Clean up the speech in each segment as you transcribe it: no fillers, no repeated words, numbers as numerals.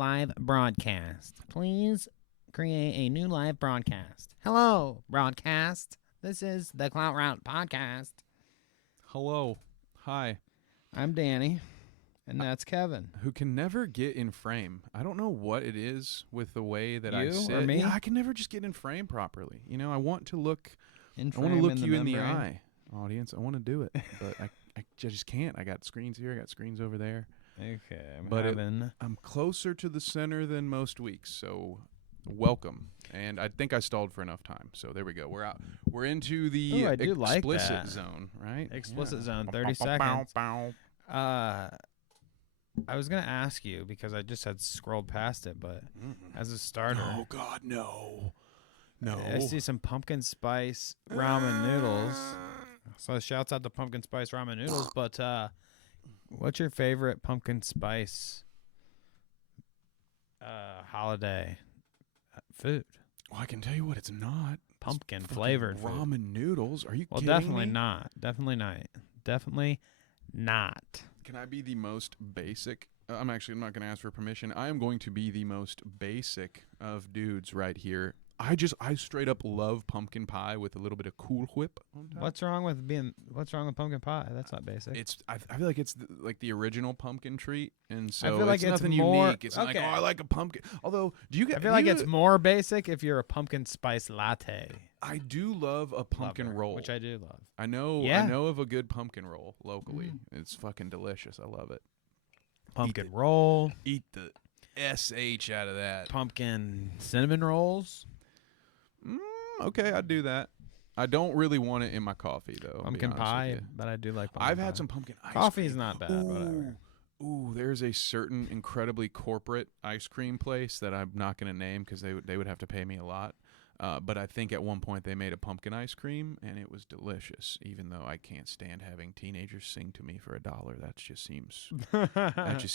live broadcast. Please create a new live broadcast. Hello, broadcast. This is the Clout Route podcast. Hello. Hi. I'm Danny, and that's Kevin. Who can never get in frame. I don't know what it is with the way that I You sit. or me? Yeah, I can never just get in frame properly. You know, I want to look In I want to look frame you in the membrane. eye, audience. I want to do it, but I just can't. I got screens here, I got screens over there. Okay, I'm closer to the center than most weeks, so welcome. And I think I stalled for enough time, so there we go. We're out. We're into the Ooh, I do like explicit that. zone, right? Explicit zone, 30 seconds. I was going to ask you, because I just had scrolled past it, but as a starter. Oh, God, no. No. I see some pumpkin spice ramen noodles. So shouts out to pumpkin spice ramen noodles, but what's your favorite pumpkin spice holiday food? Well, I can tell you what it's not. Pumpkin It's flavored food. ramen noodles. Are you Well, kidding definitely me? not. Definitely not. Definitely not. Can I be the most basic? I'm not going to ask for permission. I am going to be the most basic of dudes right here. I straight up love pumpkin pie with a little bit of Cool Whip on top. What's wrong with pumpkin pie? That's not basic. I feel like it's like the original pumpkin treat, and so feel like it's it's nothing more- unique. It's not like, okay. oh, I like a pumpkin. Although, I feel like it's more basic if you're a pumpkin spice latte I do love a pumpkin lover, roll. which I do love. I know of a good pumpkin roll locally. It's fucking delicious. I love it. Pumpkin roll, Eat the SH out of that. pumpkin cinnamon rolls, Okay, I'd do that. I don't really want it in my coffee though. I'll be pumpkin honest with pie, you. but I do like pumpkin I've pie. had some pumpkin ice Coffee's cream. not bad, whatever. Ooh, there's a certain incredibly corporate ice cream place that I'm not going to name because they would have to pay me a lot. But I think at one point they made a pumpkin ice cream and it was delicious. Even though I can't stand having teenagers sing to me for $1, that just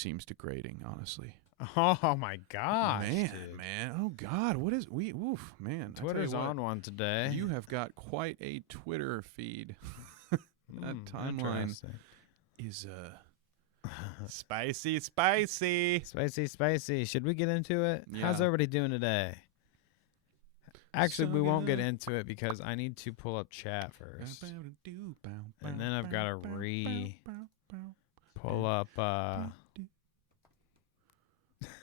seems degrading, honestly. Oh my gosh, dude. Man, oh God, what is Oof, man. I tell you Twitter's what, on one today. You have got quite a Twitter feed. That timeline Interesting. is Spicy. Should we get into it? How's Yeah. everybody doing today? Actually, So we won't get good. into it because I need to pull up chat first. And then I've got to pull up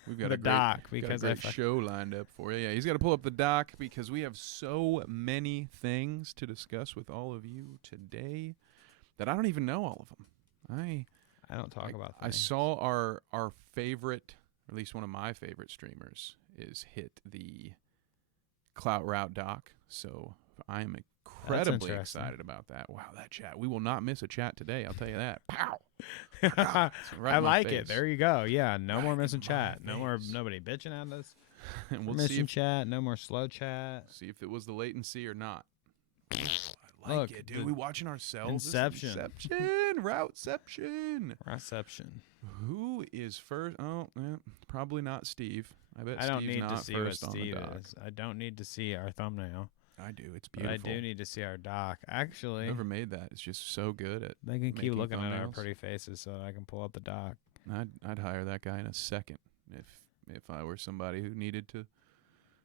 We've got the a great, doc got because a I great show lined up for you. Yeah, he's got to pull up the doc because we have so many things to discuss with all of you today that I don't even know all of them. I don't talk about I things. saw our favorite, or at least one of my favorite streamers, is hit the Clout Route doc. So I'm incredibly interesting. excited about that. Wow, that chat. We will not miss a chat today. I'll tell you that. Pow. I Right in my like it. face. There you go. Yeah, no more Right missing in my chat. No more face. nobody bitching at us. And we'll Missing chat. No more slow chat. see if it was the latency or not. I like Look, it, dude. the We watching ourselves. This is Inception. Inception. Routeception. Reception. Who is first? Oh, probably not Steve. I bet I don't Steve's need to not see what first on Steve the dock. is. I don't need to see our thumbnail. I do. It's But beautiful. I do need to see our doc. Actually, Whoever made that is just so good at. they can keep making looking at our thumbnails. pretty faces so I can pull up the doc. I'd hire that guy in a second if I were somebody who needed to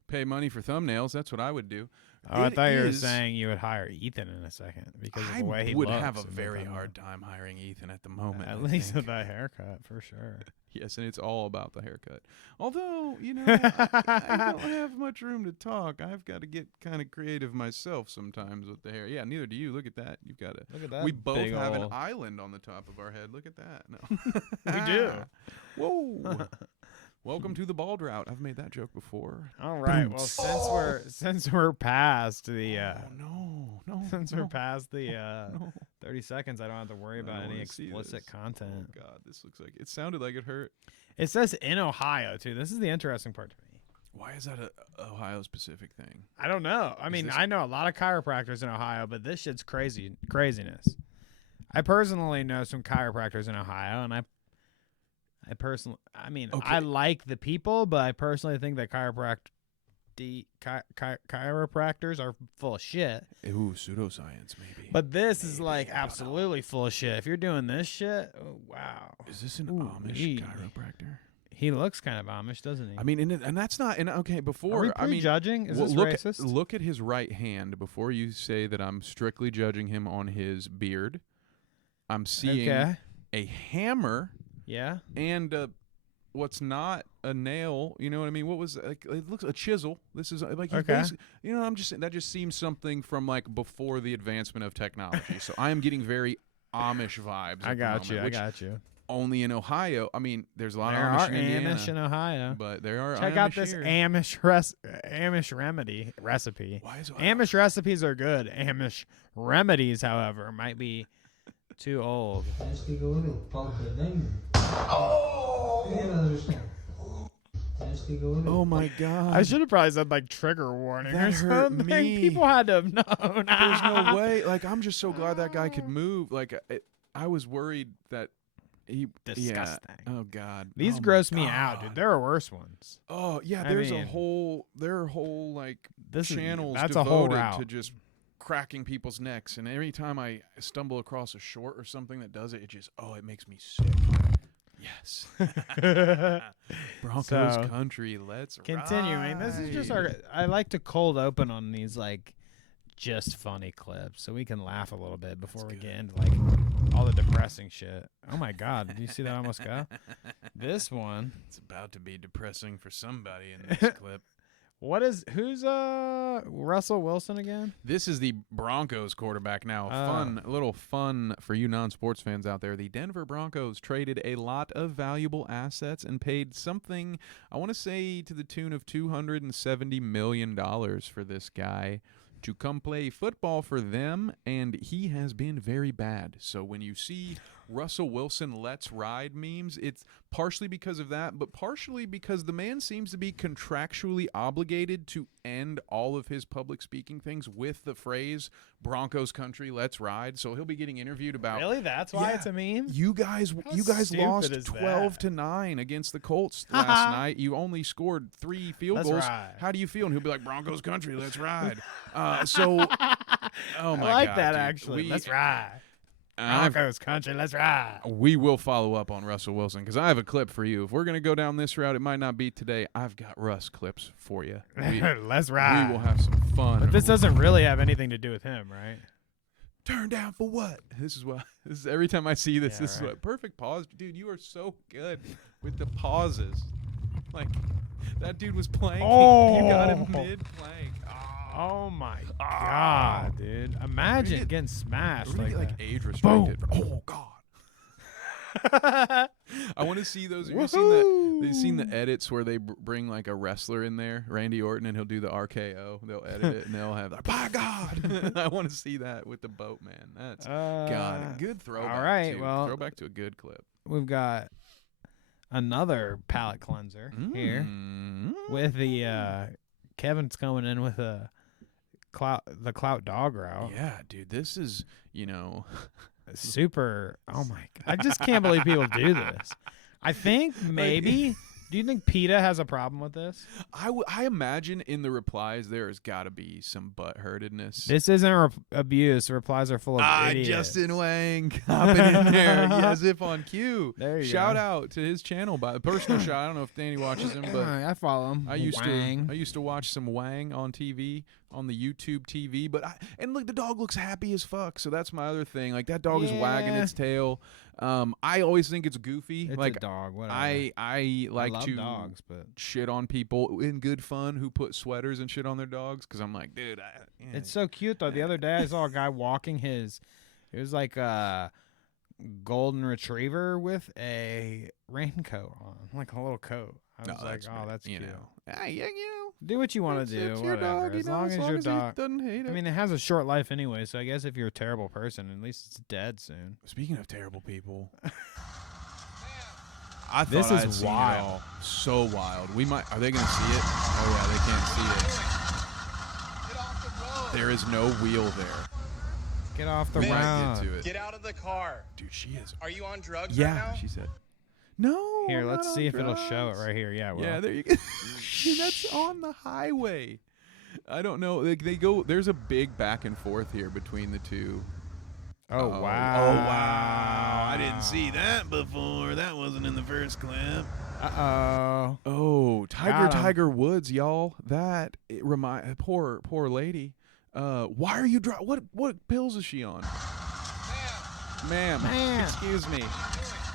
pay money for thumbnails. That's what I would do. Oh, I It thought you were is- saying you would hire Ethan in a second because of I the way he would looks have a in the very thumbnail. hard time hiring Ethan at the moment. At I least think. with that haircut, for sure. Yes, and it's all about the haircut. Although, I don't have much room to talk. I've got to get kind of creative myself sometimes with the hair. Yeah, neither do you. Look at that. You've got to. Look at that. We both big have an ol'- island on the top of our head. Look at that. No. We do. Whoa. Welcome to the bald route. I've made that joke before. All right. Well, since we're past the No. since no, we're past the no. 30 seconds, I don't have to worry I about don't any wanna see explicit this. content. Oh, God, this looks like it sounded like it hurt. It says in Ohio too. This is the interesting part to me. Why is that a Ohio specific thing? I don't know. I mean, this- I know a lot of chiropractors in Ohio, but this shit's craziness. I personally know some chiropractors in Ohio, and I mean, Okay. I like the people, but I personally think that chiropractors are full of shit. Ooh, pseudoscience, maybe. But this is Maybe. like I don't know. absolutely full of shit. If you're doing this shit, oh wow. Is this an Ooh, Amish ee. chiropractor? He looks kind of Amish, doesn't he? I mean, and that's not. And okay, before Are we I mean, prejudging? Is this look racist? Look at his right hand before you say that I'm strictly judging him on his beard. I'm seeing a hammer. Yeah. And what's not a nail? You know what I mean? What was like? It looks a chisel. This is like you know. I'm just that just seems something from like before the advancement of technology. So I am getting very Amish vibes. I got you. Only in Ohio. I mean, there's a lot there of Amish are in Indiana, Amish in Ohio, but there are. Check Amish out this here. Amish recipe. Why is Amish recipes are good. Amish remedies, however, might be too old. Oh my God! I should have probably said like trigger warning That or hurt something. me. People had to have known. There's no way. Like, I'm just so glad that guy could move. Like, I was worried that he. Disgusting. Yeah. Oh God. These Oh gross my me out, God. dude. There are worse ones. Oh yeah. I There's mean, there are whole like this channels that's a whole devoted route. to just cracking people's necks, and every time I stumble across a short or something that does it, it makes me sick. Yes. Broncos So, country. Let's continuing. This is just our. I like to cold open on these like just funny clips, so we can laugh a little bit before we get into like all the depressing shit. Oh my God! Did you see that almost go? This one. It's about to be depressing for somebody in this clip. Who's Russell Wilson again? This is the Broncos quarterback now. A little fun for you non-sports fans out there. The Denver Broncos traded a lot of valuable assets and paid something, I want to say, to the tune of $270 million for this guy to come play football for them, and he has been very bad. So when you see Russell Wilson let's ride memes, it's partially because of that, but partially because the man seems to be contractually obligated to end all of his public speaking things with the phrase Broncos country, let's ride. So he'll be getting interviewed about. Really? That's why it's a meme? You guys lost 12-9 against the Colts last night. You only scored 3 field goals. Ride. How do you feel? And he'll be like, Broncos country, let's ride. Oh my I like God, that dude. actually. Let's ride. Broncos country, let's ride. We will follow up on Russell Wilson because I have a clip for you. If we're going to go down this route, it might not be today. I've got Russ clips for you. Let's ride. We will have some fun. But this doesn't really have anything to do with him, right? Turn down for what? This is every time I see this. Yeah, this is right. what perfect pause, dude. You are so good with the pauses. Like that dude was playing. You got him mid plank. Oh my God, dude! Imagine getting smashed We're gonna like get that. age restricted. Oh God. I want to see those. Have you seen the edits where they bring like a wrestler in there, Randy Orton, and he'll do the RKO. They'll edit it and they'll have like, by God. I want to see that with the boat, man. That's God. Good throwback. All right, too. well, throwback to a good clip. We've got another palate cleanser here with the Kevin's coming in with the Clout dog route. Yeah, dude. This is super. Oh my God! I just can't believe people do this. I think maybe. Do you think PETA has a problem with this? I imagine in the replies there has got to be some butthurtedness. This isn't abuse. The replies are full of idiots. Justin Wang hopping in there as if on cue. There you Shout go. out to his channel by personal shout. I don't know if Danny watches him, but I follow him. I used to watch some Wang on TV, on the YouTube TV. And look, the dog looks happy as fuck. So that's my other thing. Like that dog is wagging its tail. I always think it's goofy. It's like a dog. Whatever. I like love to dogs, but shit on people in good fun who put sweaters and shit on their dogs because I'm like, dude, it's so cute though. The other day I saw a guy walking it was like a golden retriever with a raincoat on, like a little coat. I was like, oh, that's cute. Do what you want to do. It's your whatever. dog, as long as your dog doesn't hate it. I mean, it has a short life anyway, so I guess if you're a terrible person, at least it's dead soon. Speaking of terrible people, I thought This I is had seen it wild. all. So wild. Are they going to see it? Oh yeah, they can't see it. Get off the road. There is no wheel there. Get off the We might road. get to it. Get out of the car. Dude, she is. Are you on drugs right Yeah, now? she said. No. Here, I'm let's not see on if it'll show it drugs. right here. Yeah, well. Yeah, there you go. Dude, that's on the highway. I don't know. They go. There's a big back and forth here between the two. Oh, Oh, wow. Oh, wow. I didn't see that before. That wasn't in the first clip. Uh-oh. Oh, Got 'em. Tiger Woods, y'all. That it poor lady. Why are you what pills is she on? Ma'am. Excuse me.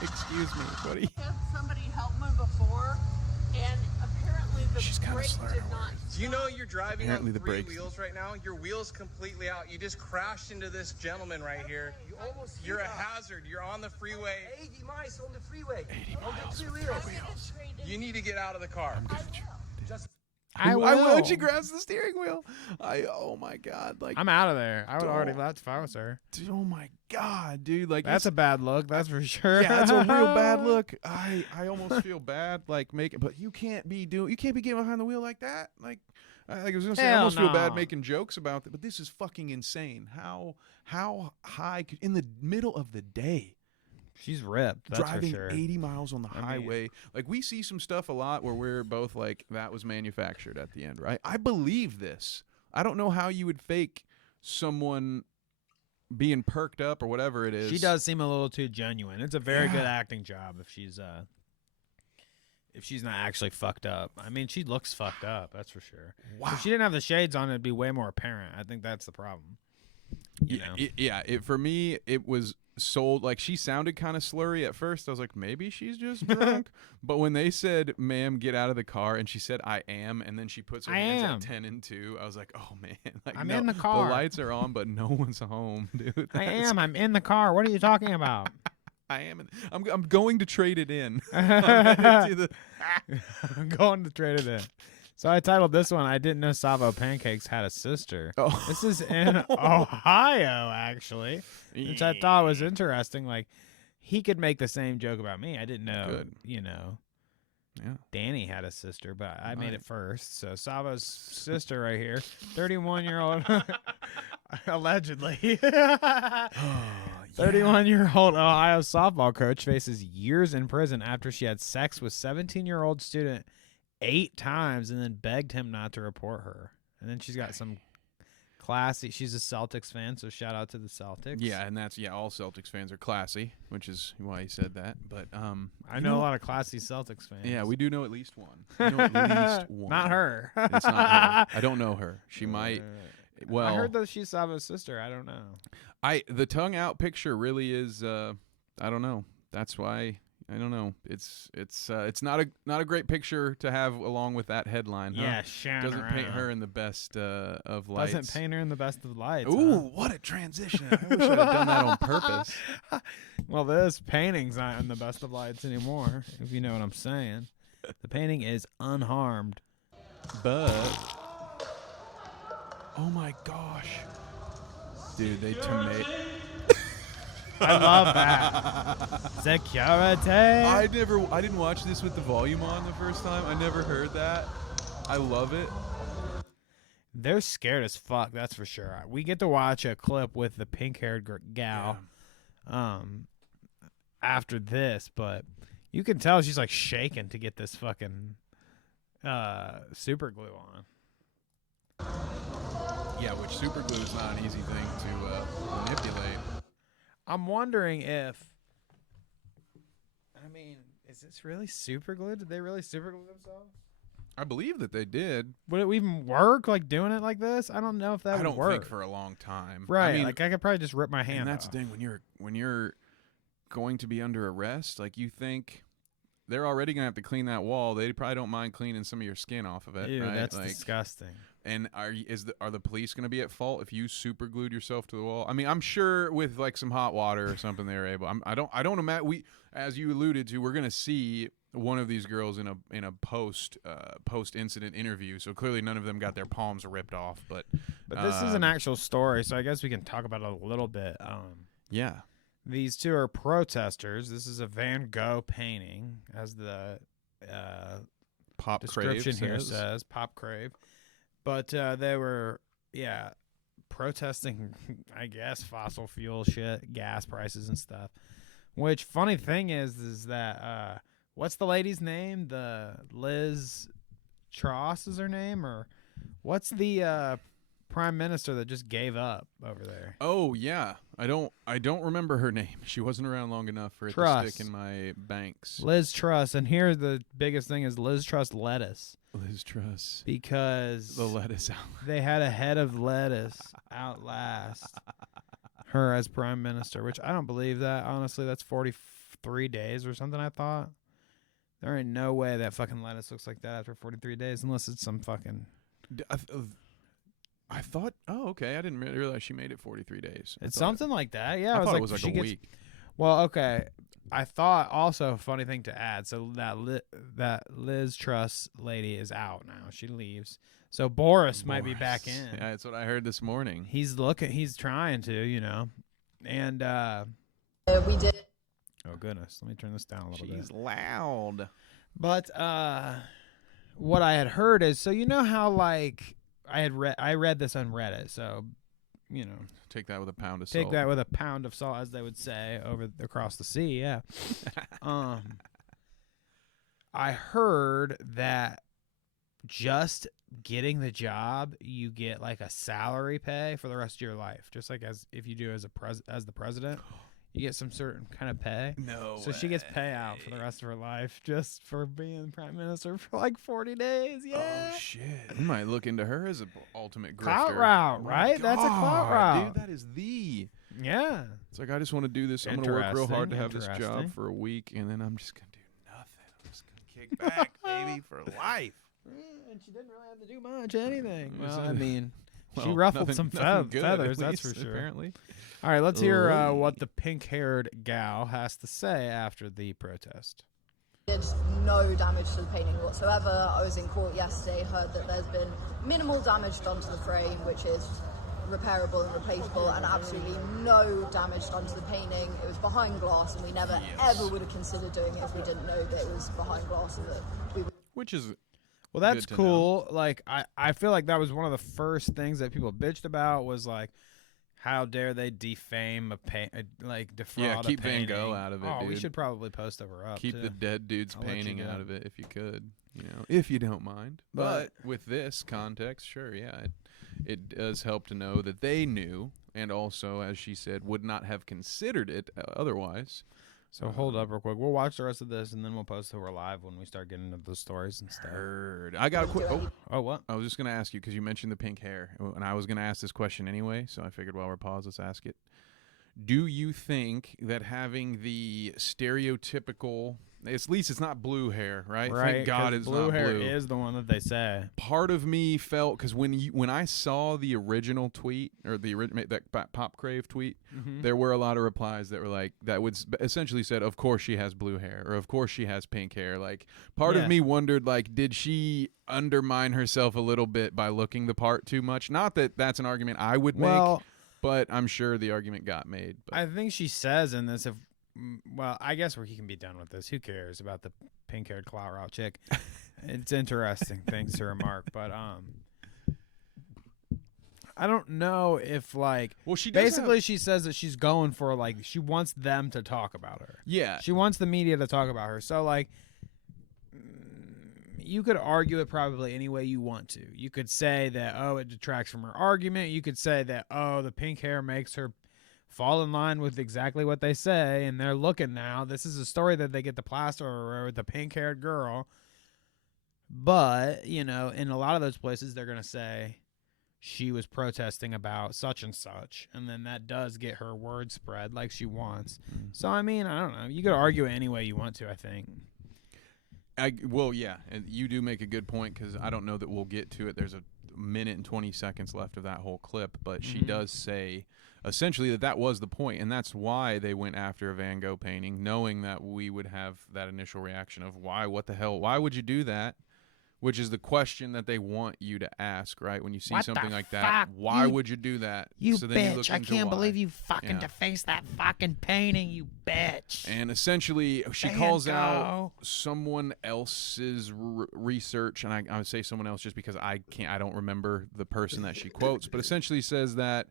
Excuse me. What are you? Had somebody help me before, and apparently the She's kinda brake slurring did her not. Do you know you're driving Apparently on the 3 brakes- wheels right now? Your wheel's completely out. You just crashed into this gentleman right here. You're a hazard. You're on the freeway. 80 miles on the freeway. 80 On miles the on three the wheels. You need to get out of the car. Just I will. And she grabs the steering wheel. Oh my god! Like I'm out of there. I would already Don't. left if I was her. dude, oh my god, dude! Like That's it's- a bad look. That's for sure. yeah, that's a real bad look. I almost feel bad like making, but you can't be getting behind the wheel like that. Like I was gonna say, I Hell almost feel bad no. making jokes about it, but this is fucking insane. How high in the middle of the day? She's ripped. That's Driving for sure. 80 miles on the I mean- highway. Like we see some stuff a lot where we're both like, that was manufactured at the end, right? I believe this. I don't know how you would fake someone being perked up or whatever it is. She does seem a little too genuine. It's a very good Yeah. acting job if she's not actually fucked up. I mean, she looks fucked up. That's for sure. Wow. If she didn't have the shades on, it'd be way more apparent. I think that's the problem. You know? For me, it was sold like she sounded kind of slurry at first. I was like, maybe she's just drunk. But when they said, "Ma'am, get out of the car," and she said, "I am," and then she puts her I hands am. at 10 and 2, I was like, oh man, like I'm no, in the car. The lights are on, but no one's home, dude. I That's- am. I'm in the car. What are you talking about? I am. I'm going to trade it in. I'm going to trade it in. So I titled this one, I Didn't Know Savo Pancakes Had a Sister. Oh. This is in Ohio, actually, which I thought was interesting. Like, he could make the same joke about me. I didn't know, Good. Yeah. Danny had a sister, but I made Right. it first. So Savo's sister right here, 31-year-old, allegedly. 31-year-old Ohio softball coach faces years in prison after she had sex with 17-year-old student 8 times and then begged him not to report her. And then she's got some classy. She's a Celtics fan, so shout out to the Celtics. Yeah, and that's all Celtics fans are classy, which is why he said that. But I know a lot of classy Celtics fans. Yeah, we do know at least one. We know at least one. Not her. It's not her. I don't know her. She might. Well, I heard that she's Savo's sister. I don't know. The tongue out picture really is. I don't know. That's why. I don't know. It's not a great picture to have along with that headline. Huh? Yeah, shining Doesn't paint around. her in the best of lights. Doesn't paint her in the best of lights. Ooh, huh? what a transition! I wish I'd have done that on purpose. Well, this painting's not in the best of lights anymore, if you know what I'm saying. The painting is unharmed. But oh my gosh, dude, they tomato. I love that. Security. I didn't watch this with the volume on the first time. I never heard that. I love it. They're scared as fuck, that's for sure. We get to watch a clip with the pink-haired gal after this, but you can tell she's like shaking to get this fucking super glue on. Yeah, which super glue is not an easy thing to manipulate. I'm wondering if, I mean, is this really super glue? Did they really super glue themselves? I believe that they did. Would it even work, like, doing it like this? I don't know if that I would don't work. think for a long time. Right, I mean, like, I could probably just rip my hand and that's off. the thing when you're going to be under arrest, like you think they're already gonna have to clean that wall. They probably don't mind cleaning some of your skin off of it. Dude, right? that's like, disgusting. And are the police going to be at fault if you super glued yourself to the wall? I mean, I'm sure with like some hot water or something they were able. I don't imagine as you alluded to, we're going to see one of these girls in a post incident interview. So clearly none of them got their palms ripped off. But this is an actual story, so I guess we can talk about it a little bit. Yeah, These two are protesters. This is a Van Gogh painting, as the Pop description Crave here says. says. Pop Crave. But they were, protesting, I guess, fossil fuel shit, gas prices and stuff. Which, funny thing is that, what's the lady's name? The Liz Truss is her name? Or what's the prime minister that just gave up over there. Oh yeah, I don't remember her name. She wasn't around long enough for it to stick in my banks. Liz Truss, and here the biggest thing is Liz Truss lettuce. Liz Truss, because the lettuce out. They had a head of lettuce outlast her as prime minister, which I don't believe that. Honestly, that's 43 days or something. I thought there ain't no way that fucking lettuce looks like that after 43 days, unless it's some fucking. I thought, oh, okay. I didn't realize she made it 43 days. It's something like that. Yeah, I thought it was like a week. Well, okay. I thought also, funny thing to add, so that Liz Truss lady is out now. She leaves. So Boris might be back in. Yeah, that's what I heard this morning. He's trying to, and We did. oh goodness, let me turn this down a little bit. She's loud. But what I had heard is, so you know how like I read this on Reddit, so take that with a pound of salt. Take that with a pound of salt, as they would say across the sea. Yeah. I heard that just getting the job, you get like a salary pay for the rest of your life, just like as if you do as the president. You get some certain kind of pay. No. So she gets payout for the rest of her life just for being prime minister for like 40 days. Yeah. Oh shit. You might look into her as an ultimate grifter. Clout route, right? That's a clout route. Dude, that is the. Yeah. It's like, I just want to do this. I'm going to work real hard to have this job for a week, and then I'm just going to do nothing. I'm just going to kick back, baby, for life. And she didn't really have to do much anything. Well, I mean, she Well, ruffled nothing- some nothing good, feathers, at that's least, for sure. Apparently. All right, let's hear what the pink-haired gal has to say after the protest. Did no damage to the painting whatsoever. I was in court yesterday, heard that there's been minimal damage done to the frame, which is repairable and replaceable, and absolutely no damage done to the painting. It was behind glass, and we never ever would have considered doing it if we didn't know that it was behind glass and that we would. Which is Well, that's good to cool. Like, I feel like that was one of the first things that people bitched about was like, how dare they defame defraud Yeah, keep a Van painting. Gogh out of it, Oh, we dude. should probably post over up. keep too. the dead dude's I'll let you painting do out it. of it if you could, if you don't mind. But- But with this context, sure, yeah, it does help to know that they knew, and also, as she said, would not have considered it otherwise. So hold up real quick. We'll watch the rest of this, and then we'll post over live when we start getting into the stories and stuff. Heard. I got a quick. Oh, what? I was just going to ask you because you mentioned the pink hair, and I was going to ask this question anyway, so I figured while we're paused, let's ask it. Do you think that having the stereotypical, at least it's not blue hair, right? Right. Thank God 'cause it's blue not hair blue. is the one that they say. Part of me felt, because when I saw the original tweet, or that Pop Crave tweet, there were a lot of replies that were like, that would essentially said, of course she has blue hair, or of course she has pink hair. Like, part Yeah. of me wondered, like, did she undermine herself a little bit by looking the part too much? Not that that's an argument I would make, but I'm sure the argument got made. But. I think she says in this, I guess we can be done with this. Who cares about the pink-haired clout route chick? It's interesting things to remark, but I don't know if well, she does basically she says that she's going for she wants them to talk about her. Yeah, she wants the media to talk about her. So you could argue it probably any way you want to. You could say that, oh, it detracts from her argument. You could say that, oh, the pink hair makes her fall in line with exactly what they say, and they're looking now. This is a story that they get to plaster over with the pink-haired girl. But, in a lot of those places, they're going to say she was protesting about such and such, and then that does get her word spread like she wants. So, I mean, I don't know. You could argue it any way you want to, I think. Well, yeah, and you do make a good point, because I don't know that we'll get to it. There's a minute and 20 seconds left of that whole clip, but she does say essentially that was the point, and that's why they went after a Van Gogh painting, knowing that we would have that initial reaction of what the hell, why would you do that? Which is the question that they want you to ask, right? When you see something like that, why would you do that? You so bitch. then you look I into can't why. believe you fucking defaced that fucking painting, you bitch. And essentially, she calls out someone else's research, and I would say someone else just because I don't remember the person that she quotes, but essentially says that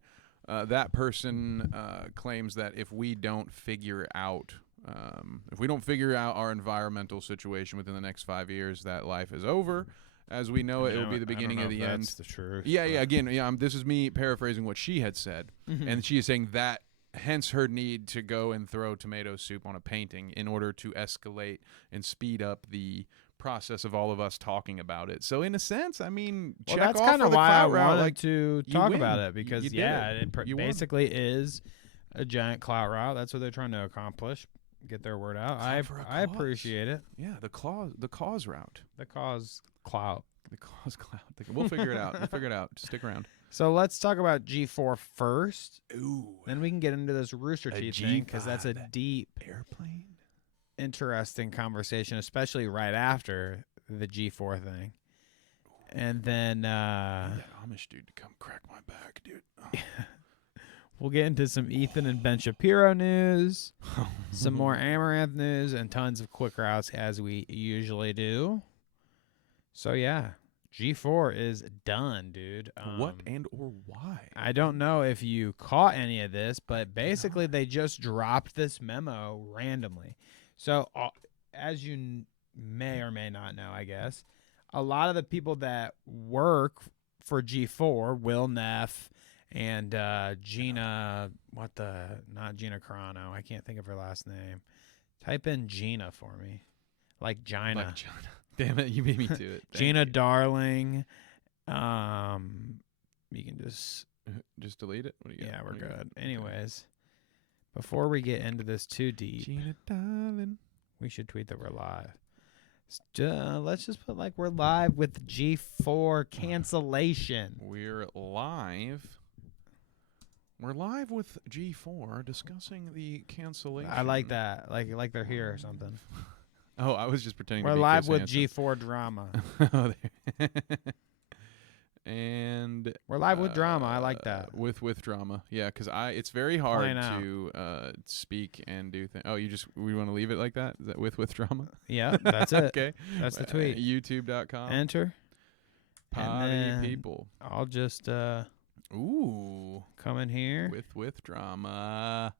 that person claims that if we don't figure out our environmental situation within the next 5 years, that life is over, As we know it, it will be the beginning of the end. That's the truth. Yeah, yeah. Again, yeah. This is me paraphrasing what she had said, and she is saying that, hence her need to go and throw tomato soup on a painting in order to escalate and speed up the process of all of us talking about it. So in a sense, I mean, well, check that's off kind for of the why I Clout route. wanted Like, to you talk win. about it because You did yeah, it. it You won. basically is a giant Clout route. That's what they're trying to accomplish. Get their word out. Clout for a I cause. appreciate it. Yeah, the cause route. The cause Clout. The cause Clout. We'll figure it out. We'll figure it out. Just stick around. So let's talk about G4 first. Ooh, Then we can get into this Rooster Teeth thing because that's a deep, airplane. interesting conversation, especially right after the G4 thing. And then That Amish dude to come crack my back, dude. Oh. we'll get into some Ethan and Ben Shapiro news, some more Amaranth news, and tons of quick routes as we usually do. So yeah, G4 is done, dude. What and or why? I don't know if you caught any of this, but basically they just dropped this memo randomly. So as you may or may not know, I guess, a lot of the people that work for G4, Will Neff and Gina, not Gina Carano. I can't think of her last name. Type in Gina for me. Like Gina. Like Gina. Damn it, you beat me to it. Thank Gina you. Darling. You can just delete it. What do you got? yeah, we're What do you got? good. Anyways, before we get into this too deep, Gina Darling. we should tweet that we're live. Let's just put like we're live with G4 cancellation. We're live. We're live with G4 discussing the cancellation. I like that. Like they're here or something. Oh, I was just pretending We're to be live Chris with Hansen. G4 drama. Oh, there. And We're live with drama. I like that. With drama, yeah, because it's very hard Plain out. to speak and do things. Oh, we want to leave it like that? Is that with drama? Yeah, that's it. Okay, That's the tweet. YouTube.com. Enter. Potty and then people. I'll just Ooh, come in here. with drama.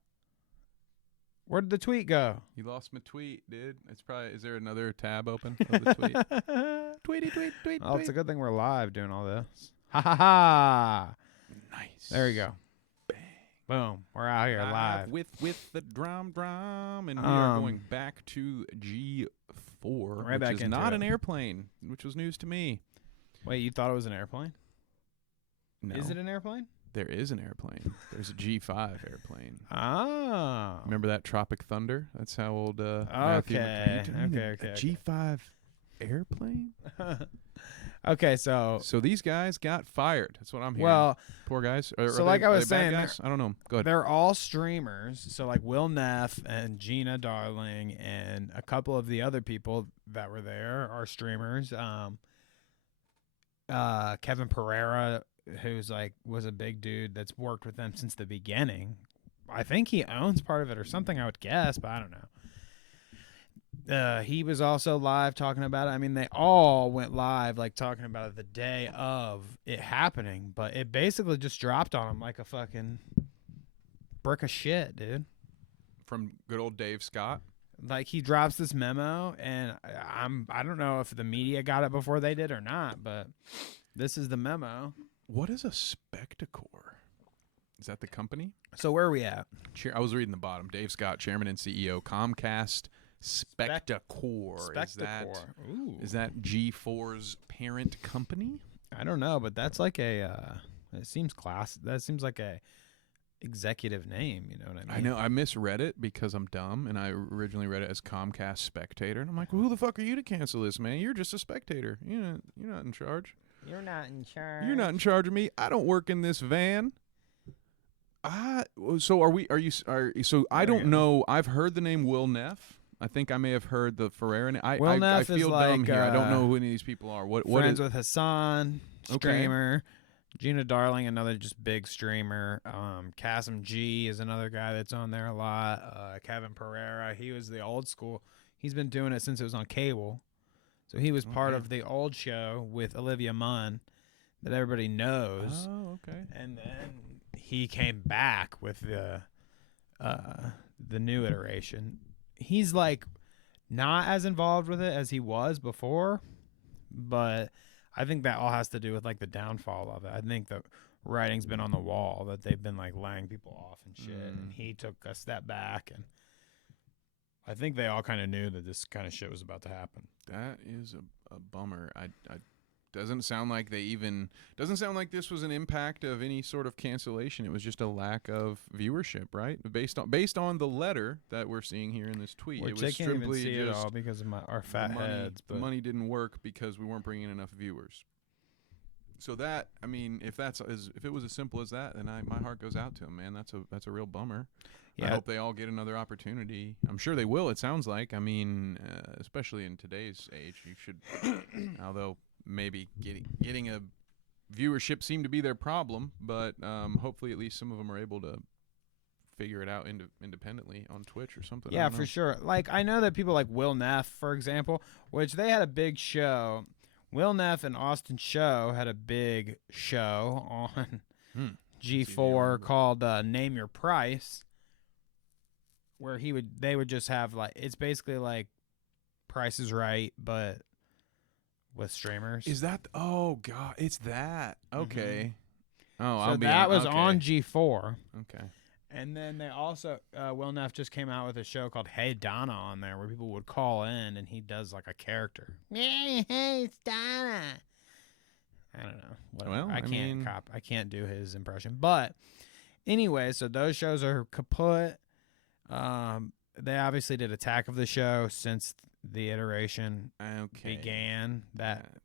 Where did the tweet go? You lost my tweet, dude. It's probably. Is there another tab open of the tweet? tweet. Oh, it's a good thing we're live doing all this. Ha ha ha! Nice. There you go. Bang. Boom. We're out here live. with the drum, and we are going back to G4, Right which back is into not it. an airplane, which was news to me. Wait, you thought it was an airplane? No, Is it an airplane? there is an airplane. There's a G5 airplane. Oh. Remember that Tropic Thunder? That's how old Matthew Okay. McConaughey. Okay. A G5 airplane? Okay, so So these guys got fired. That's what I'm hearing. well, Poor guys. so like I was saying, guys? I don't know. Go ahead. they're all streamers. So like Will Neff and Gina Darling and a couple of the other people that were there are streamers. Kevin Pereira, who's was a big dude that's worked with them since the beginning. I think he owns part of it or something, I would guess, but I don't know. He was also live talking about it. I mean, they all went live talking about it the day of it happening, but it basically just dropped on him like a fucking brick of shit, dude. From good old Dave Scott. Like he drops this memo, and I don't know if the media got it before they did or not, but this is the memo. What is a Spectacore? Is that the company? So where are we at? I was reading the bottom. Dave Scott, Chairman and CEO, Comcast Spectacore. Spectacore. Ooh. Is that G4's parent company? I don't know, but that's like a. It seems class. That seems like a executive name. You know what I mean? I know. I misread it because I'm dumb, and I originally read it as Comcast Spectator, and I'm like, well, who the fuck are you to cancel this, man? You're just a spectator. You're not in charge. You're not in charge. You're not in charge of me. I don't work in this van. So I don't know. I've heard the name Will Neff. I think I may have heard the Ferreira name. Will I Neff feel is dumb here. I don't know who any of these people are. What friends is with Hassan, streamer. Gina Darling, another just big streamer. Kasim G is another guy that's on there a lot. Kevin Pereira, he was the old school. He's been doing it since it was on cable. So he was part of the old show with Olivia Munn that everybody knows. Oh, okay. And then he came back with the new iteration. He's not as involved with it as he was before, but I think that all has to do with like the downfall of it. I think the writing's been on the wall, that they've been like laying people off and shit. And he took a step back, and I think they all kind of knew that this kind of shit was about to happen. That is a bummer. I doesn't sound like doesn't sound like this was an impact of any sort of cancellation. It was just a lack of viewership, right? Based on the letter that we're seeing here in this tweet. Which it they was can't even simply see it just all because of our fat heads. the But money didn't work because we weren't bringing in enough viewers. So that, I mean, if it was as simple as that, then my heart goes out to them, man. That's a real bummer. yeah, I hope they all get another opportunity. I'm sure they will. It sounds like. I mean, especially in today's age, you should. Although maybe getting a viewership seemed to be their problem, but hopefully at least some of them are able to figure it out independently on Twitch or something. yeah, for sure. Like, I know that people like Will Neff, for example, which they had a big show. Will Neff and Austin Show had a big show on G4 called Name Your Price, where they would just have like, it's basically like Price is Right, but with streamers. Is that? Oh God, it's that. Okay. Oh, So that was on G4. Okay. And then they also, Will Neff just came out with a show called Hey Donna on there, where people would call in and he does like a character. Hey, it's Donna. I don't know. Whatever. Well, I can't do his impression. But anyway, so those shows are kaput. They obviously did Attack of the Show since the iteration began.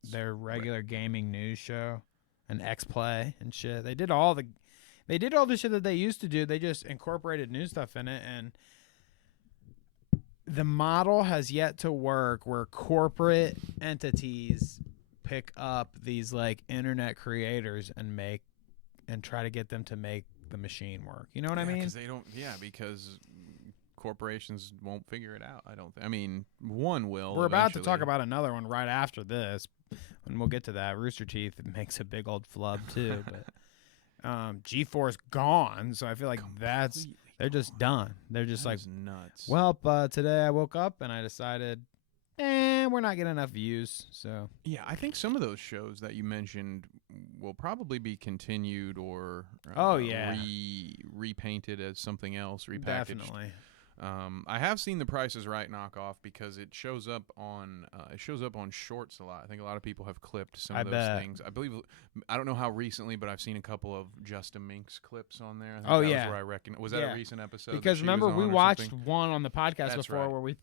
Their regular gaming news show, and X-Play and shit. They did all the shit that they used to do. They just incorporated new stuff in it, and the model has yet to work where corporate entities pick up these like internet creators and try to get them to make the machine work. You know what I mean? Because corporations won't figure it out. I don't think. I mean, one will. We're about to talk about another one right after this, and we'll get to that. Rooster Teeth makes a big old flub too, but G4's gone, so I feel like they're just done. They're just like nuts. Well, today I woke up and I decided, we're not getting enough views. So yeah, I think some of those shows that you mentioned will probably be continued or repainted as something else, repackaged. Definitely. I have seen the Price is Right knockoff because it shows up on Shorts a lot. I think a lot of people have clipped some of those things. I don't know how recently, but I've seen a couple of Justin Minks clips on there. I think that was where I reckon. Was that a recent episode? Because remember we watched one on the podcast before where we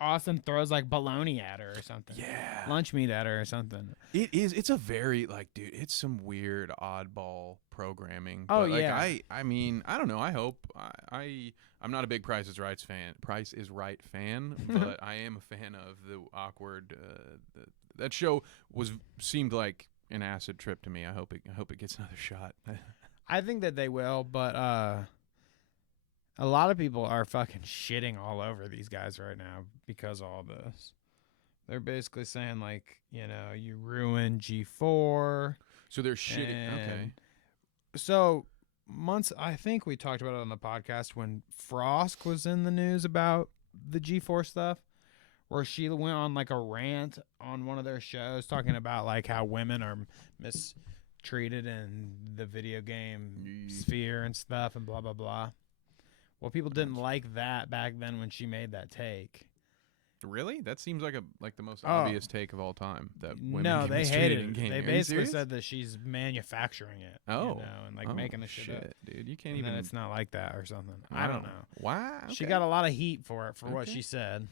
Austin throws like bologna at her or something. Yeah, lunch meat at her or something. It's a very dude. It's some weird oddball programming. Oh but, yeah. I mean, I don't know. I hope I'm not a big Price is Right fan, but I am a fan of the awkward. That show seemed like an acid trip to me. I hope it gets another shot. I think that they will, but a lot of people are fucking shitting all over these guys right now because of all this. They're basically saying like, you ruined G4. So they're shitting. Okay. So I think we talked about it on the podcast when Frosk was in the news about the G4 stuff, where she went on like a rant on one of their shows talking about like how women are mistreated in the video game sphere and stuff and blah, blah, blah. Well, people didn't like that back then when she made that take. Really? That seems like the most obvious take of all time. That women they hated it. Gaming. They basically said that she's manufacturing it. Oh, and making the shit up. Dude, you can't and even. then it's not like that or something. Wow. I don't know. Wow. Okay. She got a lot of heat for it what she said.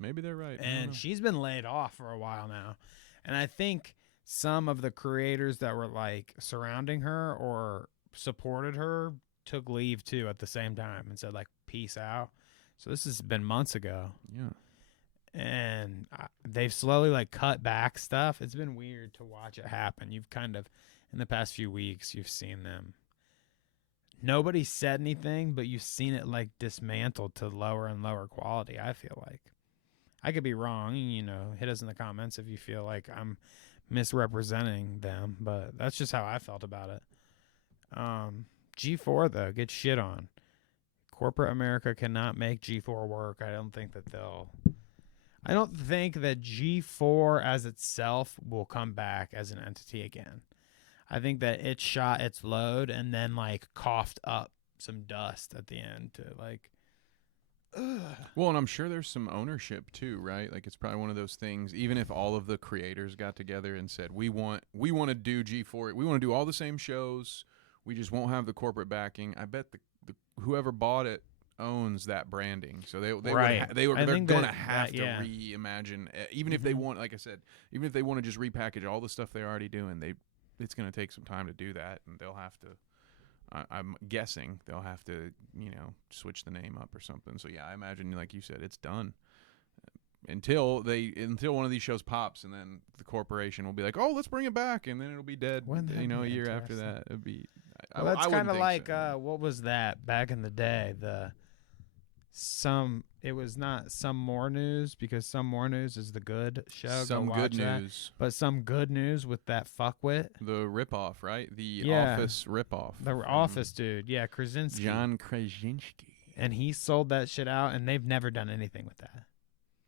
Maybe they're right. And she's been laid off for a while now. And I think some of the creators that were like surrounding her or supported her took leave too at the same time and said like peace out. So this has been months ago. Yeah. And they've slowly like cut back stuff. It's been weird to watch it happen. You've kind of in the past few weeks you've seen them. Nobody said anything, but you've seen it like dismantled to lower and lower quality. I feel like I could be wrong. Hit us in the comments if you feel like I'm misrepresenting them, but that's just how I felt about it. G4 though gets shit on. Corporate America cannot make G4 work. I don't think that they'll. I don't think that G4 as itself will come back as an entity again. I think that it shot its load and then like coughed up some dust at the end to like. Well, and I'm sure there's some ownership too, right? Like it's probably one of those things. Even if all of the creators got together and said, "We want to do G4. We want to do all the same shows. We just won't have the corporate backing." I bet the whoever bought it owns that branding, so they're going to have to reimagine. Even if they want, like I said, even if they want to just repackage all the stuff they're already doing, it's going to take some time to do that, and they'll have to. I'm guessing they'll have to, switch the name up or something. So yeah, I imagine, like you said, it's done until one of these shows pops, and then the corporation will be like, "Oh, let's bring it back," and then it'll be dead. A year after that, it'd be. Well, that's kind of like what was that back in the day? It was not Some More News, because Some More News is the good show. Some Good News. But Some Good News with that fuckwit. The ripoff, right? The Office ripoff. The Office dude. Yeah, Krasinski. John Krasinski. And he sold that shit out, and they've never done anything with that.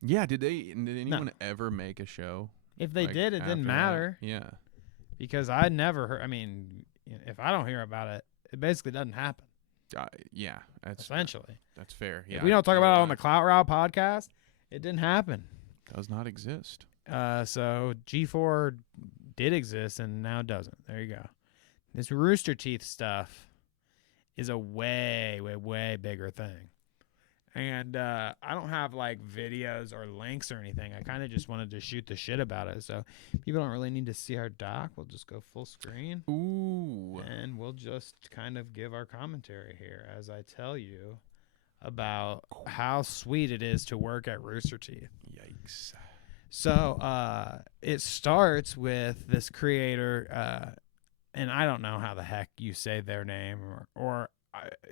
Yeah, did anyone ever make a show? If they did, it didn't matter. That? Yeah. Because I never heard, if I don't hear about it, it basically doesn't happen. Yeah, essentially. That's fair. Yeah, if we don't talk about it on the Clout Route podcast, it didn't happen. Does not exist. So G4 did exist and now doesn't. There you go. This Rooster Teeth stuff is a way, way, way bigger thing. And I don't have like videos or links or anything. I kind of just wanted to shoot the shit about it. So people don't really need to see our doc. We'll just go full screen. Ooh. And we'll just kind of give our commentary here as I tell you about how sweet it is to work at Rooster Teeth. Yikes. So it starts with this creator, and I don't know how the heck you say their name,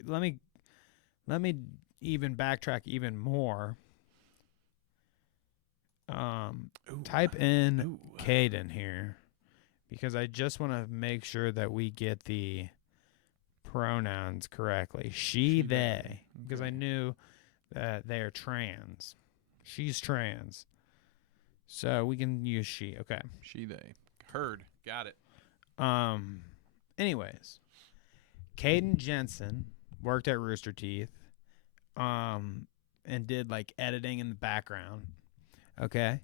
let me even backtrack even more. Type in Kdin here, because I just want to make sure that we get the pronouns correctly. She, they, because I knew that they are trans. She's trans. So we can use she. Okay. She, they. Heard. Got it. Anyways, Kdin Jenzen worked at Rooster Teeth. And did like editing in the background. Okay.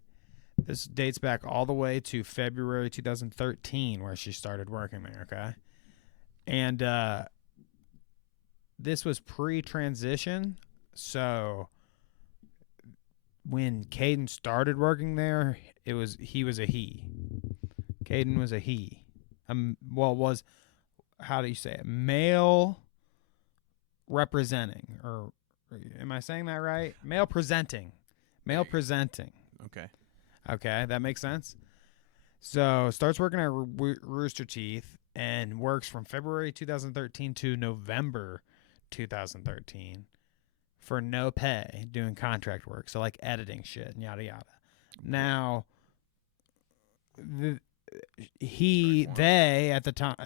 This dates back all the way to February 2013 where she started working there, okay? And this was pre-transition, so when Kdin started working there, he was a he. Kdin was a he. How do you say it? Male representing, or am I saying that right? Male presenting. Okay, that makes sense. So starts working at Rooster Teeth and works from February 2013 to November 2013 for no pay, doing contract work. So like editing shit and yada yada. Now, they at the time,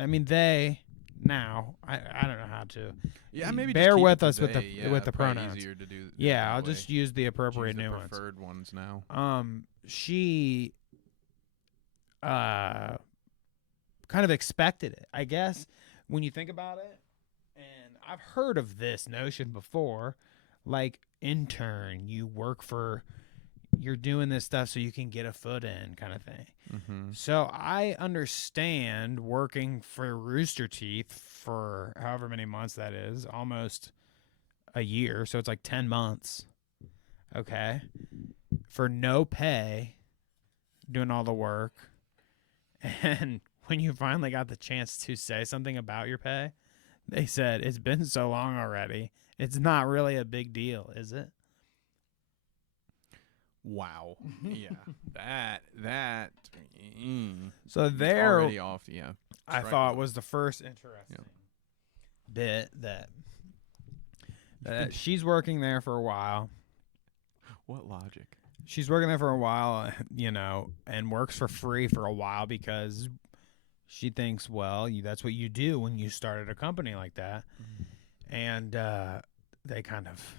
now I don't know how to. Yeah, maybe bear just with us with the pronouns. Easier to do. Yeah, I'll just use the appropriate new ones. Preferred ones now. She kind of expected it, I guess, when you think about it. And I've heard of this notion before, like intern, you're doing this stuff so you can get a foot in, kind of thing. Mm-hmm. So I understand working for Rooster Teeth for however many months that is, almost a year. So it's like 10 months. Okay. For no pay, doing all the work. And when you finally got the chance to say something about your pay, they said, it's been so long already. It's not really a big deal, is it? Wow. Yeah. That. So there. Already off. Yeah. I thought was the first interesting bit that she's working there for a while. What logic? She's working there for a while, and works for free for a while because she thinks, well, that's what you do when you started a company like that. Mm-hmm. And they kind of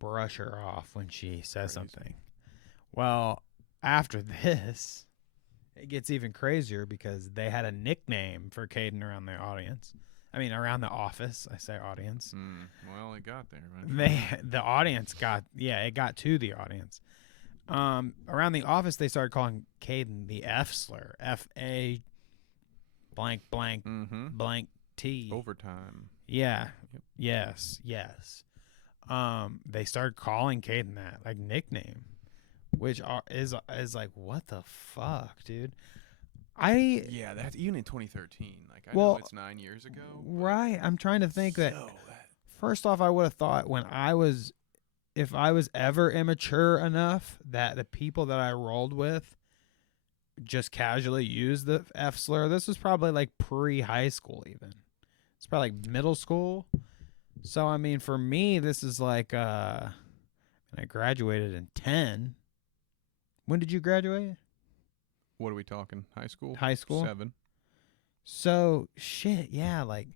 brush her off when she says something. Well, after this, it gets even crazier because they had a nickname for Kdin around the audience. I mean, around the office. I say audience. Well, it got there. The audience got, it got to the audience. Around the office, they started calling Kdin the F slur. F-A blank blank blank T. Overtime. Yeah. Yep. Yes. They started calling Kdin that, like, nickname, which is like, what the fuck, dude? Yeah, that's even in 2013. Like, I know it's 9 years ago. Right. I'm trying to think that. First off, I would have thought if I was ever immature enough that the people that I rolled with just casually used the F slur, this was probably like pre-high school even. It's probably like middle school. So, I mean, for me, this is like, I graduated in 10. When did you graduate? What are we talking? High school? High school? 7. So, shit, yeah, like.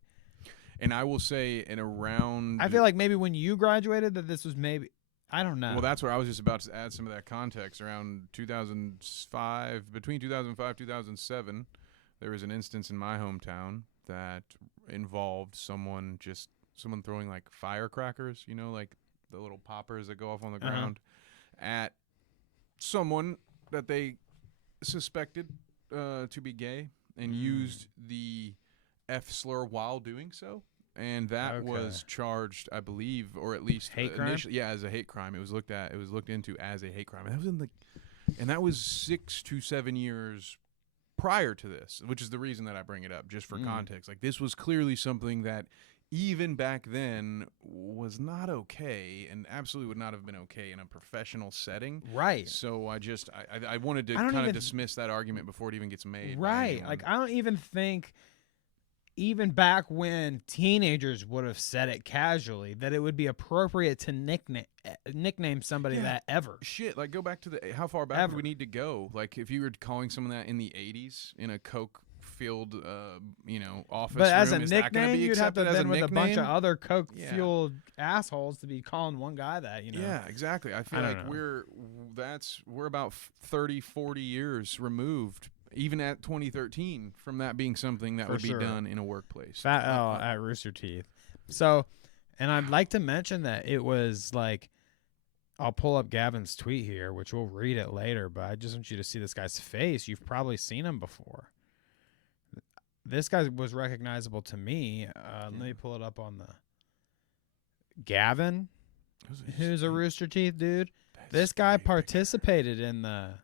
And I will say in around. I feel like maybe when you graduated that this was maybe. I don't know. Well, that's where I was just about to add some of that context. Around 2005, between 2005 2007, there was an instance in my hometown that involved someone throwing like firecrackers, you know, like the little poppers that go off on the ground, at someone that they suspected to be gay and used the F slur while doing so. And that was charged, I believe, or at least hate crime? Initially, as a hate crime. It was looked into as a hate crime. And that was 6 to 7 years prior to this, which is the reason that I bring it up, just for context. Like, this was clearly something that even back then was not okay, and absolutely would not have been okay in a professional setting. Right. So I wanted to kind of dismiss that argument before it even gets made. Right. Like, I don't even think, even back when teenagers would have said it casually, that it would be appropriate to nickname somebody that ever. Shit, like, go back to how far back do we need to go? Like, if you were calling someone that in the 80s in a coke-filled, office but as room, a nickname, you'd have to have been with a bunch of other coke-fueled assholes to be calling one guy that, you know? Yeah, exactly. I feel like we're about 30, 40 years removed, even at 2013, from that being something that would be done in a workplace. At Rooster Teeth. So, and I'd like to mention that it was like, I'll pull up Gavin's tweet here, which we'll read it later, but I just want you to see this guy's face. You've probably seen him before. This guy was recognizable to me. Let me pull it up on the Gavin, who's a Rooster Teeth dude. This guy participated in the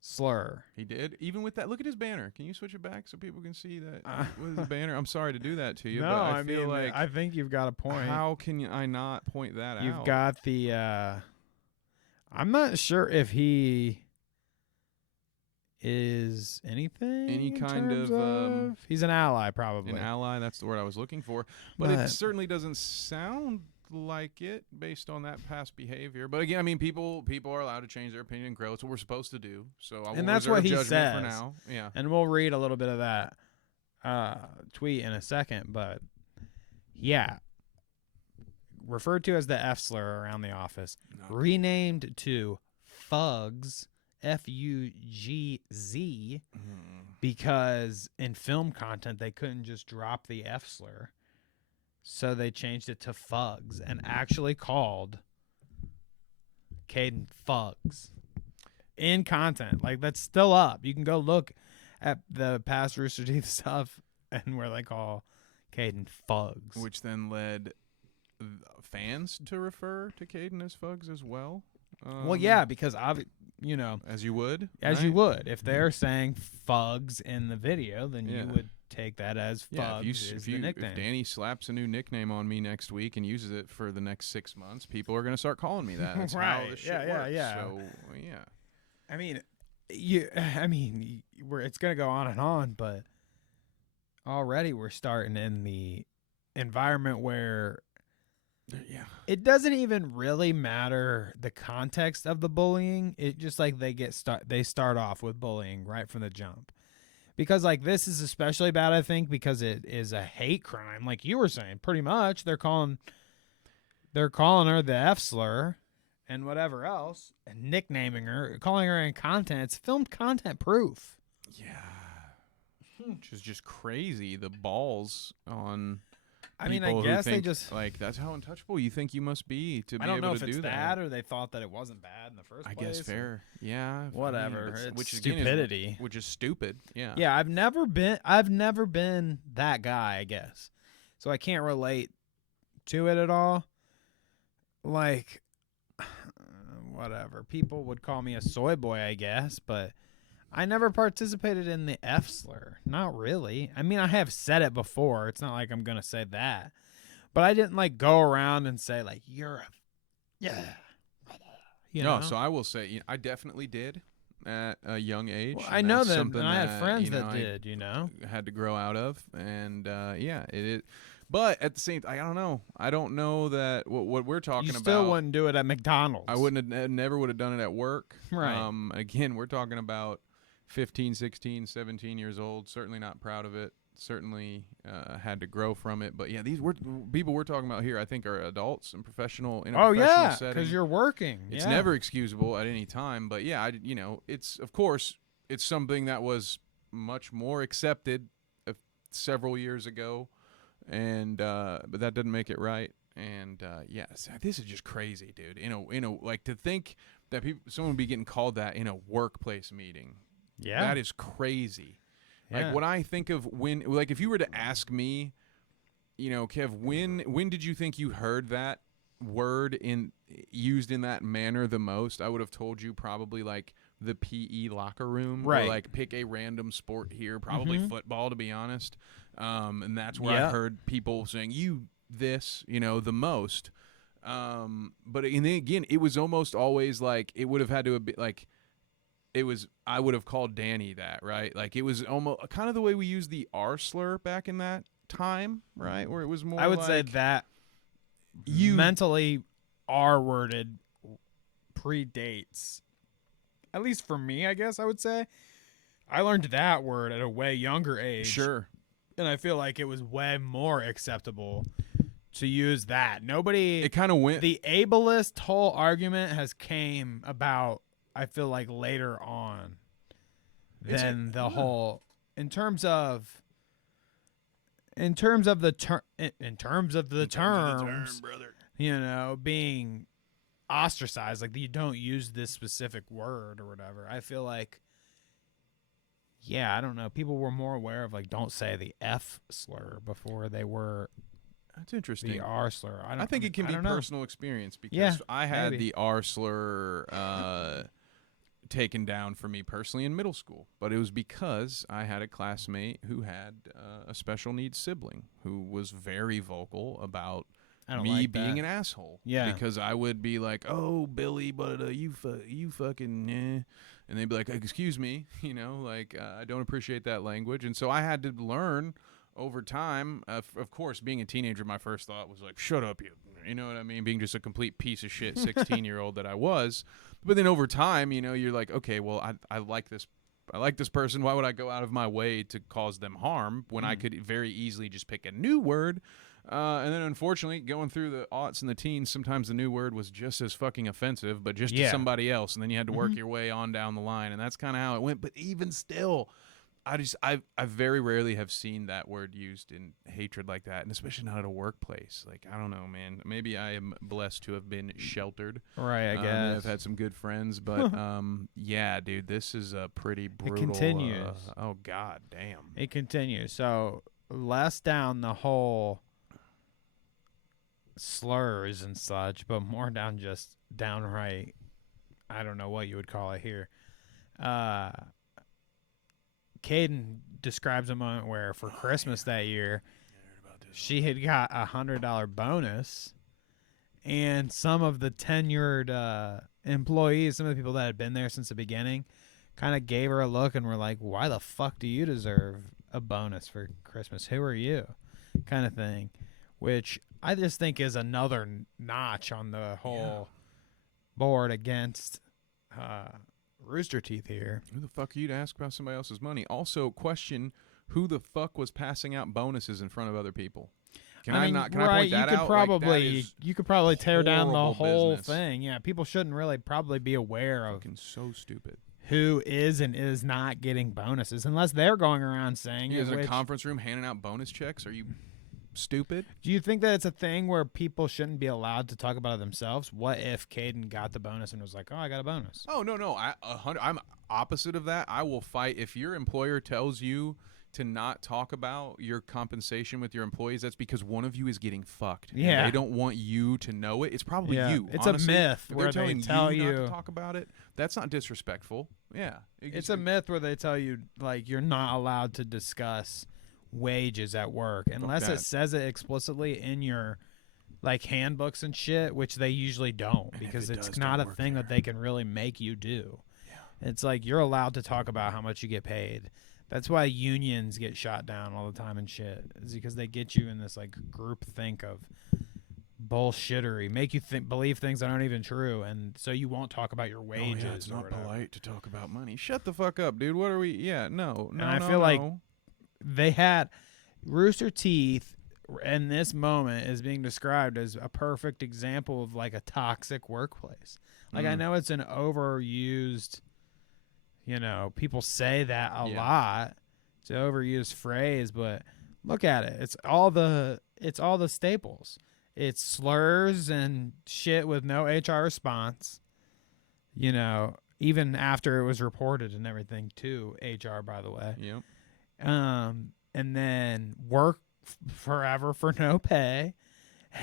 slur. He did? Even with that, look at his banner. Can you switch it back so people can see that with his banner? I'm sorry to do that to you, no, but I feel like I think you've got a point. How can I not point that out? You've got the I'm not sure if he is anything. Any kind of he's an ally, probably. An ally, that's the word I was looking for. But it certainly doesn't sound like it based on that past behavior. But again, I mean, people are allowed to change their opinion and grow. It's what we're supposed to do. So I will that's what he judgment says for now. Yeah. And we'll read a little bit of that tweet in a second. But yeah, referred to as the F slur around the office, renamed to Fugs, F-U-G-Z, because in film content they couldn't just drop the F slur. So they changed it to Fugs and actually called Kdin Fugs in content. Like, that's still up. You can go look at the past Rooster Teeth stuff and where they call Kdin Fugs. Which then led fans to refer to Kdin as Fugs as well. Well, yeah, because as you would, you would. If they're saying Fugs in the video, then you would take that as Fugs is the nickname. If Danny slaps a new nickname on me next week and uses it for the next 6 months, people are going to start calling me that. That's how this shit works. Yeah. So, yeah. I mean, it's going to go on and on, but already we're starting in the environment where it doesn't even really matter the context of the bullying. It just like they start off with bullying right from the jump. Because, like, this is especially bad, I think, because it is a hate crime. Like you were saying, pretty much they're calling her the F slur, and whatever else, and nicknaming her, calling her in content. It's filmed content proof. Yeah. Which is just crazy. The balls on I mean, people I who guess they think, just. like, that's how untouchable you think you must be to be I don't able know to if do it's that. that or they thought that it wasn't bad in the first I place. guess fair. Yeah. Whatever. It's which stupidity. Again which is stupid. Yeah. Yeah, I've never been that guy, I guess. So I can't relate to it at all. Like, whatever. People would call me a soy boy, I guess, but I never participated in the F slur. Not really. I mean, I have said it before. It's not like I'm going to say that. But I didn't, like, go around and say, like, you're a... Yeah. You know? No, so I will say, I definitely did at a young age. Well, and I know that's that, something and I had friends that I did, you know? had to grow out of, and yeah, it. But at the same time, I don't know. I don't know that what we're talking You about. still wouldn't do it at McDonald's. I wouldn't have, never would have done it at work. Right. Again, we're talking about 15, 16, 17 years old. Certainly not proud of it. Certainly had to grow from it. But yeah, these people we're talking about here, I think, are adults and professional in a professional setting. Because you're working. It's never excusable at any time. But yeah, it's of course it's something that was much more accepted several years ago, and but that doesn't make it right. And yes, this is just crazy, dude. Like to think that someone would be getting called that in a workplace meeting. Yeah, that is crazy. Yeah. Like when I think of like if you were to ask me, Kev, when did you think you heard that word used in that manner the most? I would have told you probably like the PE locker room, right? Or like pick a random sport here, probably football, to be honest. And that's where I heard people saying the most. But again, it was almost always like it would have had to have been like. I would have called Danny that, right? Like it was almost kind of the way we used the R slur back in that time, right? Where it was more. I would say that you mentally R-worded predates. At least for me, I guess I would say. I learned that word at a way younger age. Sure. And I feel like it was way more acceptable to use that. It kind of went. The ableist whole argument has came about, I feel like, later on than the whole in terms of the terms, brother. Being ostracized, like you don't use this specific word or whatever. I feel like, I don't know. People were more aware of like don't say the F slur before they were. That's interesting. The R slur. I think it can be personal experience because I had the R slur taken down for me personally in middle school, but it was because I had a classmate who had a special needs sibling who was very vocal about me being an asshole. Yeah, because I would be like, "Oh, Billy, but you fucking," and they'd be like, "Excuse me," I don't appreciate that language, and so I had to learn over time. Of course, being a teenager, my first thought was like, "Shut up, you." You know what I mean? Being just a complete piece of shit 16-year-old that I was. But then over time, you're like, okay, well, I like this. I like this person. Why would I go out of my way to cause them harm when I could very easily just pick a new word? And then, unfortunately, going through the aughts and the teens, sometimes the new word was just as fucking offensive, but just to somebody else. And then you had to work your way on down the line. And that's kind of how it went. But even still, I very rarely have seen that word used in hatred like that, and especially not at a workplace. Like, I don't know, man. Maybe I am blessed to have been sheltered. Right, I guess. I've had some good friends, but yeah, dude, this is a pretty brutal. It continues. Oh, god damn. It continues. So less down the whole slurs and such, but more down just downright, I don't know what you would call it here. Kdin describes a moment where for Christmas that year, she had got $100 bonus, and some of the tenured employees, some of the people that had been there since the beginning, kind of gave her a look and were like, "Why the fuck do you deserve a bonus for Christmas? Who are you?" kind of thing, which I just think is another notch on the whole board against Rooster Teeth here. Who the fuck are you to ask about somebody else's money? Also, question, who the fuck was passing out bonuses in front of other people? Can I not? Can I right, point that you could out? probably you could probably tear down the horrible whole business. thing. Yeah, people shouldn't really probably be aware of Fucking so stupid. who is and is not getting bonuses unless they're going around saying You it. guys in a which- conference room handing out bonus checks? Are you stupid? Do you think that it's a thing where people shouldn't be allowed to talk about it themselves? What if Kdin got the bonus and was like, "Oh, I got a bonus"? Oh no. I'm opposite of that. I will fight if your employer tells you to not talk about your compensation with your employees. That's because one of you is getting fucked. and Yeah. they don't want you to know it. It's probably Yeah, you. it's honestly. a myth If where they're they telling tell you not you to talk about it. That's not disrespectful. Yeah, It's a myth where they tell you like you're not allowed to discuss wages at work unless that. it says it explicitly in your like handbooks and shit, which they usually don't And if because it it's does, not don't a work thing that there. they can really make you do. Yeah. It's like you're allowed to talk about how much you get paid. That's why unions get shot down all the time and shit. Is because they get you in this like group think of bullshittery, make you believe things that aren't even true, and so you won't talk about your wages. It's or not whatever. polite to talk about money. Shut the fuck up, dude. What are we? Yeah, no. And I feel like they had Rooster Teeth in this moment is being described as a perfect example of like a toxic workplace. Like I know it's an overused, people say that a lot. It's an overused phrase, but look at it. It's all the staples. It's slurs and shit with no HR response. Even after it was reported and everything to HR, by the way. Yep. And then work forever for no pay,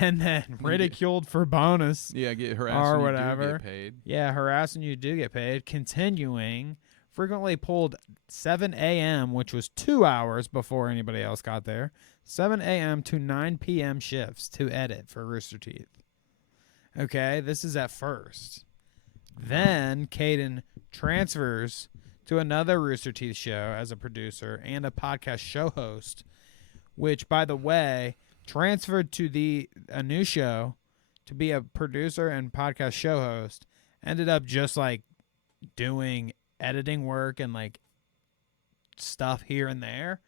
and then ridiculed for bonus. Yeah, get harassed or and whatever. You do get paid. Yeah, harassing you do get paid. Continuing, frequently pulled 7 a.m., which was 2 hours before anybody else got there, 7 a.m. to 9 p.m. shifts to edit for Rooster Teeth. Okay, this is at first. Then Kdin transfers to another Rooster Teeth show as a producer and a podcast show host, which, by the way, transferred to a new show to be a producer and podcast show host, ended up just like doing editing work and like stuff here and there.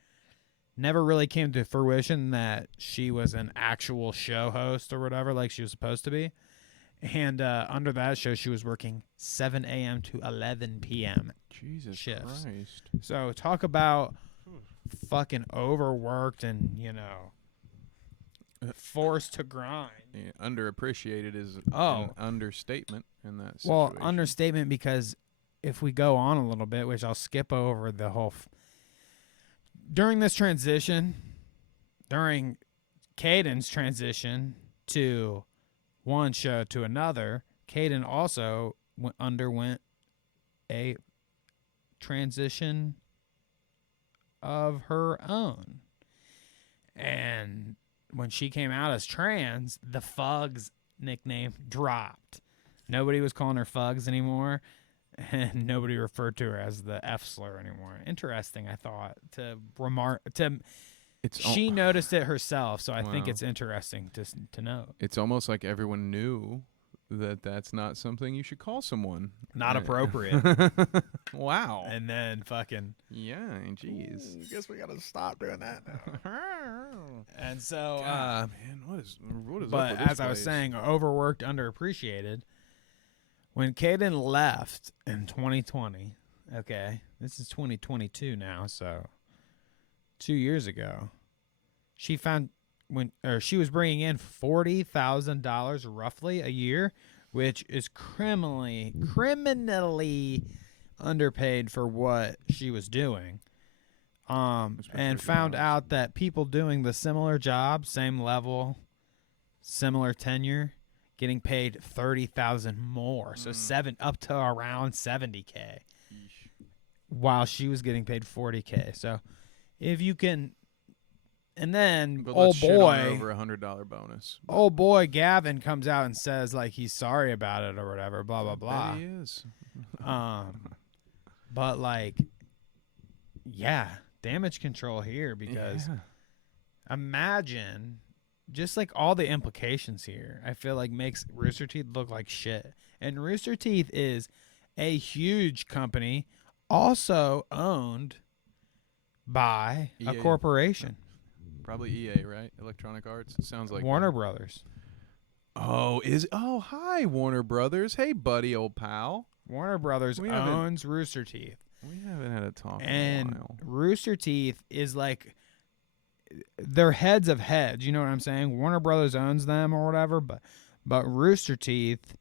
Never really came to fruition that she was an actual show host or whatever like she was supposed to be. And under that show, she was working 7 a.m. to 11 p.m. Jesus shifts. Christ. So talk about fucking overworked and, forced to grind. Yeah, underappreciated is Oh. an understatement in that situation. Well, understatement because if we go on a little bit, which I'll skip over the whole... during this transition, during Kdin's transition to one show to another, Kdin also underwent a transition of her own. And when she came out as trans, the Fugs nickname dropped. Nobody was calling her Fugs anymore, and nobody referred to her as the F slur anymore. Interesting, I thought, to remark. She noticed it herself, so I think it's interesting to know. It's almost like everyone knew that that's not something you should call someone. Not appropriate. Wow. And then fucking... Yeah, jeez. guess we gotta stop doing that now. And so... man, what is but up with this as I was place? saying, overworked, underappreciated. When Kdin left in 2020, okay, this is 2022 now, so 2 years ago, she was bringing in $40,000 roughly a year, which is criminally underpaid for what she was doing. And found out that people doing the similar job, same level, similar tenure, getting paid $30,000 more, so up to around $70K, while she was getting paid $40K. So, if you can, and then But old let's shit on her boy, over $100 bonus. old boy Gavin comes out and says like he's sorry about it or whatever, blah blah blah. Bet he is. But like, yeah, damage control here because imagine. Just like all the implications here, I feel like makes Rooster Teeth look like shit. And Rooster Teeth is a huge company, also owned by a corporation. Probably EA, right? Electronic Arts. It sounds like Warner Brothers. Oh, hi Warner Brothers. Hey, buddy, old pal. Warner Brothers owns Rooster Teeth. We haven't had a talk in and a while. Rooster Teeth is like they're heads of heads. You know what I'm saying? Warner Brothers owns them or whatever, but Rooster Teeth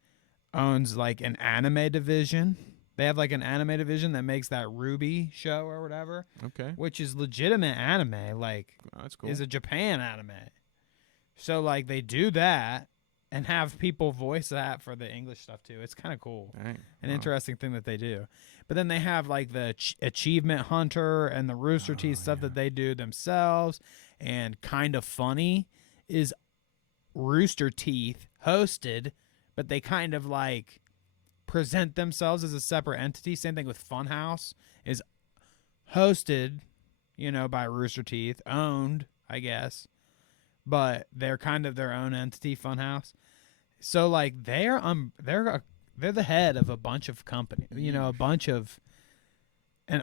owns like an anime division. They have like an anime division that makes that Ruby show or whatever. Okay. Which is legitimate anime. Like, that's cool. Is a Japan anime. So like they do that and have people voice that for the English stuff too. It's kind of cool. Dang. An interesting thing that they do. But then they have like the Achievement Hunter and the Rooster Teeth stuff that they do themselves. And Kind of Funny is Rooster Teeth hosted, but they kind of like present themselves as a separate entity. Same thing with Funhouse is hosted, by Rooster Teeth, owned, I guess, but they're kind of their own entity, Funhouse. So like they're the head of a bunch of companies, and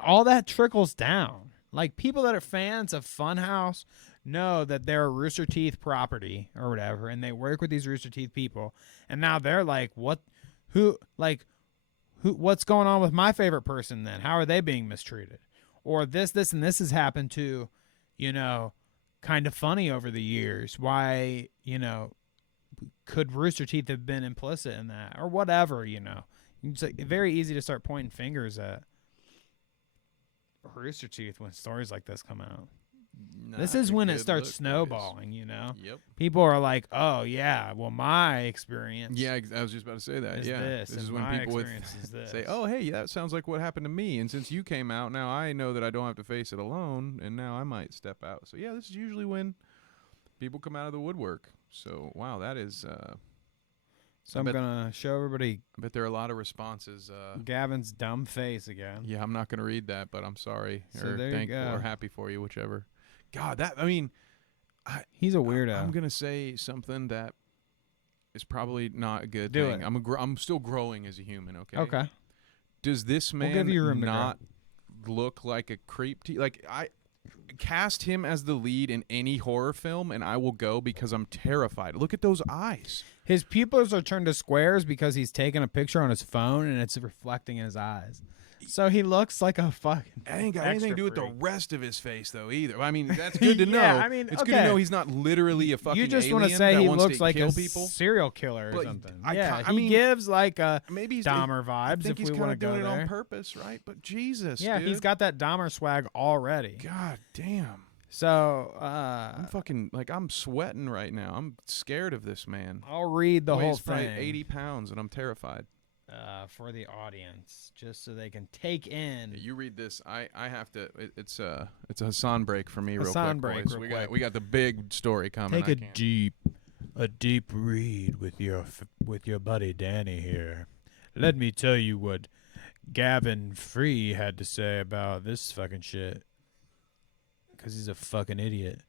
all that trickles down. Like people that are fans of Funhouse know that they're a Rooster Teeth property or whatever, and they work with these Rooster Teeth people, and now they're like, what's going on with my favorite person then? How are they being mistreated? Or this, and this has happened to, Kind of Funny over the years. Why, could Rooster Teeth have been implicit in that or whatever, It's like very easy to start pointing fingers at Rooster Teeth when stories like this come out. This is when it starts snowballing, Yep. People are like, oh, yeah, well, my experience. Yeah, I was just about to say that. Yeah. This is when people would say, oh, hey, that sounds like what happened to me. And since you came out, now I know that I don't have to face it alone. And now I might step out. So, yeah, this is usually when people come out of the woodwork. So, wow, that is. So I'm going to show everybody. I bet there are a lot of responses. Gavin's dumb face again. Yeah, I'm not going to read that, but I'm sorry. So or there thankful you go. or happy for you, whichever. God, he's a weirdo. I'm going to say something that is probably not a good Do thing. it. I'm still growing as a human, okay? Okay. Does this man give you room to not look like a creep to you? Like, I cast him as the lead in any horror film, and I will go because I'm terrified. Look at those eyes. His pupils are turned to squares because he's taking a picture on his phone, and it's reflecting in his eyes. So he looks like a fucking. It ain't got anything to do with the rest of his face, though, either. I mean, that's good to know. Yeah, I mean, it's good to know he's not literally a fucking You just want to say he wants looks to like kill a people. serial killer or But something. I he mean, gives like a maybe he's Dahmer I vibes think if he's we kind want of to go doing it there. on purpose, right? But Jesus, Yeah, dude. he's got that Dahmer swag already. God damn. So I'm fucking I'm sweating right now. I'm scared of this man. I'll read the whole Weighs probably thing 80 pounds, and I'm terrified. for the audience, just so they can take in. You read this. I have to. It's a Hassan break for me. Hassan real quick, break, boys. real we quick. got the big story coming. Take a deep read with your buddy Danny here. Let me tell you what Gavin Free had to say about this fucking shit. Because he's a fucking idiot.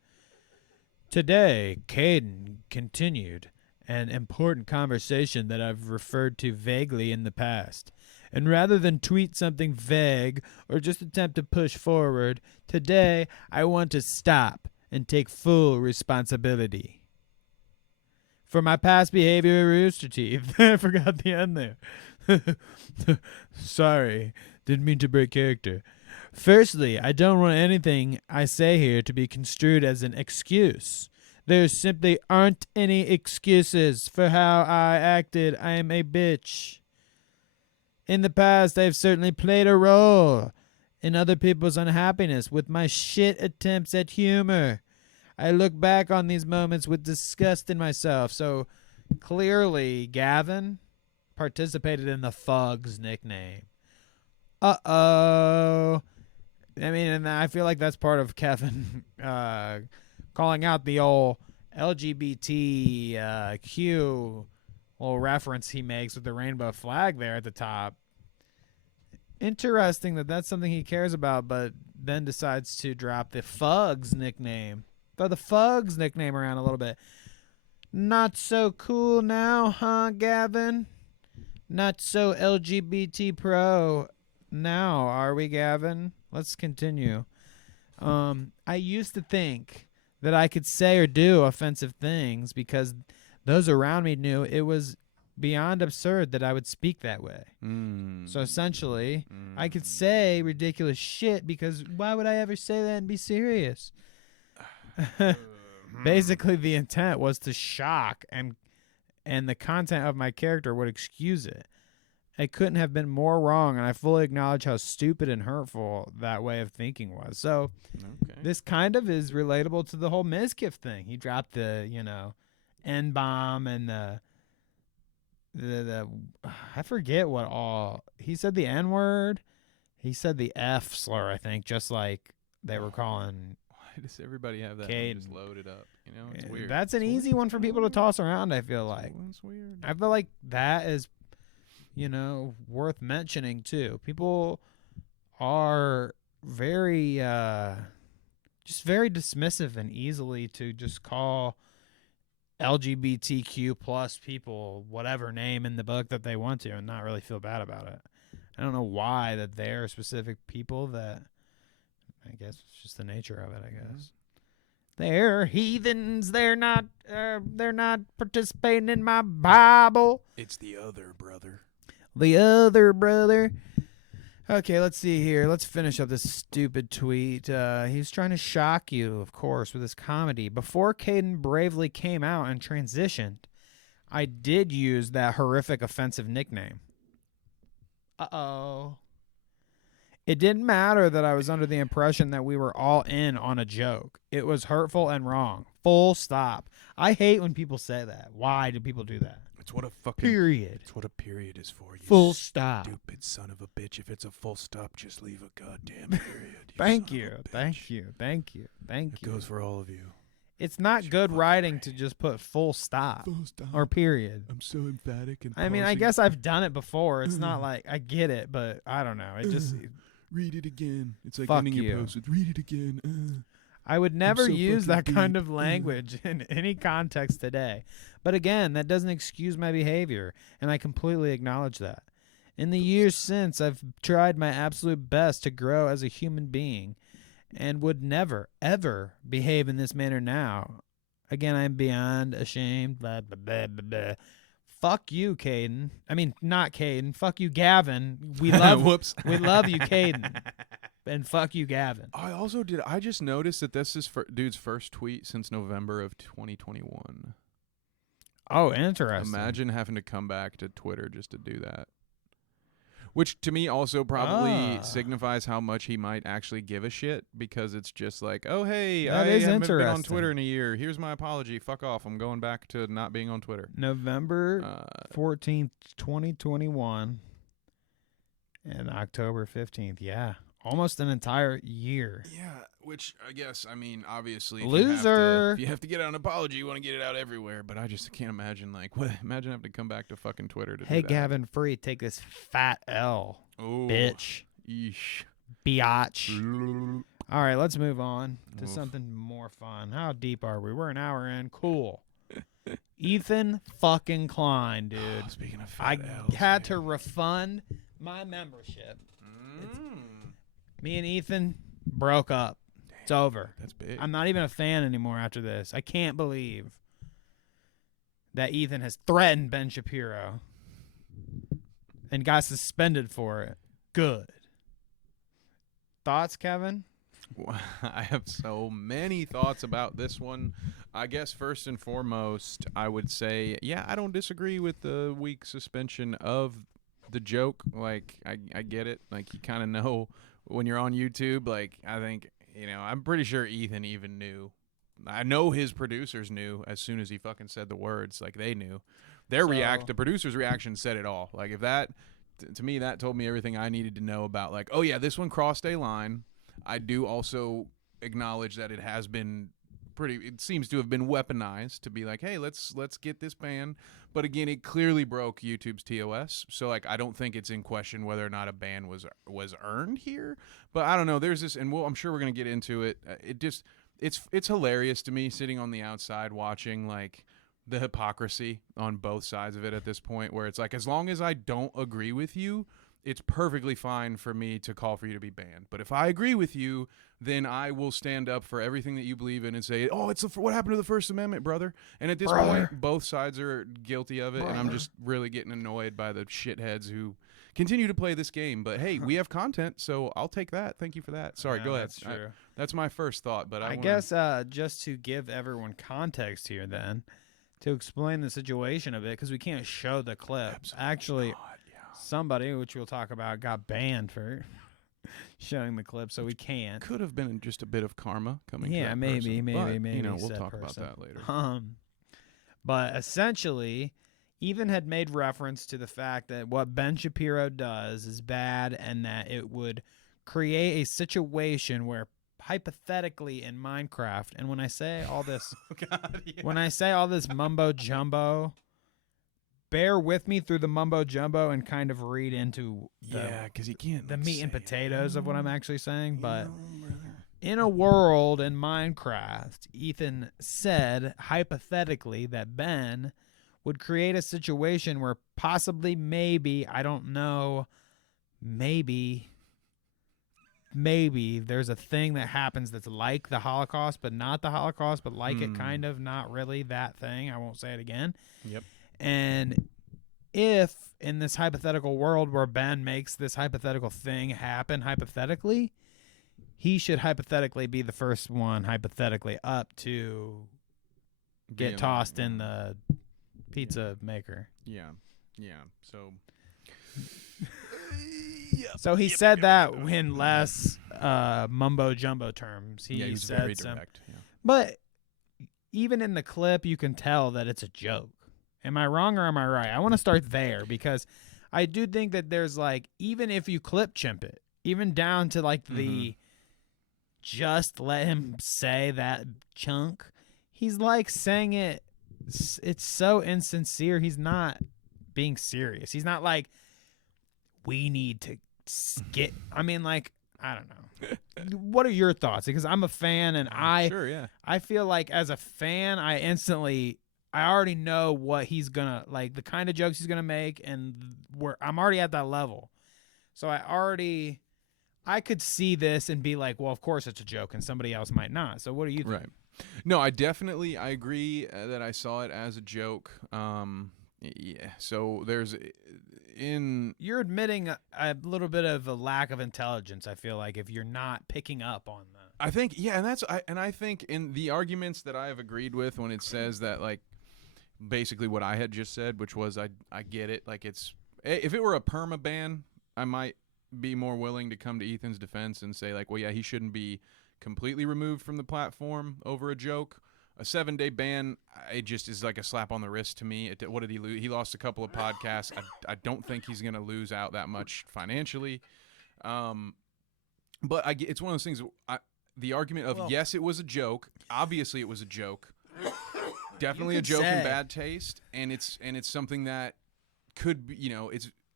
Today, Kdin continued an important conversation that I've referred to vaguely in the past. And rather than tweet something vague or just attempt to push forward, today I want to stop and take full responsibility for my past behavior at Rooster Teeth. I forgot the end there. Sorry, didn't mean to break character. Firstly, I don't want anything I say here to be construed as an excuse. There simply aren't any excuses for how I acted. I am a bitch. In the past, I've certainly played a role in other people's unhappiness with my shit attempts at humor. I look back on these moments with disgust in myself. So clearly, Gavin participated in the Fugs nickname. Uh-oh. I mean, and I feel like that's part of Kevin calling out the old LGBTQ little reference he makes with the rainbow flag there at the top. Interesting that that's something he cares about, but then decides to drop the Fugs nickname. Throw the Fugs nickname around a little bit. Not so cool now, huh, Gavin? Not so LGBT pro now, are we, Gavin? Let's continue. I used to think that I could say or do offensive things because those around me knew it was beyond absurd that I would speak that way. So essentially, I could say ridiculous shit because why would I ever say that and be serious? Basically, the intent was to shock, and the content of my character would excuse it. It couldn't have been more wrong, and I fully acknowledge how stupid and hurtful that way of thinking was. So this kind of is relatable to the whole Mizkif thing. He dropped the, N-bomb and the I forget what all. He said the N-word. He said the F slur, I think, just like they were calling. Why does everybody have that just loaded up? It's weird. That's an easy one for people to toss around, I feel like. It's weird. I feel like that is, worth mentioning, too. People are very, just very dismissive and easily to just call LGBTQ plus people whatever name in the book that they want to and not really feel bad about it. I don't know why that they're specific people that, I guess it's just the nature of it, I guess. They're heathens. They're not participating in my Bible. It's the other brother. The other brother. Okay, let's see here. Let's finish up this stupid tweet. He's trying to shock you, of course, with his comedy. Before Kdin bravely came out and transitioned, I did use that horrific offensive nickname. Uh-oh. It didn't matter that I was under the impression that we were all in on a joke. It was hurtful and wrong. Full stop. I hate when people say that. Why do people do that? It's what a fucking period. It's what a period is for. You full stop. Stupid son of a bitch. If it's a full stop, just leave a goddamn period. Thank you. Thank you. It goes for all of you. It's not good writing to just put full stop. Or period. I'm so emphatic and I mean, I guess I've done it before. It's not like I get it, but I don't know. It just read it again. It's like fuck ending you. your post with read it again. I would never so use that fucking kind deep. of language in any context today. But again, that doesn't excuse my behavior, and I completely acknowledge that. In the years since, I've tried my absolute best to grow as a human being and would never, ever behave in this manner now. Again, I'm beyond ashamed. Blah, blah, blah, blah, blah. Fuck you, Kdin. I mean, not Kdin. Fuck you, Gavin. We love Whoops. We love you, Kdin. And fuck you, Gavin. I just noticed that this is dude's first tweet since November of 2021. Oh, interesting. Imagine having to come back to Twitter just to do that. Which to me also probably signifies how much he might actually give a shit, because it's just like, oh, hey, I haven't been on Twitter in a year. Here's my apology. Fuck off. I'm going back to not being on Twitter. November 14th, 2021 and October 15th. Yeah. Almost an entire year. Yeah, which I guess, I mean, obviously, loser. If you have to get out an apology, you want to get it out everywhere. But I just can't imagine, like, imagine having to come back to fucking Twitter to do that. Gavin Free, take this fat L. Oh, bitch. Yeesh. Biatch. All right, let's move on to something more fun. How deep are we? We're an hour in. Cool. Ethan fucking Klein, dude. Speaking of fat I had to refund my membership. Me and Ethan broke up. Damn, it's over. That's big. I'm not even a fan anymore after this. I can't believe that Ethan has threatened Ben Shapiro and got suspended for it. Good. Thoughts, Kevin? I have so many thoughts about this one. I guess first and foremost, I would say, yeah, I don't disagree with the week suspension of the joke. Like, I get it. Like, you kind of know when you're on YouTube. Like, I think, I'm pretty sure Ethan even knew. I know his producers knew as soon as he fucking said the words. Like, they knew. The producer's reaction said it all. Like, if that, to me, that told me everything I needed to know about, like, oh yeah, this one crossed a line. I do also acknowledge that it has been it seems to have been weaponized to be like, hey, let's get this ban. But again, it clearly broke YouTube's TOS. So like, I don't think it's in question whether or not a ban was earned here. But I don't know. There's this, and I'm sure we're gonna get into it. It's hilarious to me sitting on the outside watching like the hypocrisy on both sides of it at this point, where it's like, as long as I don't agree with you, it's perfectly fine for me to call for you to be banned. But if I agree with you, then I will stand up for everything that you believe in and say, oh, it's what happened to the First Amendment, brother. And at this point, both sides are guilty of it, and I'm just really getting annoyed by the shitheads who continue to play this game. But hey, we have content, so I'll take that. Thank you for that. Sorry, go ahead. That's true. That's my first thought. But I guess just to give everyone context here, then, to explain the situation a bit, because we can't show the clip. Actually, somebody, which we'll talk about, got banned for showing the clip, so we can't. Could have been just a bit of karma coming. Yeah, to that maybe, person. maybe. We'll talk about that later. But essentially, Ethan had made reference to the fact that what Ben Shapiro does is bad, and that it would create a situation where, hypothetically, in Minecraft, and when I say all this, when I say all this mumbo jumbo, bear with me through the mumbo jumbo and kind of read into because you can't the meat and potatoes of what I'm actually saying. But in a world in Minecraft, Ethan said hypothetically that Ben would create a situation where possibly, maybe, I don't know, maybe there's a thing that happens that's like the Holocaust, but not the Holocaust, but like it kind of, not really that thing. I won't say it again. Yep. And if in this hypothetical world where Ben makes this hypothetical thing happen hypothetically, he should hypothetically be the first one hypothetically up to get tossed in the pizza maker. Yeah. So so he said that in less mumbo jumbo terms. He was said very direct. But even in the clip, you can tell that it's a joke. Am I wrong or am I right? I want to start there, because I do think that there's, like, even if you clip chimp it, even down to like the just let him say that chunk, he's like saying it, it's so insincere. He's not being serious. He's not like, we need to get, I mean, like, I don't know. What are your thoughts? Because I'm a fan, and I feel like as a fan, I already know what he's gonna, like, the kind of jokes he's gonna make, and I'm already at that level. So I could see this and be like, well, of course it's a joke, and somebody else might not. So what do you think? Right. No, I agree that I saw it as a joke. Yeah. So you're admitting a little bit of a lack of intelligence, I feel like, if you're not picking up on that. I think, and I think in the arguments that I have agreed with, when it says that, like, basically what I had just said, which was I get it. Like, if it were a perma ban, I might be more willing to come to Ethan's defense and say, like, well, yeah, he shouldn't be completely removed from the platform over a joke. A 7-day ban, it just is like a slap on the wrist to me. What did he lose? He lost a couple of podcasts. I don't think he's going to lose out that much financially. But it's one of those things. The argument of, yes, it was a joke. Obviously, it was a joke. Definitely a joke in bad taste, and it's something that could be,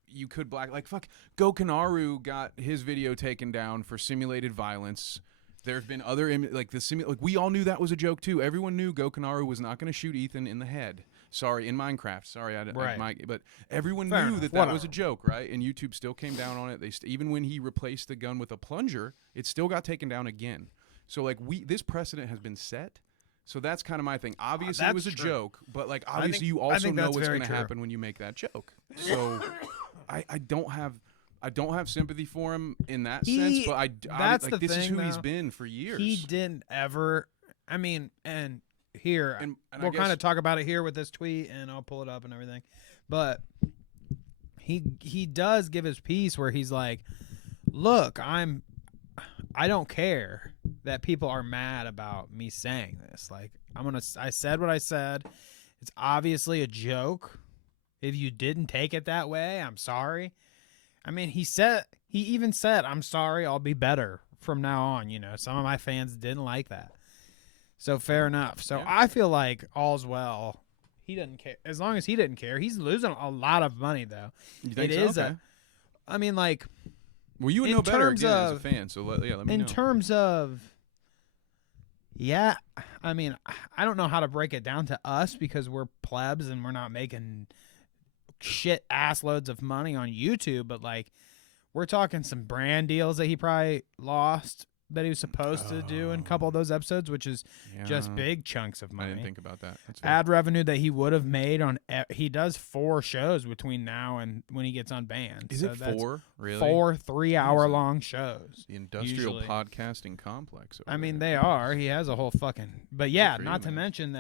you could like fuck. Gokanaru got his video taken down for simulated violence. There have been other we all knew that was a joke too. Everyone knew Gokanaru was not going to shoot Ethan in the head. Sorry, in Minecraft. Sorry, but everyone knew that was a joke, right? And YouTube still came down on it. Even when he replaced the gun with a plunger, it still got taken down again. So like this precedent has been set. So that's kind of my thing. Obviously, it was a joke, but like obviously you also know what's going to happen when you make that joke. So I don't have sympathy for him in that sense, but this is who he's been for years. He didn't ever. I mean, and here and we'll kind of talk about it here with this tweet, and I'll pull it up and everything. But he does give his piece where he's like, "Look, I don't care that people are mad about me saying this. Like, I said what I said. It's obviously a joke. If you didn't take it that way, I'm sorry." I mean, he even said, "I'm sorry, I'll be better from now on." Some of my fans didn't like that. So fair enough. So I feel like all's well. He doesn't care. As long as he didn't care, he's losing a lot of money though. You think so? Okay. I mean, like, well, you would know better again as a fan. So let me know. In terms of, I mean, I don't know how to break it down to us because we're plebs and we're not making shit ass loads of money on YouTube, but like, we're talking some brand deals that he probably lost that he was supposed to do in a couple of those episodes, which is just big chunks of money. I didn't think about that. That's fair. Ad revenue that he would have made on he does 4 shows between now and when he gets unbanned. Is it 4? Really? 4 3-hour-long shows. The industrial usually. Podcasting complex. I mean, there. they are. He has a whole fucking. But yeah, not to mention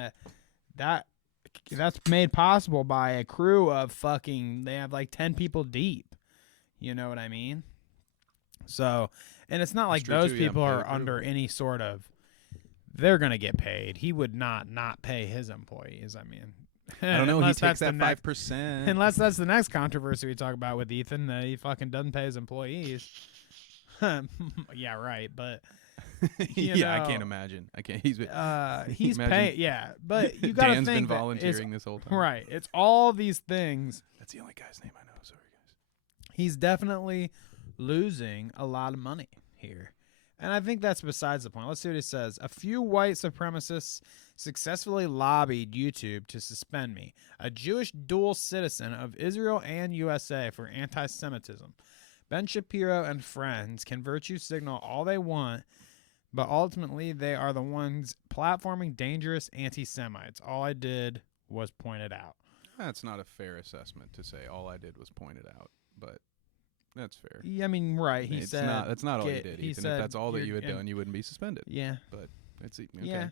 that's made possible by a crew of fucking. They have like 10 people deep. You know what I mean? So, and it's not like those people are under any sort of. They're gonna get paid. He would not pay his employees. I mean, I don't know. He takes that 5%. Unless that's the next controversy we talk about with Ethan, that he fucking doesn't pay his employees. Yeah, right. But yeah, I can't imagine. I can't. He's paying. Yeah, but you gotta Dan's think been volunteering this whole time. Right. It's all these things. That's the only guy's name I know. Sorry, guys. He's definitely losing a lot of money here. And I think that's besides the point. Let's see what he says. A few white supremacists successfully lobbied YouTube to suspend me, a Jewish dual citizen of Israel and USA, for anti-Semitism. Ben Shapiro and friends can virtue signal all they want, but ultimately they are the ones platforming dangerous anti-Semites. All I did was point it out. That's not a fair assessment to say all I did was point it out, but that's fair. Yeah, I mean, right. He said that's not all you did, he Ethan. said If that's all that you had done, you wouldn't be suspended. Yeah. But it's okay. Yeah.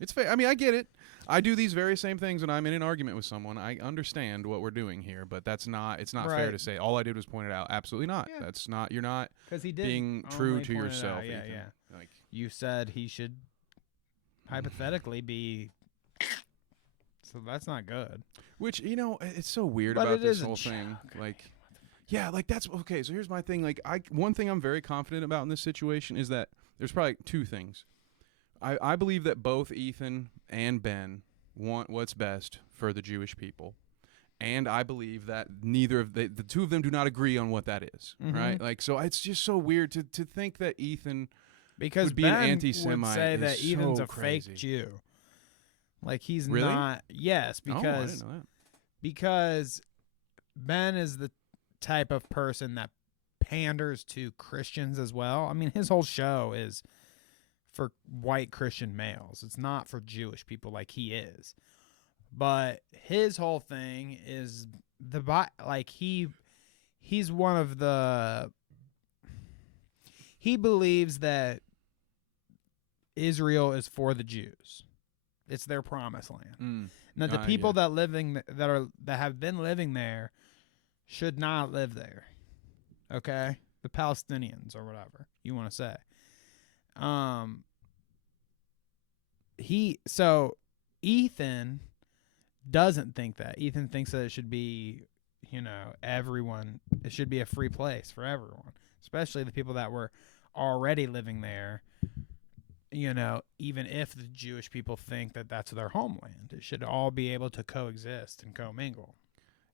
It's fair. I mean, I get it. I do these very same things when I'm in an argument with someone. I understand what we're doing here, but it's not fair to say all I did was point it out. Absolutely not. Yeah. That's not. You're not being true to yourself. Yeah, Ethan. yeah. Like you said he should hypothetically be. So that's not good. Which, it's so weird But about it this is a whole joke. thing. Like, yeah, like that's okay. So here's my thing. Like, one thing I'm very confident about in this situation is that there's probably 2 things. I believe that both Ethan and Ben want what's best for the Jewish people, and I believe that neither of the 2 of them do not agree on what that is. Right? Like, so it's just so weird to think that Ethan would be Ben an anti-Semite. would say that so Ethan's a crazy. fake Jew. Like he's really? not. Yes, I because didn't know that. because Ben is the type of person that panders to Christians as well. I mean, his whole show is for white Christian males. It's not for Jewish people like he is. But his whole thing is he's one of the. He believes that Israel is for the Jews. It's their promised land. Now the people that have been living there should not live there. Okay? The Palestinians or whatever you want to say. Ethan doesn't think that. Ethan thinks that it should be, everyone. It should be a free place for everyone, especially the people that were already living there. Even if the Jewish people think that that's their homeland, it should all be able to coexist and commingle.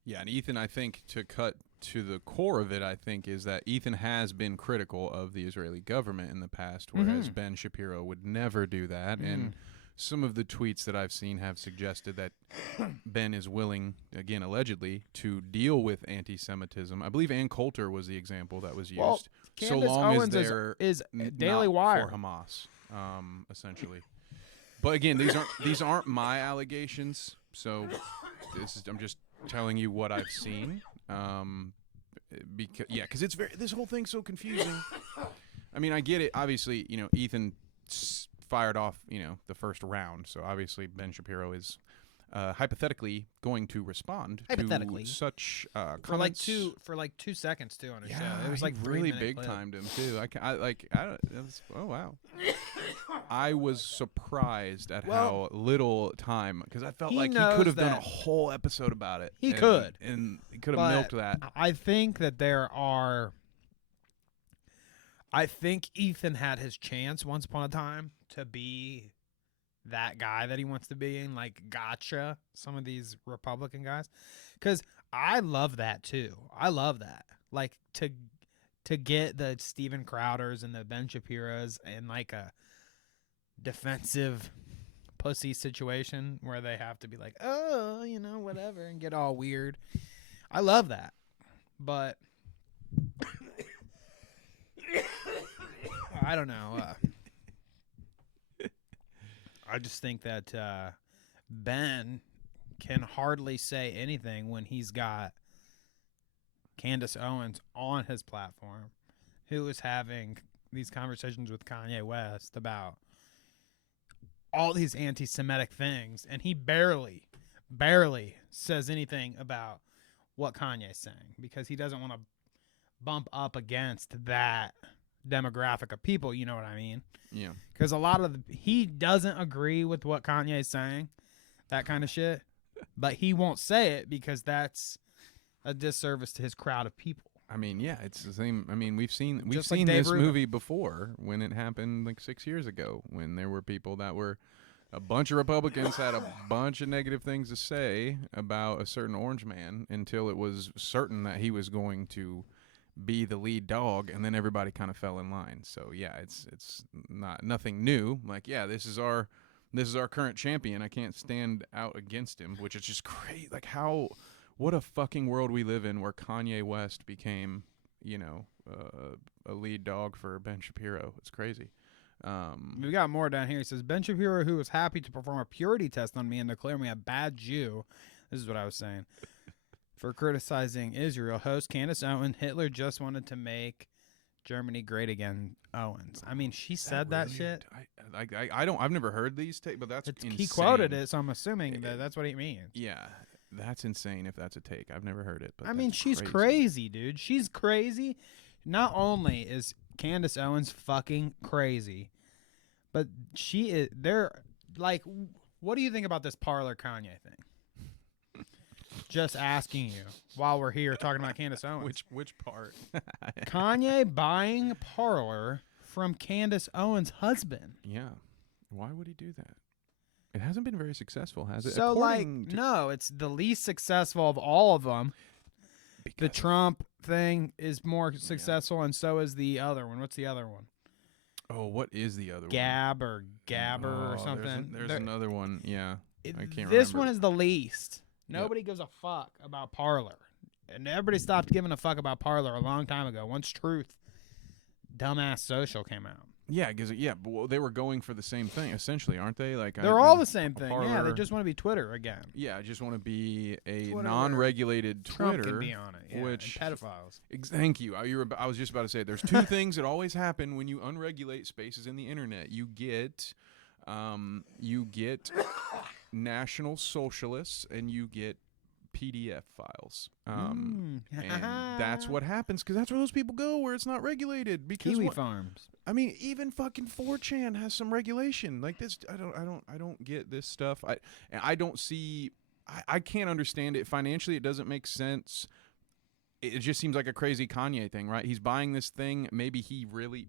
Yeah, and Ethan, I think, to cut to the core of it, I think, is that Ethan has been critical of the Israeli government in the past, whereas Ben Shapiro would never do that. And some of the tweets that I've seen have suggested that Ben is willing, again, allegedly, to deal with anti-Semitism. I believe Ann Coulter was the example that was used. Well, so Candace long Owens as they're is not Daily Wire for Hamas, essentially. But again, these aren't my allegations. So I'm just telling you what I've seen. Because it's this whole thing's so confusing. I mean, I get it. Obviously, Ethan fired off, the first round. So obviously Ben Shapiro is hypothetically going to respond to such comments. for 2 seconds too on his show. Yeah, It was like really big timed him too. Oh wow. I was surprised at how little time, because I felt like he could have done a whole episode about it. He could have milked that. I think that I think Ethan had his chance once upon a time to be that guy that he wants to be in, like gotcha some of these Republican guys, because I love that too. I love that, like to get the Steven Crowders and the Ben Shapiros in like a defensive pussy situation where they have to be like, oh, whatever, and get all weird. I love that, but I don't know. I just think that Ben can hardly say anything when he's got Candace Owens on his platform, who is having these conversations with Kanye West about all these anti-Semitic things, and he barely says anything about what Kanye's saying because he doesn't want to bump up against that demographic of people, you know what I mean? Yeah. Because he doesn't agree with what Kanye's saying, that kind of shit, but he won't say it because that's a disservice to his crowd of people. I mean, yeah, it's the same. I mean, we've seen like this Dave Rubin. movie before when it happened like 6 years ago when there were people that were a bunch of Republicans had a bunch of negative things to say about a certain orange man until it was certain that he was going to be the lead dog, and then everybody kind of fell in line. So yeah, it's nothing new. Like, yeah, this is our current champion. I can't stand out against him, which is just crazy. Like what a fucking world we live in where Kanye West became, a lead dog for Ben Shapiro. It's crazy. We got more down here. He says, Ben Shapiro, who was happy to perform a purity test on me and declare me a bad Jew. This is what I was saying. For criticizing Israel, host Candace Owens, Hitler just wanted to make Germany great again. Owens. I mean, she said that really? Shit. I've never heard these but that's insane. He quoted it, so I'm assuming that's what he means. Yeah. That's insane if that's a take. I've never heard it. But I mean, she's crazy, dude. She's crazy. Not only is Candace Owens fucking crazy, but they're like, what do you think about this Parler Kanye thing? Just asking you while we're here talking about Candace Owens. Which part? Kanye buying Parler from Candace Owens' husband. Yeah. Why would he do that? It hasn't been very successful, has it? So, no, it's the least successful of all of them. The Trump thing is more successful, and so is the other one. What's the other one? Oh, what is the other one? Gabber or something. There's another one. Yeah, I can't remember. This one is the least. Nobody gives a fuck about Parler. And everybody stopped giving a fuck about Parler a long time ago. Once Truth, dumbass social came out. Yeah, because they were going for the same thing, essentially, aren't they? Like they're all the same thing. Parler, yeah, they just want to be Twitter again. Yeah, I just want to be a Twitter non-regulated Twitter. Trump can be on it. Yeah, which and pedophiles. Thank you. I was just about to say there's two things that always happen when you unregulate spaces in the internet. You get National Socialists and you get PDF files. And that's what happens because that's where those people go where it's not regulated. Because Kiwi farms. I mean, even fucking 4chan has some regulation like this. I don't get this stuff. I don't see. I can't understand it financially. It doesn't make sense. It just seems like a crazy Kanye thing, right? He's buying this thing. Maybe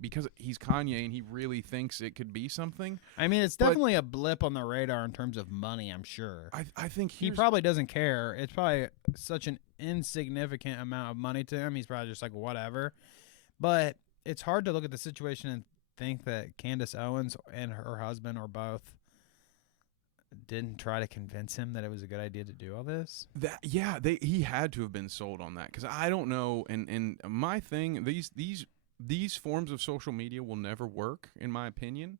because he's Kanye and he really thinks it could be something. I mean, it's definitely a blip on the radar in terms of money, I'm sure. I think he probably doesn't care. It's probably such an insignificant amount of money to him. He's probably just like, whatever. But it's hard to look at the situation and think that Candace Owens and her husband or both didn't try to convince him that it was a good idea to do all this. He had to have been sold on that because I don't know. And my thing, these forms of social media will never work, in my opinion,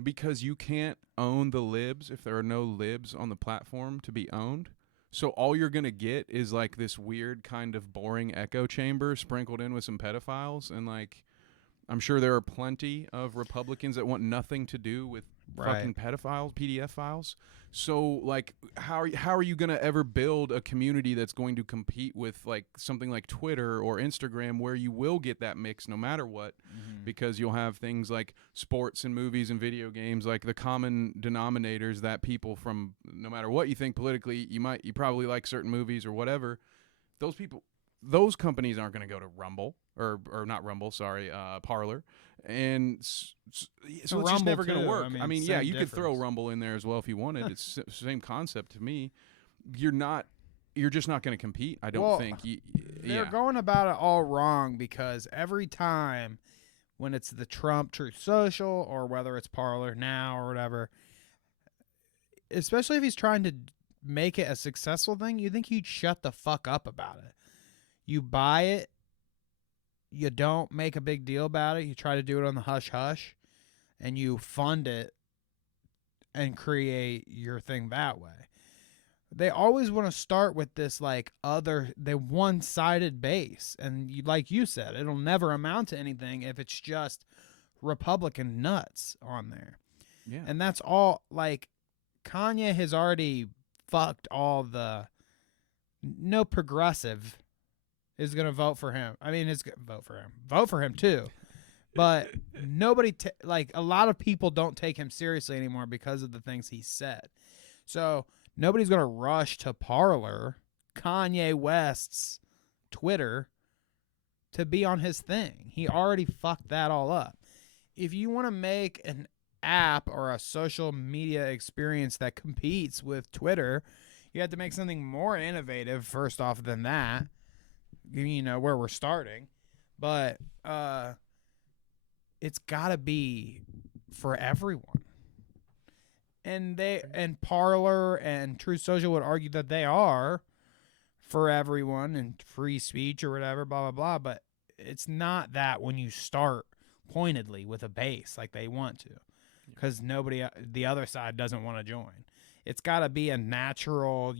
because you can't own the libs if there are no libs on the platform to be owned. So all you're gonna get is like this weird kind of boring echo chamber sprinkled in with some pedophiles, and like I'm sure there are plenty of Republicans that want nothing to do with fucking pedophiles, PDF files. So, like, how are you going to ever build a community that's going to compete with, like, something like Twitter or Instagram where you will get that mix no matter what? Mm-hmm. Because you'll have things like sports and movies and video games, like the common denominators that people from, no matter what you think politically, you probably like certain movies or whatever. Those companies aren't going to go to Rumble or not Rumble, sorry, Parler. And so it's just never going to work. I mean, yeah, you could throw Rumble in there as well if you wanted. It's the same concept to me. You're just not going to compete, I don't think. They're going about it all wrong because every time when it's the Trump Truth Social or whether it's Parler now or whatever, especially if he's trying to make it a successful thing, you think he'd shut the fuck up about it. You buy it, you don't make a big deal about it. You try to do it on the hush-hush, and you fund it and create your thing that way. They always want to start with this the one-sided base, and like you said, it'll never amount to anything if it's just Republican nuts on there. Yeah. And that's all. Like, Kanye has already fucked all the. No progressive is going to vote for him. I mean, vote for him too. But nobody, a lot of people don't take him seriously anymore because of the things he said. So nobody's going to rush to Parler, Kanye West's Twitter, to be on his thing. He already fucked that all up. If you want to make an app or a social media experience that competes with Twitter, you have to make something more innovative, first off, than that, where we're starting. But it's got to be for everyone. And Parler and Truth Social would argue that they are for everyone and free speech or whatever, blah, blah, blah. But it's not that when you start pointedly with a base like they want to, because the other side doesn't want to join. It's got to be a natural.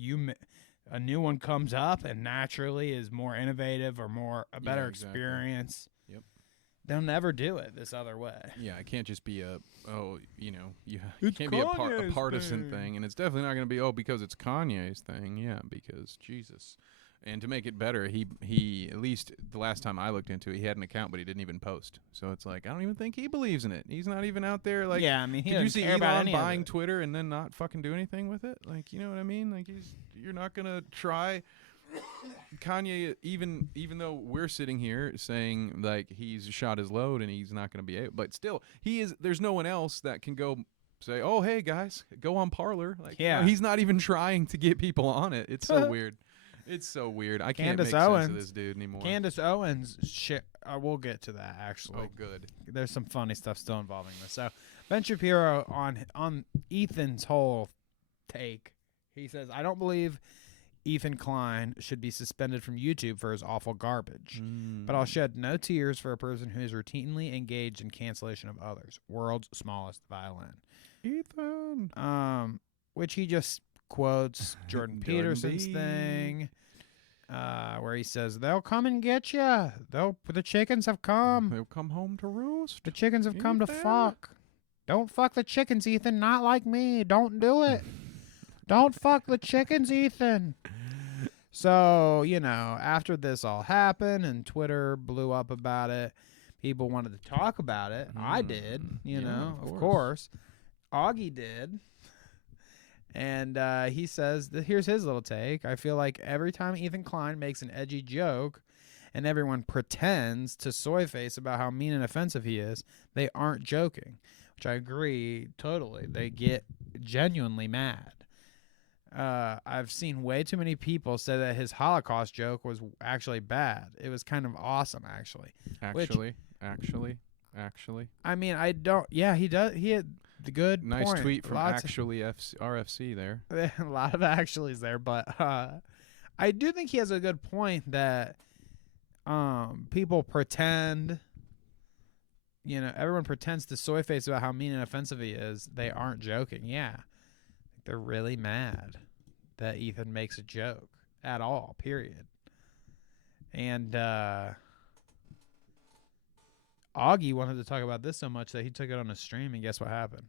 A new one comes up and naturally is more innovative or a better experience. Yep. They'll never do it this other way. Yeah, it can't just be you It's can't be a Kanye's partisan thing, and it's definitely not going to be because it's Kanye's thing. Yeah, because Jesus. And to make it better, he at least the last time I looked into it, he had an account, but he didn't even post. So it's like I don't even think he believes in it. He's not even out there like. Yeah, I mean, did you see Elon buying Twitter and then not fucking do anything with it? Like, you know what I mean? Like you're not gonna try. Kanye, even though we're sitting here saying like he's shot his load and he's not gonna be able, but still he is. There's no one else that can go say, oh hey guys, go on Parler. Like, yeah, he's not even trying to get people on it. It's so weird. It's so weird. I can't make sense of this dude anymore. Candace Owens, we'll get to that, actually. Oh, good. There's some funny stuff still involving this. So, Ben Shapiro on Ethan's whole take, he says, I don't believe Ethan Klein should be suspended from YouTube for his awful garbage. But I'll shed no tears for a person who is routinely engaged in cancellation of others. World's smallest violin. Ethan. Which he just quotes Jordan Peterson's thing, where he says, they'll come and get you. The chickens have come. They'll come home to roost. The chickens have come to fuck. Don't fuck the chickens, Ethan. Not like me. Don't do it. Don't fuck the chickens, Ethan. So, after this all happened and Twitter blew up about it, people wanted to talk about it. I did, of course. Augie did. And he says, here's his little take. I feel like every time Ethan Klein makes an edgy joke and everyone pretends to soy face about how mean and offensive he is, they aren't joking, which I agree totally. They get genuinely mad. I've seen way too many people say that his Holocaust joke was actually bad. It was kind of awesome, actually. Actually. I mean, I don't. Yeah, he does. He had the good nice point. tweet from RFC there. A lot of actuallys there, but I do think he has a good point that people pretend. Everyone pretends to soy face about how mean and offensive he is. They aren't joking. Yeah, they're really mad that Ethan makes a joke at all. Period. And Augie wanted to talk about this so much that he took it on a stream, and guess what happened?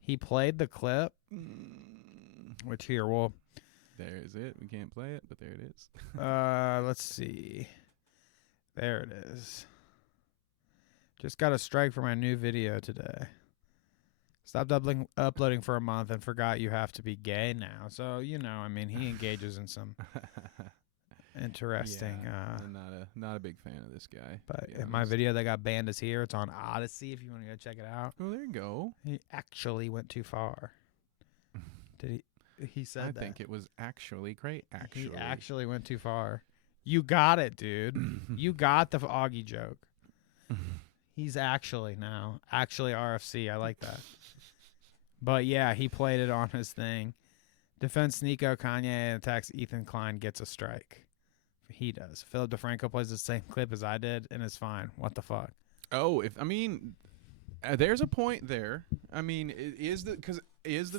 He played the clip, which here, there's it. We can't play it, but there it is. Let's see. There it is. Just got a strike for my new video today. Stopped uploading for a month and forgot you have to be gay now. So, he engages in some interesting. Yeah, I'm not a big fan of this guy. But my video that got banned is here. It's on Odyssey if you want to go check it out. Oh, there you go. He actually went too far. Did he? He said that. I think it was actually great. He actually went too far. You got it, dude. You got the Augie joke. He's actually RFC. I like that. But yeah, he played it on his thing. Defense Nico Kanye attacks Ethan Klein, gets a strike. he does. Philip DeFranco plays the same clip as I did, and it's fine. What the fuck? Oh, there's a point there. I mean, is the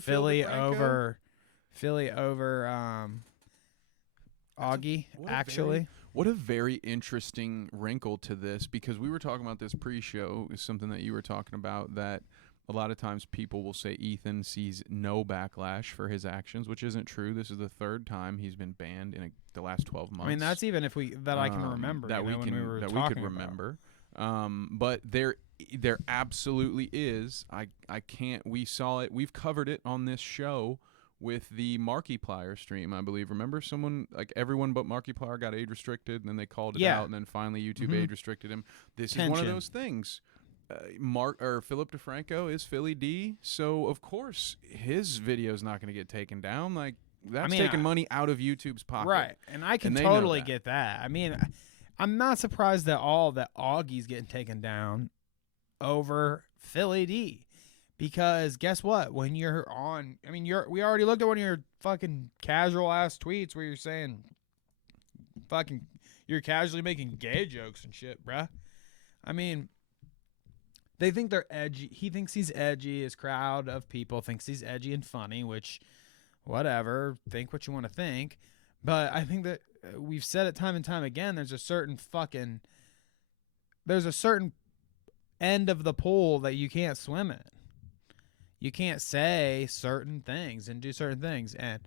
Philly Phil DeFranco? over Augie, actually. What a very interesting wrinkle to this, because we were talking about this pre-show, is something that you were talking about, that a lot of times people will say Ethan sees no backlash for his actions, which isn't true. This is the third time he's been banned in the last 12 months. I mean, that's even if I can remember that we could remember. But there absolutely is. I can't. We saw it. We've covered it on this show with the Markiplier stream, I believe. Remember, someone, like, everyone but Markiplier got age restricted, and then they called it out, and then finally YouTube age restricted him. This is one of those things. Philip DeFranco is Philly D, so of course his video is not going to get taken down. Like, that's taking money out of YouTube's pocket, right? And I can totally get that. I mean, I'm not surprised at all that Augie's getting taken down over Philly D, because guess what? When you're on, I mean, we already looked at one of your fucking casual ass tweets where you're saying you're casually making gay jokes and shit, bruh. I mean, they think they're edgy. He thinks he's edgy. His crowd of people thinks he's edgy and funny, which, whatever. Think what you want to think. But I think that we've said it time and time again, there's a certain end of the pool that you can't swim in. You can't say certain things and do certain things. And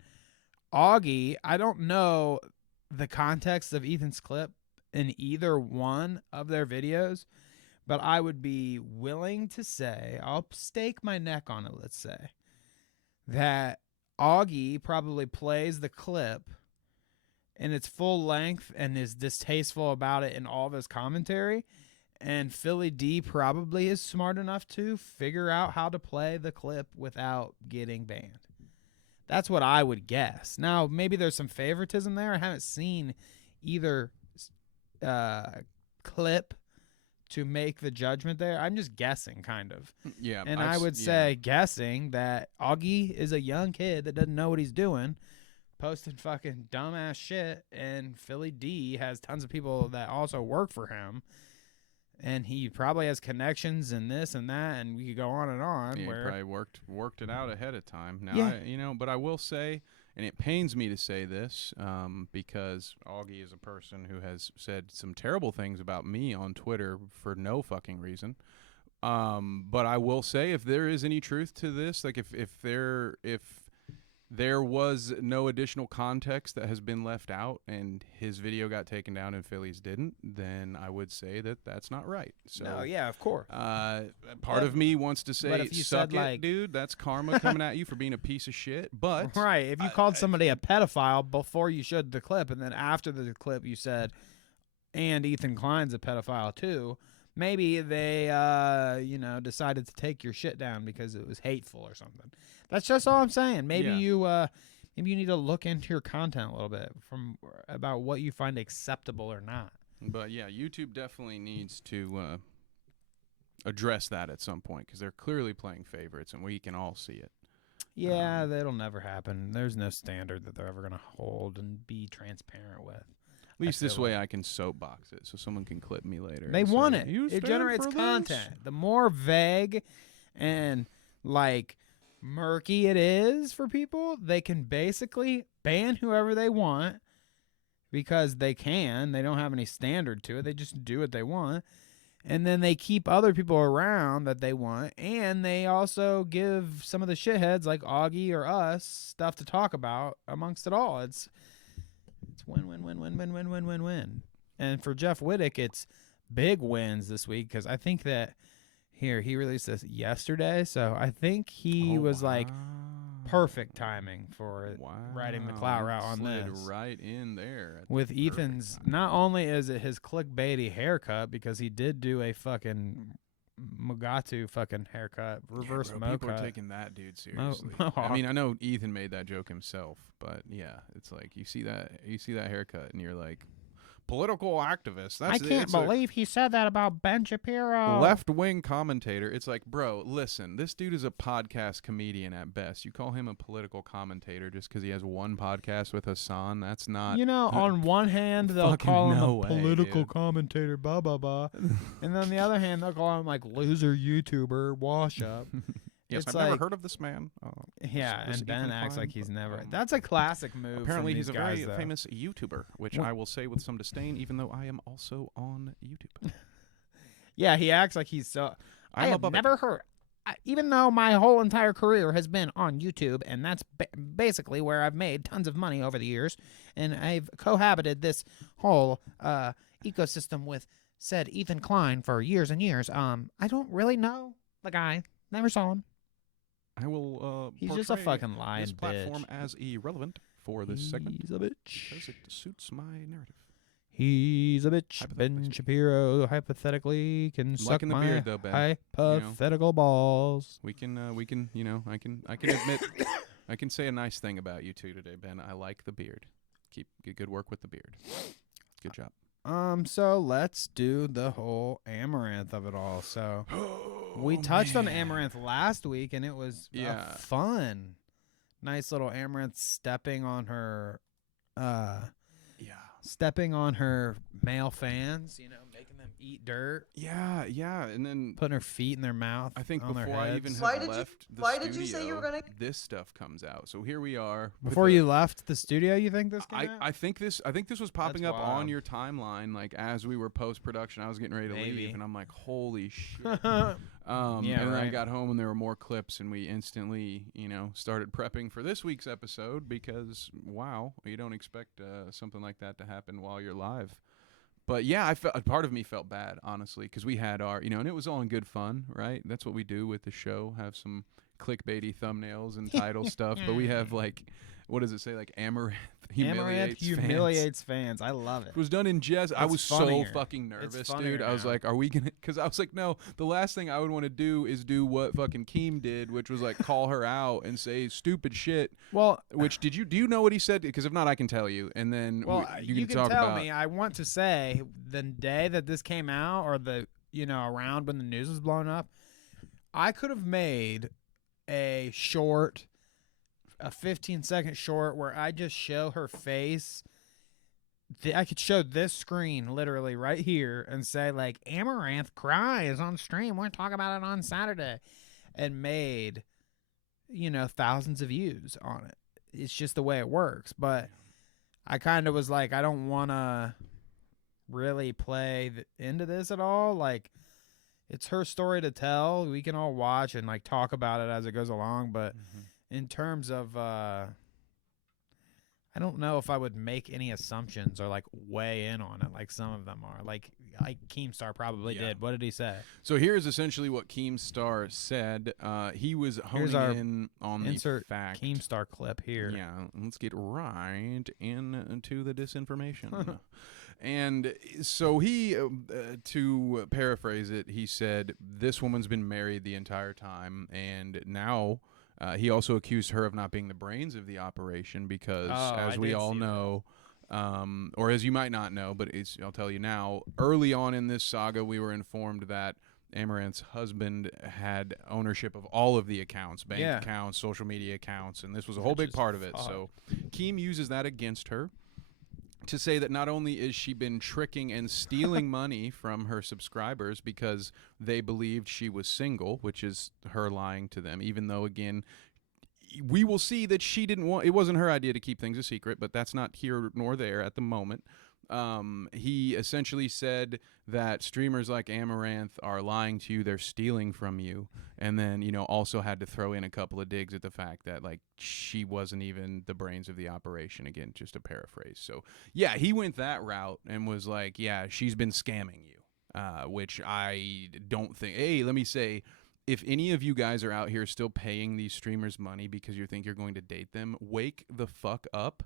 Augie, I don't know the context of Ethan's clip in either one of their videos, but I would be willing to say, I'll stake my neck on it, let's say, that Augie probably plays the clip in its full length and is distasteful about it in all of his commentary, and Philly D probably is smart enough to figure out how to play the clip without getting banned. That's what I would guess. Now, maybe there's some favoritism there. I haven't seen either clip to make the judgment there. I'm just guessing, kind of. Yeah. And I would say guessing that Augie is a young kid that doesn't know what he's doing, posting fucking dumbass shit, and Philly D has tons of people that also work for him, and he probably has connections and this and that, and we could go on and on. Yeah, where he probably worked it out ahead of time. Now, but I will say, and it pains me to say this, because Augie is a person who has said some terrible things about me on Twitter for no fucking reason. But I will say, if there is any truth to this, like if there was no additional context that has been left out and his video got taken down and Philly's didn't, then I would say that that's not right. So, no, yeah, of course. Part of me wants to say, if you suck said, it, like, dude. That's karma coming at you for being a piece of shit. But right, if you called somebody a pedophile before you showed the clip, and then after the clip you said, and Ethan Klein's a pedophile too, maybe they, decided to take your shit down because it was hateful or something. That's just all I'm saying. Maybe you need to look into your content a little bit about what you find acceptable or not. But yeah, YouTube definitely needs to address that at some point, because they're clearly playing favorites, and we can all see it. Yeah, that'll never happen. There's no standard that they're ever going to hold and be transparent with. At least this way I can soapbox it so someone can clip me later. They want it. "You It stand generates for this?" content. The more vague and, like, murky it is for people, they can basically ban whoever they want because they can. They don't have any standard to it. They just do what they want. And then they keep other people around that they want, and they also give some of the shitheads like Augie or us stuff to talk about amongst it all. It's win, win, win, win, win, win, win, win, win. And for Jeff Wittick, it's big wins this week, because I think that he released this yesterday, so I think he was like perfect timing for riding the Clout route on this. Right in there. With Ethan's, not only is it his clickbaity haircut, because he did do a fucking Mugatu fucking haircut, reverse mo People cut. are taking that dude seriously. Mohawk. I mean, I know Ethan made that joke himself, but yeah, it's like you see that haircut and you're like, political activist. I can't believe he said that about Ben Shapiro. Left-wing commentator. It's like, bro, listen, this dude is a podcast comedian at best. You call him a political commentator just because he has one podcast with Hassan? That's not... You know, on one hand, they'll call him a political dude. commentator, blah, blah, blah. And on the other hand, they'll call him, like, loser YouTuber, wash-up. Yes, It's I've never like- heard of this man. Yeah, this and Ben Ethan acts Klein, like he's but, never... That's a classic move. Apparently, from he's these a guys, very though. famous YouTuber, which What- I will say with some disdain, even though I am also on YouTube. Yeah, he acts like he's so... I I'm have above it. never heard... Even though my whole entire career has been on YouTube, and that's basically where I've made tons of money over the years, and I've cohabited this whole ecosystem with said Ethan Klein for years and years, I don't really know the guy. Never saw him. I will He's just a portray fucking lying this platform bitch. as irrelevant for this segment He's a bitch. because it suits my narrative. He's a bitch. Hypothetically Ben speaking. Shapiro hypothetically can I'm suck liking the my beard, though, Ben. hypothetical balls. We can, you know, I can admit, I can say a nice thing about you two today, Ben. I like the beard. Keep good work with the beard. Good job. So let's do the whole amaranth of it all. So we touched on amaranth last week, and it was Yeah. fun. Nice little amaranth stepping on her, male fans. You know, making them eat dirt, Yeah, and then putting her feet in their mouth. I think on their before I heads. even had Why did you- left the why studio, did you say you were gonna- this stuff comes out. So here we are. with Before a- you left the studio, you think this came out? I think this was popping up on wild. your timeline like as we were post production. I was getting ready to Maybe. leave, and I'm like, holy shit. Yeah, And then I right. got home and there were more clips, and we instantly, started prepping for this week's episode because, wow, you don't expect something like that to happen while you're live. But yeah, a part of me felt bad, honestly, because we had our, and it was all in good fun, right? That's what we do with the show, have some clickbaity thumbnails and title stuff. But we have what does it say? Like Amaranth humiliates fans. I love it. It was done in jest. I It's was funnier. so fucking nervous, funnier dude. I was now. like, are we going to... Because I was like, no, the last thing I would want to do is do what fucking Keem did, which was like call her out and say stupid shit. Well, Which, do you know what he said? Because if not, I can tell you. And then you can talk tell about... me. I want to say the day that this came out, or around when the news was blowing up, I could have made a 15-second short where I just show her face. I could show this screen literally right here and say, like, Amaranth cries on stream. We're going to talk about it on Saturday. And made, thousands of views on it. It's just the way it works. But I kind of was like, I don't want to really play into this at all. Like, it's her story to tell. We can all watch and, like, talk about it as it goes along. But in terms of, I don't know if I would make any assumptions or, like, weigh in on it like some of them are. Like Keemstar probably did. What did he say? So here's essentially what Keemstar said. He was Here's our honing in on Insert the fact... Keemstar clip here. Yeah, let's get right into the disinformation. And so he, to paraphrase it, he said, this woman's been married the entire time, and now he also accused her of not being the brains of the operation because, as we all know, or as you might not know, but I'll tell you now, early on in this saga, we were informed that Amaranth's husband had ownership of all of the accounts, bank accounts, social media accounts, and this was a whole big part of it. So Keem uses that against her to say that not only is she been tricking and stealing money from her subscribers because they believed she was single, which is her lying to them, even though, again, we will see that she didn't want... It wasn't her idea to keep things a secret, but that's not here nor there at the moment. He essentially said that streamers like Amaranth are lying to you, they're stealing from you, and then, also had to throw in a couple of digs at the fact that, like, she wasn't even the brains of the operation. Again, just a paraphrase. So, yeah, he went that route and was like, yeah, she's been scamming you, which I don't think... Hey, let me say... If any of you guys are out here still paying these streamers money because you think you're going to date them, wake the fuck up.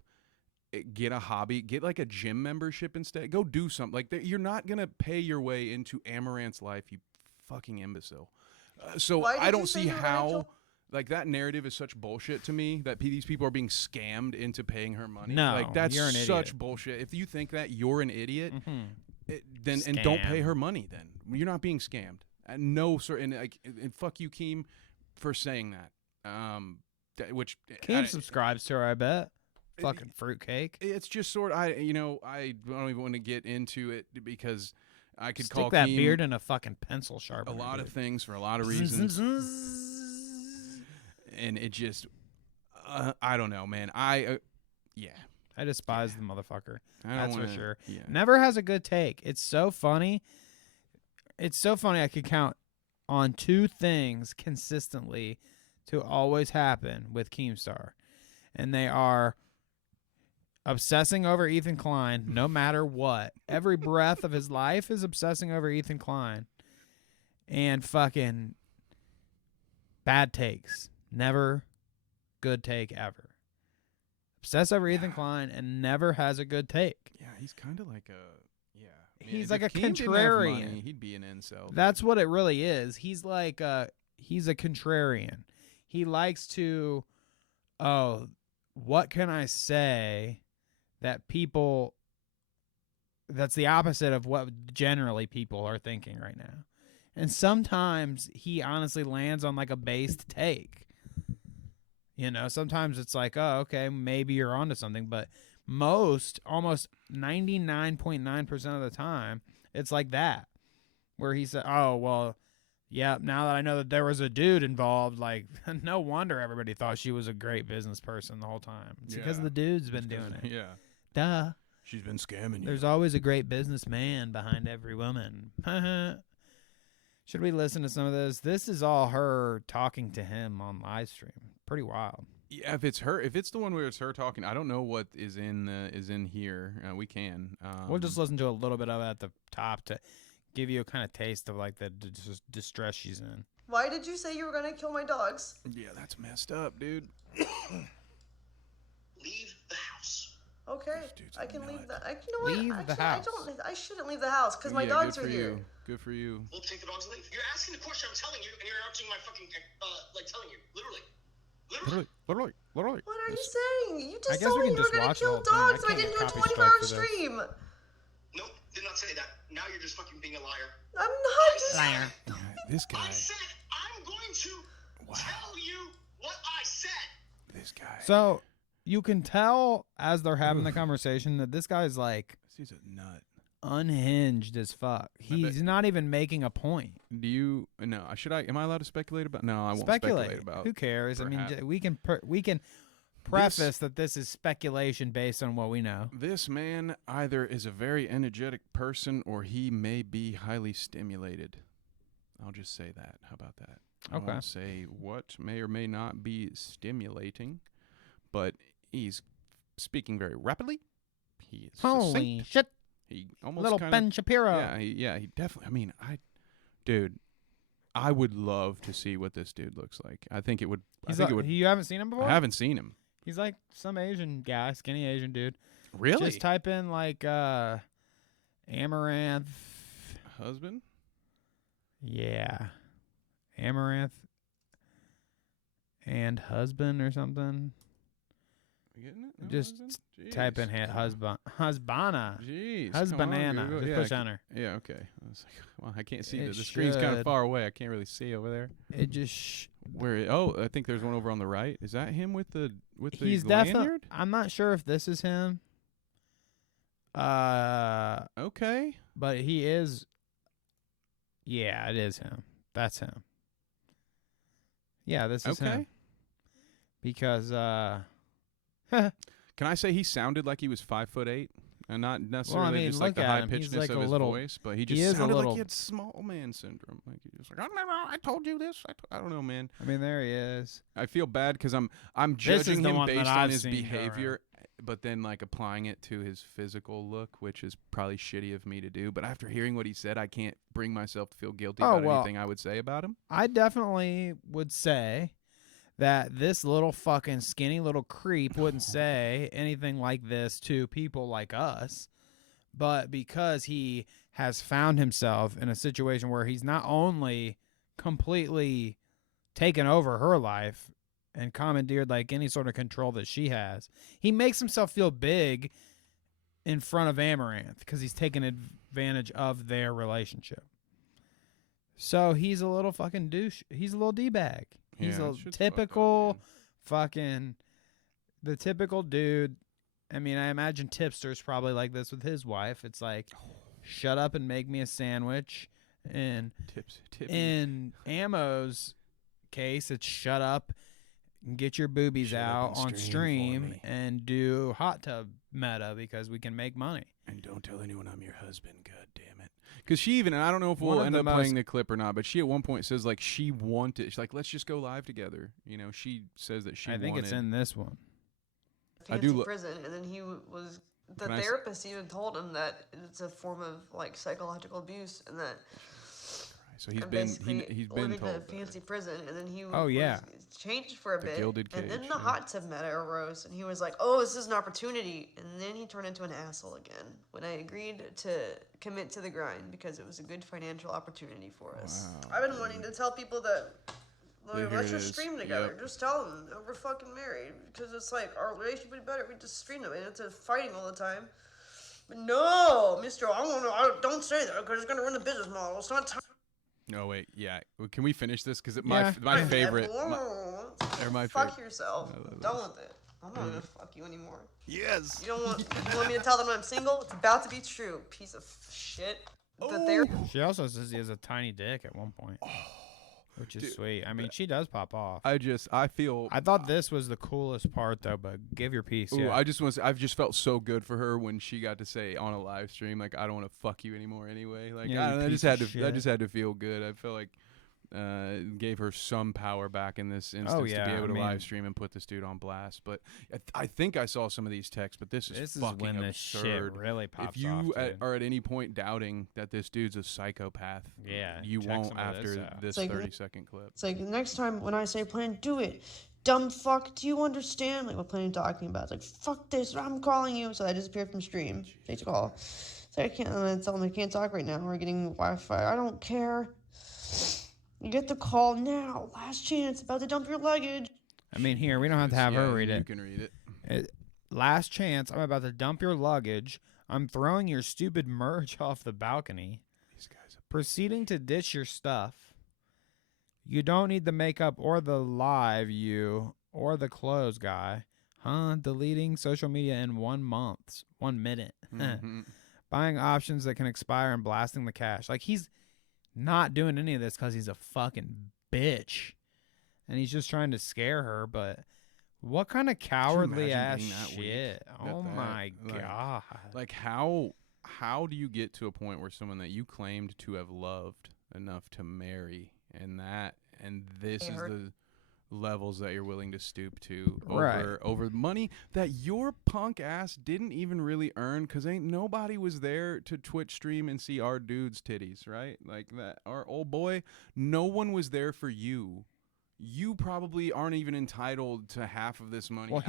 Get a hobby. Get like a gym membership instead. Go do something. Like, you're not going to pay your way into Amaranth's life, you fucking imbecile. So I don't see how Like, that narrative is such bullshit to me that these people are being scammed into paying her money. No, like, that's you're an such idiot. bullshit. If you think that, you're an idiot. Then Scam. and don't pay her money. Then you're not being scammed. No, sir. And like, and fuck you, Keem, for saying that. Which Keem subscribes to her, I bet. Fucking fruitcake. It's just sort of, I don't even want to get into it because I could call Stick that Keem beard in a fucking pencil sharpener. a lot dude. of things for a lot of reasons. And it just, I don't know, man. Yeah. I despise the motherfucker. That's for sure. Yeah. Never has a good take. It's so funny. It's so funny. I could count on 2 things consistently to always happen with Keemstar. And they are obsessing over Ethan Klein no matter what. Every breath of his life is obsessing over Ethan Klein. And fucking bad takes. Never good take ever. Obsess over Ethan Klein and never has a good take. Yeah, he's kind of like He's if like a Keem didn't have contrarian. money, he'd be an incel. That's what it really is. He's like he's a contrarian. He likes to, what can I say that people, that's the opposite of what generally people are thinking right now. And sometimes he honestly lands on like a based take. You know, sometimes it's like, oh, okay, maybe you're onto something. But almost 99.9% of the time, it's like that. Where he said, oh, well, yeah, now that I know that there was a dude involved, like, no wonder everybody thought she was a great business person the whole time. It's because the dude's been doing it. Yeah. Duh. She's been scamming you. There's always a great businessman behind every woman. Should we listen to some of this? This is all her talking to him on live stream. Pretty wild. Yeah, if it's the one where it's her talking, I don't know what is in here. We can. We'll just listen to a little bit of it at the top to give you a kind of taste of like the distress she's in. Why did you say you were gonna kill my dogs? Yeah, that's messed up, dude. Leave the house. Okay, I can leave the. You know Leave what? the Actually, house. I shouldn't leave the house because my Yeah, dogs good are for here. you. Good for you. We'll take the dogs and leave. You're asking the question. I'm telling you, and you're interrupting my fucking like telling you, literally. Literally. What are you saying? You I just guess told we me can you just were gonna watch the kill whole thing. I dogs, and I can't didn't get do a copy strike 24-hour for this. stream. Nope, did not say that. Now you're just fucking being a liar. I'm not just. Liar. This guy. I said I'm going to tell you what I said. This guy. So you can tell as they're having the conversation that this guy's like He's a nut. unhinged as fuck. He's not even making a point. Do you? No. Am I allowed to speculate about? No, I won't Speculate. about. Who cares? perhaps. I mean, we can preface that this is speculation based on what we know. This man either is a very energetic person or he may be highly stimulated. I'll just say that. How about that? Okay. I won't say what may or may not be stimulating, but he's speaking very rapidly. He is Holy succinct. shit! He almost Little kinda, Ben Shapiro. Yeah, he definitely. I mean, dude, I would love to see what this dude looks like. I think it would. You haven't seen him before? I haven't seen him. He's like some Asian guy, skinny Asian dude. Really? Just type in like Amaranth. Husband? Yeah. Amaranth and husband or something. You getting it? No Just husband? type in Jeez, husbana. Jeez. Husbandana. Just Yeah, push enter. Yeah, okay. I was like, well, I can't see It that. The screen's kind of should. far away. I can't really see over there. It just I think there's one over on the right. Is that him with the he's definitely. lanyard? I'm not sure if this is him. Okay. But he is. Yeah, it is him. That's him. Yeah, this is him. Because Can I say he sounded like he was 5'8", and not necessarily just like look the at high him. He's pitchedness like of a his little- voice, but he he just is a sounded little- like he had small man syndrome. Like he was like, I told you this. I don't know, man. I mean, there he is. I feel bad because I'm This is judging the him one that based on I've his seen go behavior, but then like applying it to his physical look, which is probably shitty of me to do. But after hearing what he said, I can't bring myself to feel guilty about anything I would say about him. I definitely would say that this little fucking skinny little creep wouldn't say anything like this to people like us. But because he has found himself in a situation where he's not only completely taken over her life and commandeered like any sort of control that she has. He makes himself feel big in front of Amaranth because he's taken advantage of their relationship. So he's a little fucking douche. He's a little D-bag. He's a typical fucking, the typical dude. I mean, I imagine Tipster's probably like this with his wife. It's like, shut up and make me a sandwich. And in Ammo's case, it's shut up and get your boobies out on stream and do hot tub meta because we can make money. And don't tell anyone I'm your husband, god damn it. Because she even, and I don't know if we'll end up playing the clip or not, but she at one point says, like, she wanted, she's like, let's just go live together. You know, she says that she wanted. I think it's in this one. I do prison, and then he was, the therapist even told him that it's a form of, like, psychological abuse, and that so he's been living told in a fancy prison, and then he was changed for a bit, gilded cage, and then the hot tub meta arose, and he was like, oh, this is an opportunity, and then he turned into an asshole again when I agreed to commit to the grind because it was a good financial opportunity for us. Wow. I've been wanting to tell people that, like, let's just stream together. Yep. Just tell them that we're fucking married because it's like our relationship would be better if we just stream them, and it's fighting all the time. But no, Mister, don't say that because it's gonna ruin the business model. It's not time. No, wait, yeah. Can we finish this? Because my favorite. Fuck yourself. I'm done with it. I'm not gonna fuck you anymore. Yes. You want me to tell them I'm single? It's about to be true. Piece of shit. She also says he has a tiny dick at one point. Which is sweet. I mean, she does pop off. I thought this was the coolest part, though, but give your piece. Ooh, I've just felt so good for her when she got to say on a live stream, like, I don't want to fuck you anymore anyway. Like, I just had to feel good. I feel like gave her some power back in this instance to be able to live stream and put this dude on blast. But I think I saw some of these texts, but this is fucking when absurd. This shit really pops off. If you are at any point doubting that this dude's a psychopath, you won't after this 30-second clip. It's like, next time when I say plan, do it. Dumb fuck, do you understand? Like, what plan talking about? It's like, fuck this, I'm calling you. So I disappeared from stream. Take a call. So I'm gonna tell them I can't talk right now. We're getting Wi-Fi. I don't care. You get the call now. Last chance. About to dump your luggage. I mean, here, we don't have to have her read it. You can read it. Last chance. I'm about to dump your luggage. I'm throwing your stupid merch off the balcony. These guys are proceeding to ditch your stuff. You don't need the makeup or the live you or the clothes guy. Deleting social media in 1 month. 1 minute. Mm-hmm. Buying options that can expire and blasting the cache. Like, he's not doing any of this because he's a fucking bitch. And he's just trying to scare her, but what kind of cowardly ass shit? Oh my God. Like, how do you get to a point where someone that you claimed to have loved enough to marry and this is the levels that you're willing to stoop to over money that your punk ass didn't even really earn, because ain't nobody was there to Twitch stream and see our dude's titties, right? Like that, our old boy, no one was there for you. You probably aren't even entitled to half of this money. Well,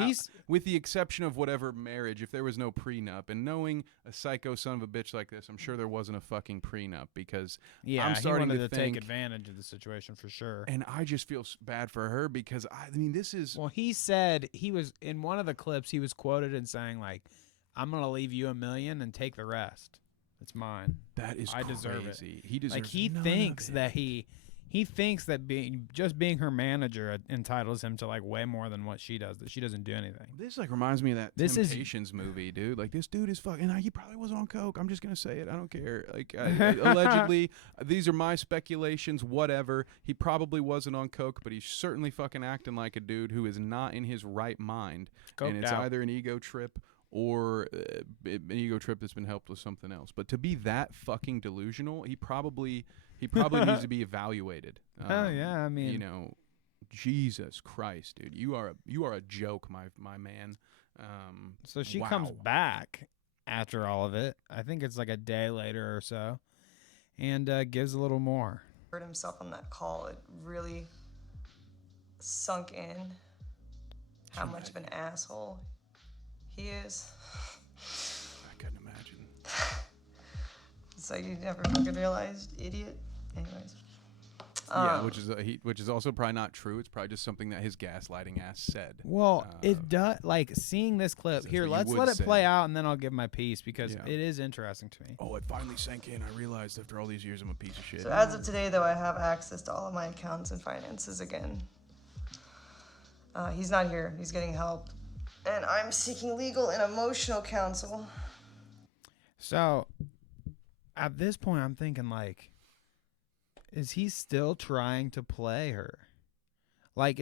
with the exception of whatever marriage, if there was no prenup. And knowing a psycho son of a bitch like this, I'm sure there wasn't a fucking prenup, because I'm starting to take advantage of the situation for sure. And I just feel bad for her, because I mean, this is. Well, he said he was in one of the clips. He was quoted in saying, like, "I'm gonna leave you $1 million and take the rest. It's mine. That is I deserve it." He deserves. Like, he thinks that He thinks that being her manager entitles him to like way more than what she does. That she doesn't do anything. This like reminds me of that Temptations movie, dude. Like, this dude is fucking. He probably was on coke. I'm just gonna say it. I don't care. Like, allegedly, these are my speculations. Whatever. He probably wasn't on coke, but he's certainly fucking acting like a dude who is not in his right mind. Coked and it's out. either an ego trip or an ego trip that's been helped with something else. But to be that fucking delusional, he probably needs to be evaluated. Oh yeah, I mean, you know, Jesus Christ, dude, you are a joke, my man. So she comes back after all of it. I think it's like a day later or so, and gives a little more. Hurt himself on that call. It really sunk in how much of an asshole he is. I couldn't imagine. It's like you never fucking realized, idiot. Anyways, which is also probably not true. It's probably just something that his gaslighting ass said. Well, it does. Like seeing this clip here, let's let it play out, and then I'll give my piece because it is interesting to me. Oh, it finally sank in. I realized after all these years, I'm a piece of shit. So as of today, though, I have access to all of my accounts and finances again. He's not here. He's getting help, and I'm seeking legal and emotional counsel. So, at this point, I'm thinking like, is he still trying to play her? Like,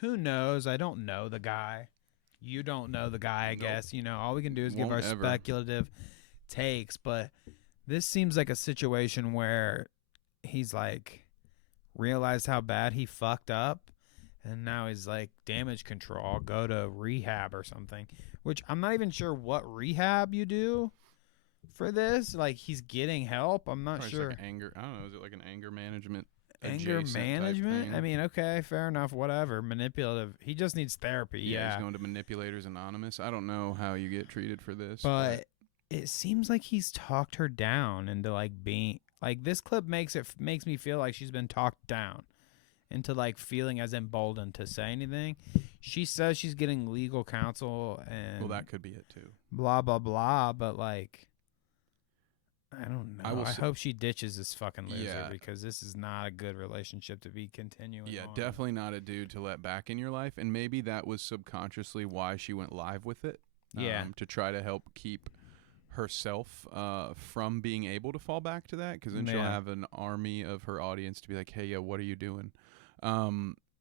who knows? I don't know the guy. You don't know the guy, I guess. You know, all we can do is give our speculative takes. But this seems like a situation where he's like realized how bad he fucked up, and now he's like, damage control, go to rehab or something. Which I'm not even sure what rehab you do for this. Like, he's getting help. I'm not sure. Like anger. I don't know. Is it like an anger management? Anger management? I mean, okay, fair enough. Whatever. Manipulative. He just needs therapy. Yeah. He's going to Manipulators Anonymous. I don't know how you get treated for this. But it seems like he's talked her down into like being like, this clip makes me feel like she's been talked down into like feeling as emboldened to say anything. She says she's getting legal counsel and well, that could be it too. Blah blah blah. But like, I don't know. I hope she ditches this fucking loser because this is not a good relationship to be continuing. Yeah, on. Definitely not a dude to let back in your life. And maybe that was subconsciously why she went live with it. To try to help keep herself from being able to fall back to that, because then she'll have an army of her audience to be like, hey, what are you doing?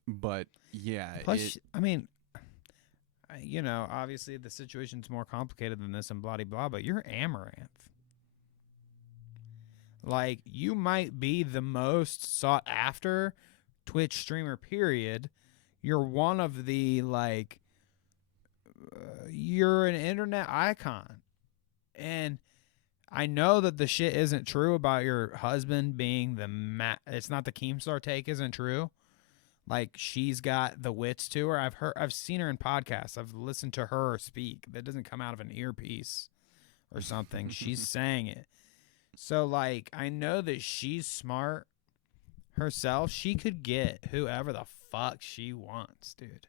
But yeah. Plus, I mean, you know, obviously the situation's more complicated than this and blah, blah, but you're Amaranth. Like, you might be the most sought after Twitch streamer, period. You're one of the, like, you're an internet icon. And I know that the shit isn't true about your husband being it's not the Keemstar take isn't true. Like, she's got the wits to her. I've seen her in podcasts. I've listened to her speak. That doesn't come out of an earpiece or something. She's saying it. So, like, I know that she's smart herself. She could get whoever the fuck she wants, dude.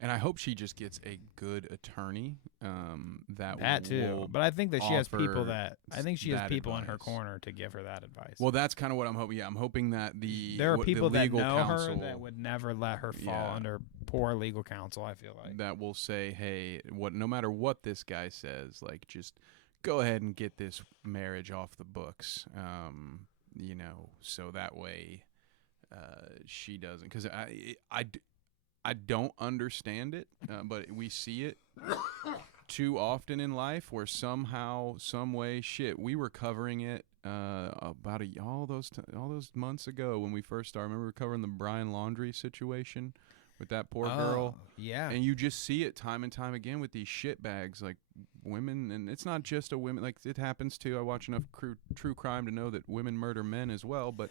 And I hope she just gets a good attorney. That too. But I think that she has people in her corner to give her that advice. Well, that's kind of what I'm hoping. Yeah, I'm hoping that there are people that know her that would never let her fall under poor legal counsel, I feel like. That will say, hey, no matter what this guy says, like, just go ahead and get this marriage off the books. You know, so that way she doesn't. Because I don't understand it, but we see it too often in life where somehow, some way, we were covering it about all those months ago when we first started. I remember we were covering the Brian Laundrie situation with that poor girl. Yeah. And you just see it time and time again with these shitbags, like women, and it's not just a women, like it happens too. I watch enough true crime to know that women murder men as well, but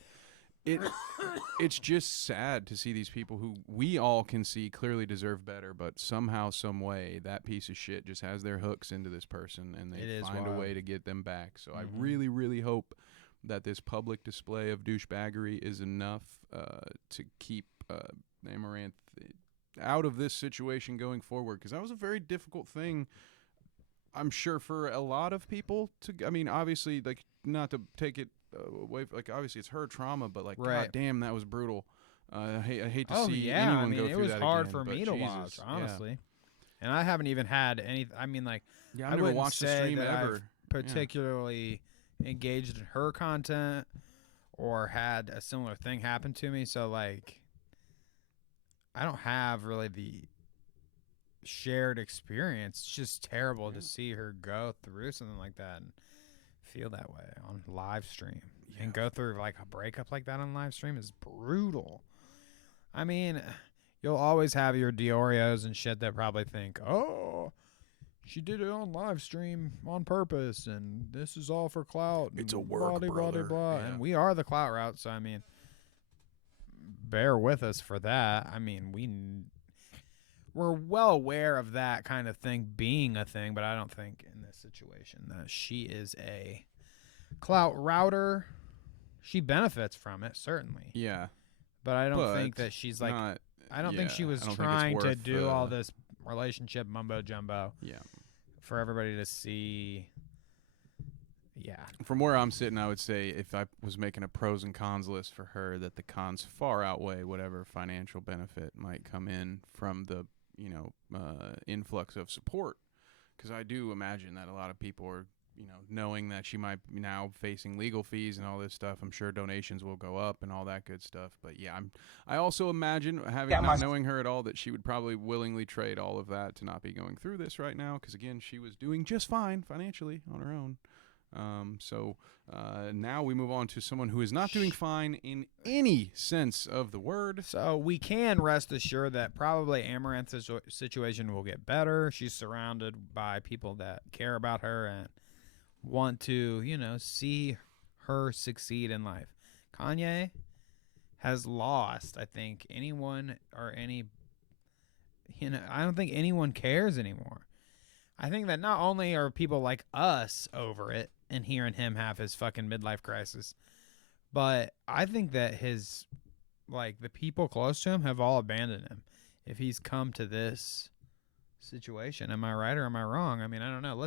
it's just sad to see these people who we all can see clearly deserve better, but somehow, some way, that piece of shit just has their hooks into this person, and they find a way to get them back. So I really, really hope that this public display of douchebaggery is enough to keep Amaranth out of this situation going forward, because that was a very difficult thing, I'm sure, for a lot of people to. I mean, obviously, like, not to take it away, like, obviously it's her trauma, but like, god damn, that was brutal. I hate to see anyone go through that. It was hard again, for me to watch, honestly. And I haven't even had any. I mean, like, I never watched the stream ever. I've particularly engaged in her content or had a similar thing happen to me. So, like, I don't have really the shared experience. It's just terrible to see her go through something like that and feel that way on live stream and go through like a breakup like that on live stream is brutal. I mean, you'll always have your Dioreos and shit that probably think, oh, she did it on live stream on purpose and this is all for clout. It's a work, brother. Blah. Yeah. And we are the clout route, so I mean, bear with us for that. I mean, we're well aware of that kind of thing being a thing, but I don't think in this situation that she is a clout router. She benefits from it, certainly. Yeah. But I don't think that she's like. I don't think she was trying to do all this relationship mumbo jumbo. Yeah. For everybody to see. Yeah. From where I'm sitting, I would say if I was making a pros and cons list for her, that the cons far outweigh whatever financial benefit might come in from the, influx of support. Because I do imagine that a lot of people are, knowing that she might be now facing legal fees and all this stuff. I'm sure donations will go up and all that good stuff. But yeah, I also imagine, not knowing her at all, that she would probably willingly trade all of that to not be going through this right now. Because again, she was doing just fine financially on her own. So now we move on to someone who is not doing fine in any sense of the word. So we can rest assured that probably Amaranth's situation will get better. She's surrounded by people that care about her and want to, see her succeed in life. Kanye has lost, I think, anyone or any, I don't think anyone cares anymore. I think that not only are people like us over it and hearing him have his fucking midlife crisis, but I think that the people close to him have all abandoned him if he's come to this situation. Am I right or am I wrong? I mean, I don't know.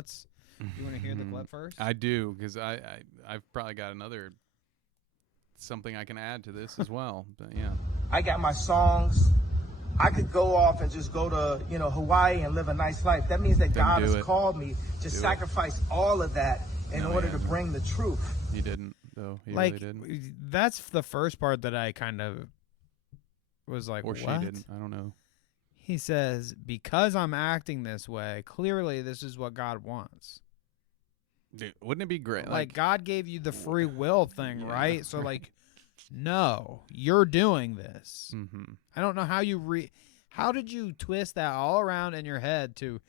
You want to hear the clip first? I do, because I've probably got something I can add to this as well. But yeah. I got my songs. I could go off and just go to, Hawaii and live a nice life. That means that God has called me to sacrifice all of that in order to bring the truth. He didn't, though. He really didn't. That's the first part that I kind of was like, or what? She didn't. I don't know. He says, because I'm acting this way, clearly this is what God wants. Dude, wouldn't it be great? Like God gave you the free will thing, right? So no, you're doing this. Mm-hmm. I don't know how how did you twist that all around in your head to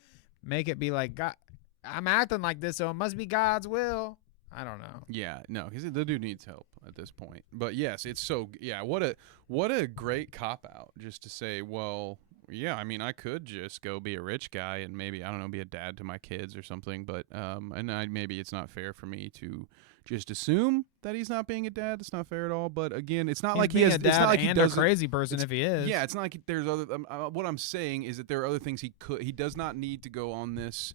make it be like, God, I'm acting like this, so it must be God's will. I don't know. Yeah, no, because the dude needs help at this point. But yes, it's what a great cop out just to say, well, yeah, I mean, I could just go be a rich guy and maybe, I don't know, be a dad to my kids or something. But maybe it's not fair for me to just assume that he's not being a dad. It's not fair at all. But again, it's not he's like being he has a dad it's not like and he a crazy person if he is. Yeah, it's not like there's other. What I'm saying is that there are other things he does not need to go on this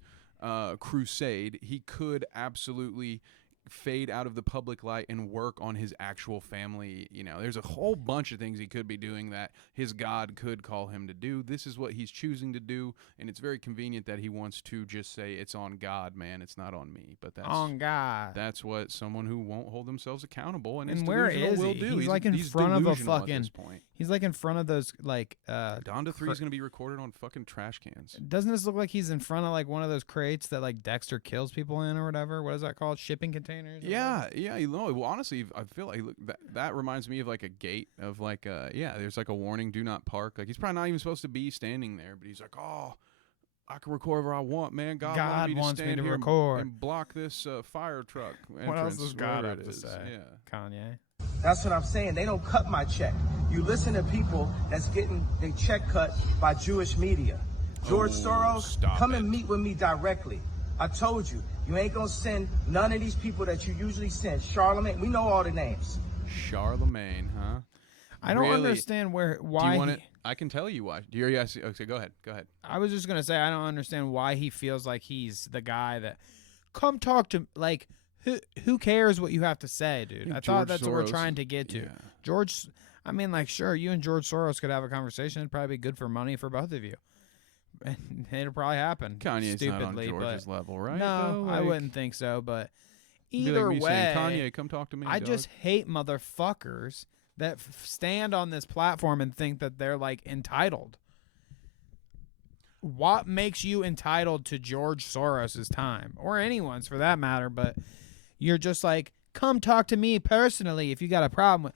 crusade. He could absolutely fade out of the public light and work on his actual family. There's a whole bunch of things he could be doing that his God could call him to do. This is what he's choosing to do, and it's very convenient that he wants to just say, it's on God, man, it's not on me. But that's on God. That's what someone who won't hold themselves accountable and where is will he? do. He's like in front of a fucking. Point. He's like in front of those Donda 3 is going to be recorded on fucking trash cans. Doesn't this look like he's in front of like one of those crates that like Dexter kills people in or whatever? What is that called? Shipping containers? Yeah. Well, honestly, I feel like that reminds me of like a gate of like there's like a warning, do not park. Like he's probably not even supposed to be standing there, but he's like, oh, I can record wherever I want, man. God wants me to record and block this fire truck. What else does God have to say? Yeah. Kanye. That's what I'm saying. They don't cut my check. You listen to people that's getting their check cut by Jewish media. George Soros, come and meet with me directly. I told you, you ain't gonna send none of these people that you usually send. Charlemagne, we know all the names. Charlemagne, huh? I don't understand why. Do you want it? I can tell you why. Okay, go ahead. I was just gonna say I don't understand why he feels like he's the guy that come talk to like. Who cares what you have to say, dude? I thought that's what we're trying to get to. Yeah. George, I mean, like, sure, you and George Soros could have a conversation. It'd probably be good for money for both of you. And it'll probably happen. Kanye's stupidly, not on George's level, right? No, I wouldn't think so. But either way, saying, Kanye, come talk to me. I just hate motherfuckers that stand on this platform and think that they're, like, entitled. What makes you entitled to George Soros's time? Or anyone's, for that matter, but... You're just like, come talk to me personally if you got a problem with...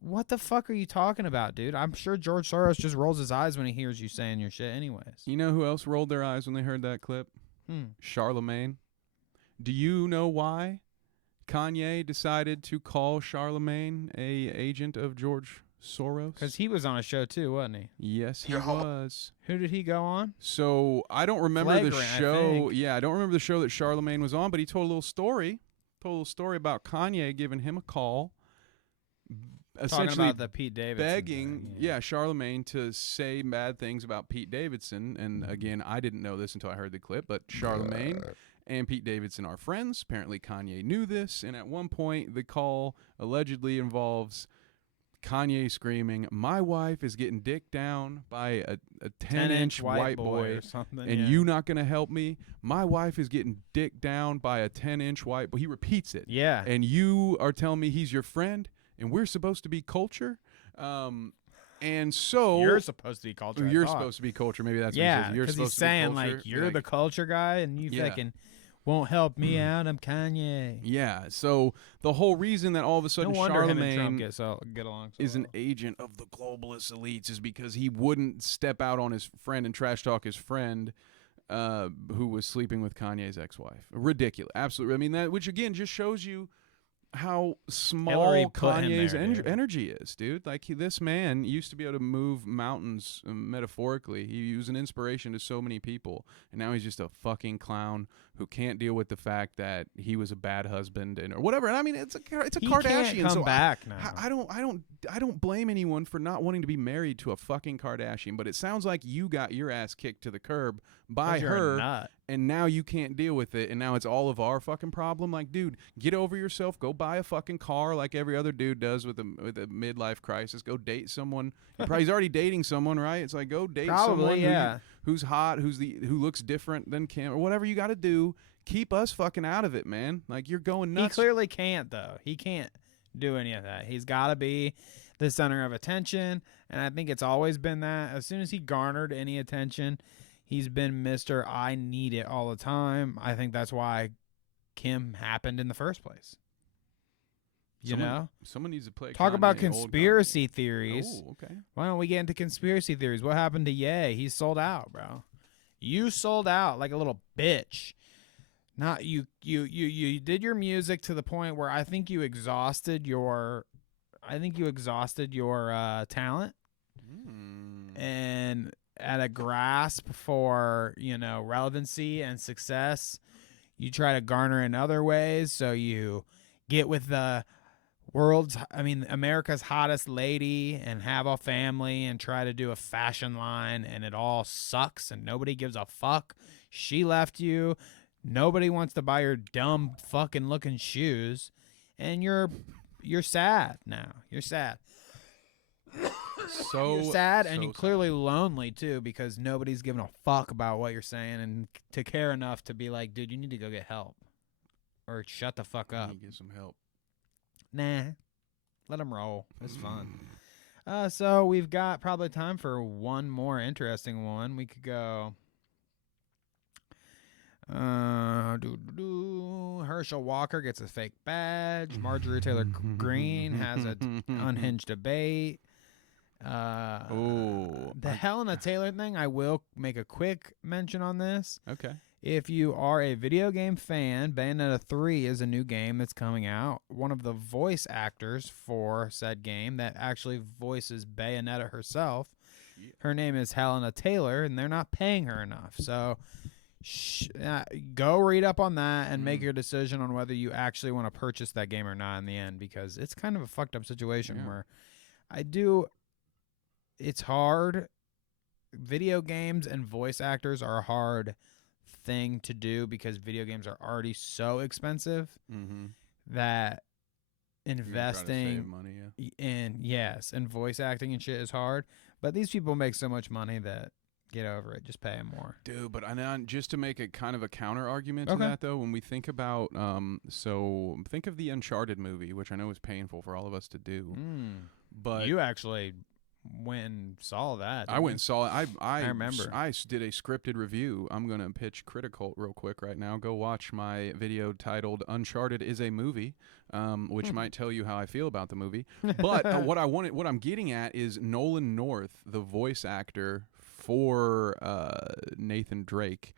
What the fuck are you talking about, dude? I'm sure George Soros just rolls his eyes when he hears you saying your shit anyways. You know who else rolled their eyes when they heard that clip? Charlemagne. Do you know why Kanye decided to call Charlemagne a agent of George Soros? Because he was on a show too, wasn't he? Yes, he was. Who did he go on? So I don't remember the show. I don't remember the show that Charlemagne was on, but he told a little story. About Kanye giving him a call essentially about the Pete Davidson begging, thing, yeah, Charlemagne to say bad things about Pete Davidson. And again, I didn't know this until I heard the clip, but Charlemagne and Pete Davidson are friends. Apparently, Kanye knew this, and at one point, the call allegedly involves Kanye screaming, "My wife is getting dicked down by a 10-inch white boy or something, and you not going to help me? My wife is getting dicked down by a 10-inch white boy." He repeats it. Yeah. And you are telling me he's your friend and we're supposed to be culture? And so you're supposed to be culture. You're supposed to be culture. Maybe that's what he says. You're supposed he's to saying be culture. like you're the culture guy and you fucking won't help me out. I'm Kanye. Yeah. So the whole reason that all of a sudden no wonder him and Charlemagne Trump get along so is an agent of the globalist elites is because he wouldn't step out on his friend and trash talk his friend who was sleeping with Kanye's ex-wife. Ridiculous. Absolutely. I mean, that, which again just shows you how small Kanye's energy is, dude. Like this man used to be able to move mountains metaphorically. He was an inspiration to so many people, and now he's just a fucking clown who can't deal with the fact that he was a bad husband and or whatever. And I mean, it's a Kardashian. Can't come so back now. I don't blame anyone for not wanting to be married to a fucking Kardashian, but it sounds like you got your ass kicked to the curb by her, and now you can't deal with it, and now it's all of our fucking problem. Like, dude, get over yourself. Go buy a fucking car like every other dude does with a midlife crisis. Go date someone. He's already dating someone, right? It's like go date someone who's hot, who looks different than Kim, or whatever you got to do. Keep us fucking out of it, man. Like you're going nuts. He clearly can't though. He can't do any of that. He's got to be the center of attention, and I think it's always been that. As soon as he garnered any attention, he's been Mr. I need it all the time. I think that's why Kim happened in the first place. Someone needs to play. Talk about conspiracy theories. Oh, okay. Why don't we get into conspiracy theories? What happened to Ye? He sold out, bro. You sold out like a little bitch. Not you did your music to the point where I think you exhausted your talent. And at a grasp for, relevancy and success, you try to garner in other ways. So you get with the America's hottest lady and have a family and try to do a fashion line, and it all sucks and nobody gives a fuck. She left you. Nobody wants to buy your dumb fucking looking shoes, and you're sad now. You're sad. You're sad, and you're clearly lonely too, because nobody's giving a fuck about what you're saying and to care enough to be like, dude, you need to go get help or shut the fuck up. Get some help. Nah, let them roll. It's fun. So we've got probably time for one more interesting one. We could go. Herschel Walker gets a fake badge. Marjorie Taylor Greene has an unhinged debate. The Helena Taylor thing, I will make a quick mention on this. Okay. If you are a video game fan, Bayonetta 3 is a new game that's coming out. One of the voice actors for said game that actually voices Bayonetta herself, her name is Helena Taylor, and they're not paying her enough. So go read up on that and make your decision on whether you actually want to purchase that game or not in the end, because it's kind of a fucked up situation where it's hard. Video games and voice actors are a hard thing to do because video games are already so expensive that investing in voice acting and shit is hard. But these people make so much money that get over it. Just pay them more. Dude, but just to make a kind of a counter argument to that, though, when we think about, so think of the Uncharted movie, which I know is painful for all of us to do. But you actually went and saw that. I went and saw it. I remember. I did a scripted review. I'm going to pitch Critical real quick right now. Go watch my video titled Uncharted is a Movie, which might tell you how I feel about the movie. But what I'm getting at is Nolan North, the voice actor for Nathan Drake,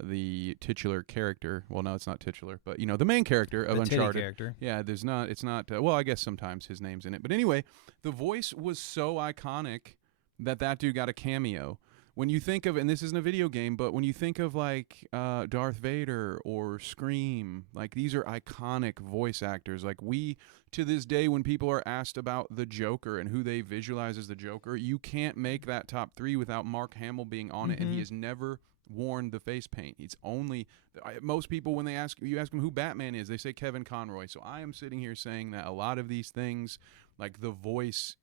the titular character. Well, no, it's not titular, but the main character of Uncharted. Character. Yeah, it's not. Well, I guess sometimes his name's in it, but anyway, the voice was so iconic that dude got a cameo. when you think of, and this isn't a video game, but when you think of like Darth Vader or Scream, like these are iconic voice actors. Like to this day, when people are asked about the Joker and who they visualize as the Joker, you can't make that top 3 without Mark Hamill being on it, and he has never worn the face paint. It's only most people, when you ask them who Batman is, they say Kevin Conroy. So I am sitting here saying that a lot of these things, like the voice,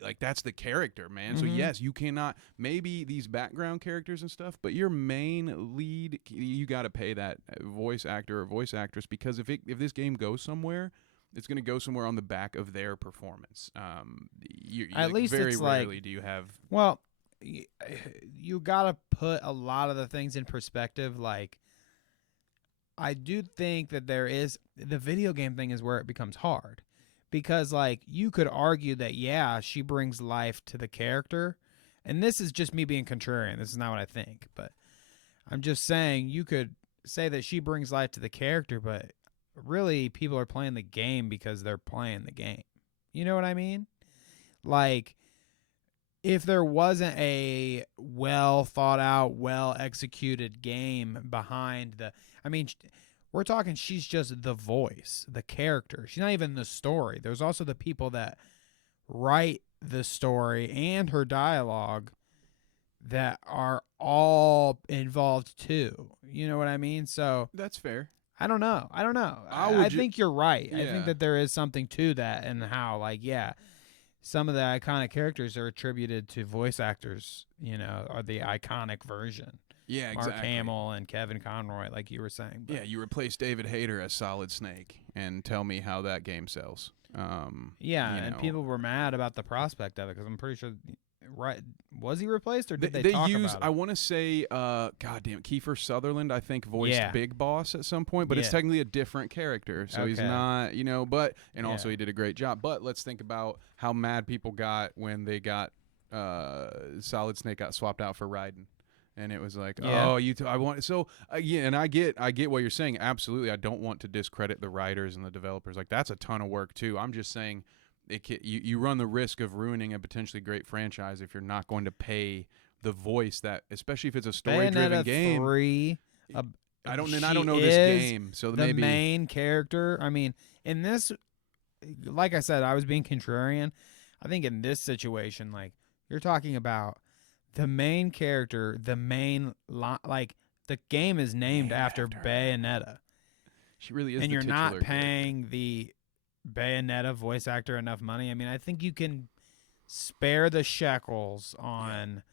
like that's the character, man. So yes, you cannot, maybe these background characters and stuff, but your main lead, you got to pay that voice actor or voice actress, because if this game goes somewhere, it's going to go somewhere on the back of their performance. At least very it's rarely like, do you have. Well, you got to put a lot of the things in perspective. Like, I do think that the video game thing is where it becomes hard. Because, like, you could argue that, yeah, she brings life to the character. And this is just me being contrarian. This is not what I think. But I'm just saying you could say that she brings life to the character, but really people are playing the game because they're playing the game. You know what I mean? Like, if there wasn't a well-thought-out, well-executed game behind we're talking she's just the voice, the character. She's not even the story. There's also the people that write the story and her dialogue that are all involved too. You know what I mean? So That's fair. I don't know. I think you're right. I think that there is something to that, and how, like, yeah, some of the iconic characters are attributed to voice actors, are the iconic version. Yeah, exactly. Mark Hamill and Kevin Conroy, like you were saying. But. Yeah, you replace David Hayter as Solid Snake, and tell me how that game sells. And people were mad about the prospect of it, because I'm pretty sure, right? Was he replaced, or did they talk use? about it? I want to say, goddamn, Kiefer Sutherland, I think, voiced Big Boss at some point, but it's technically a different character, so he's not, But also he did a great job. But let's think about how mad people got when they got Solid Snake got swapped out for Raiden. And it was like, I want so and I get what you're saying. Absolutely, I don't want to discredit the writers and the developers. Like, that's a ton of work too. I'm just saying, you run the risk of ruining a potentially great franchise if you're not going to pay the voice that, especially if it's a story-driven game. 3, I don't know this game, so the maybe main character. I mean, in this, like I said, I was being contrarian. I think in this situation, like, you're talking about the main character, the game is named after Bayonetta. She really is, and the you're not titular paying the Bayonetta voice actor enough money. I mean, I think you can spare the shekels on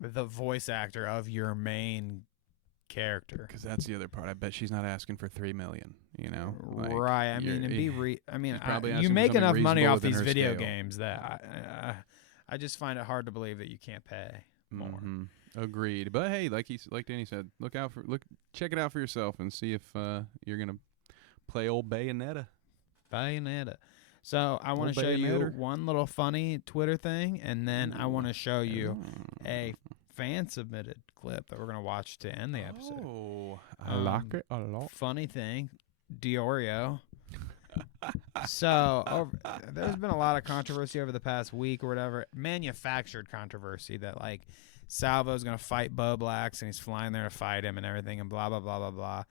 the voice actor of your main character, because that's the other part. I bet she's not asking for $3 million. Like, right? I mean, you make for enough money off within these her video scale. games that I just find it hard to believe that you can't pay more. Agreed. But hey, like Danny said, check it out for yourself and see if you're gonna play old Bayonetta. So I want to show you one little funny Twitter thing, and then I want to show you a fan submitted clip that we're gonna watch to end the episode. Oh, I like it a lot. Funny thing, Diorio. So there's been a lot of controversy over the past week or whatever, manufactured controversy, that like Salvo's gonna fight Bo Blacks and he's flying there to fight him and everything and blah blah blah blah blah.